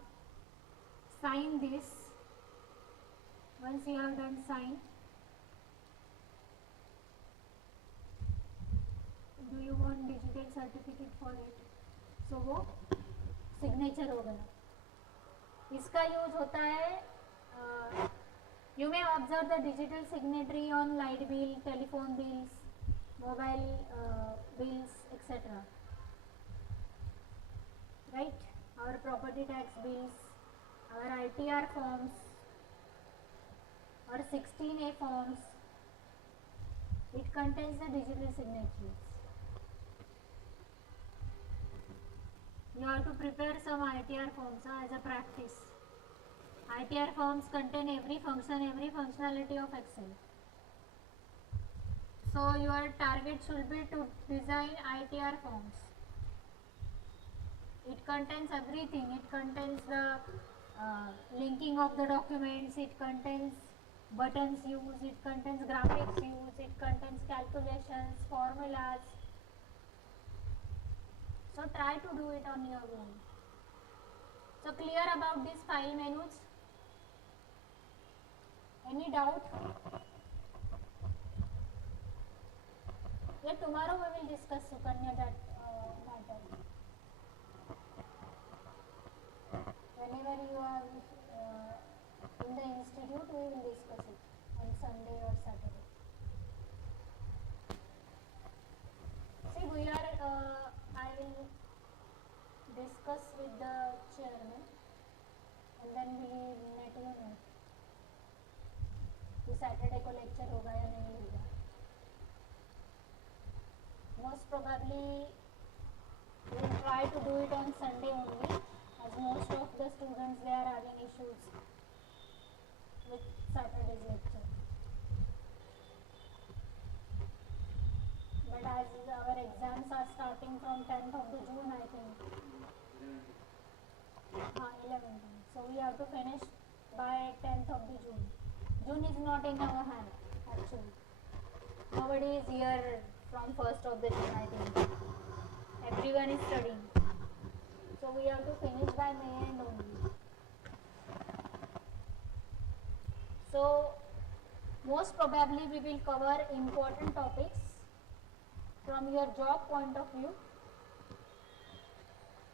Sign this. Once you have done sign, do you want digital certificate for it? So वो signature हो गया. इसका use होता है. You may observe the digital signatory on light bill, telephone bills, mobile bills, etc. Right? Our property tax bills, our ITR forms, or 16A forms. It contains the digital signatures. You have to prepare some ITR forms as a practice. ITR forms contain every function, every functionality of Excel. So your target should be to design ITR forms. It contains everything. It contains the linking of the documents. It contains buttons used. It contains graphics used. It contains calculations, formulas. So try to do it on your own. So clear about these file menus? Any doubt? Yeah, tomorrow we will discuss, Sukanya, that matter. Whenever you are in the institute, we will discuss it on Sunday or Saturday. See, we are, I will discuss with the chairman and then we let you know कि Saturday को lecture होगा या नहीं होगा. Most probably we will try to do it on Sunday only, as most of the students they are having issues with Saturday's lecture. But as our exams are starting from 10th of the June, I think. 11th. So we have to finish by 10th of the June. June is not in our hand, actually. Nobody is here from 1st of the June, I think. Everyone is studying. So we have to finish by May end only. So most probably we will cover important topics from your job point of view.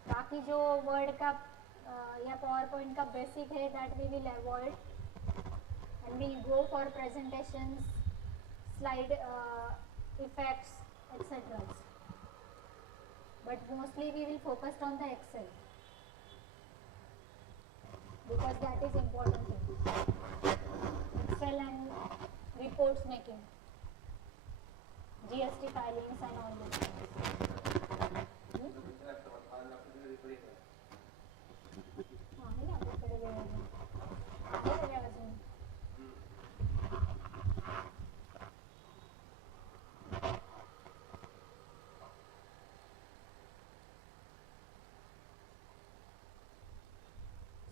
बाकी जो word का या PowerPoint का basic है that we will avoid and will go for presentations, slide effects etc. But mostly we will focus on the Excel because that is important thing. Excel and reports making, GST filings and all those things. आहे ना आपल्याकडे वेळ अजून. आहे वेळ अजून.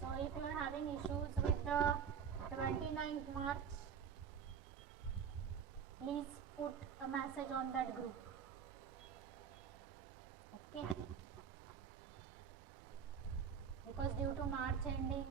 So if you are having issues with the 29th March, please put a message on that group. Okay? Because due to March ending,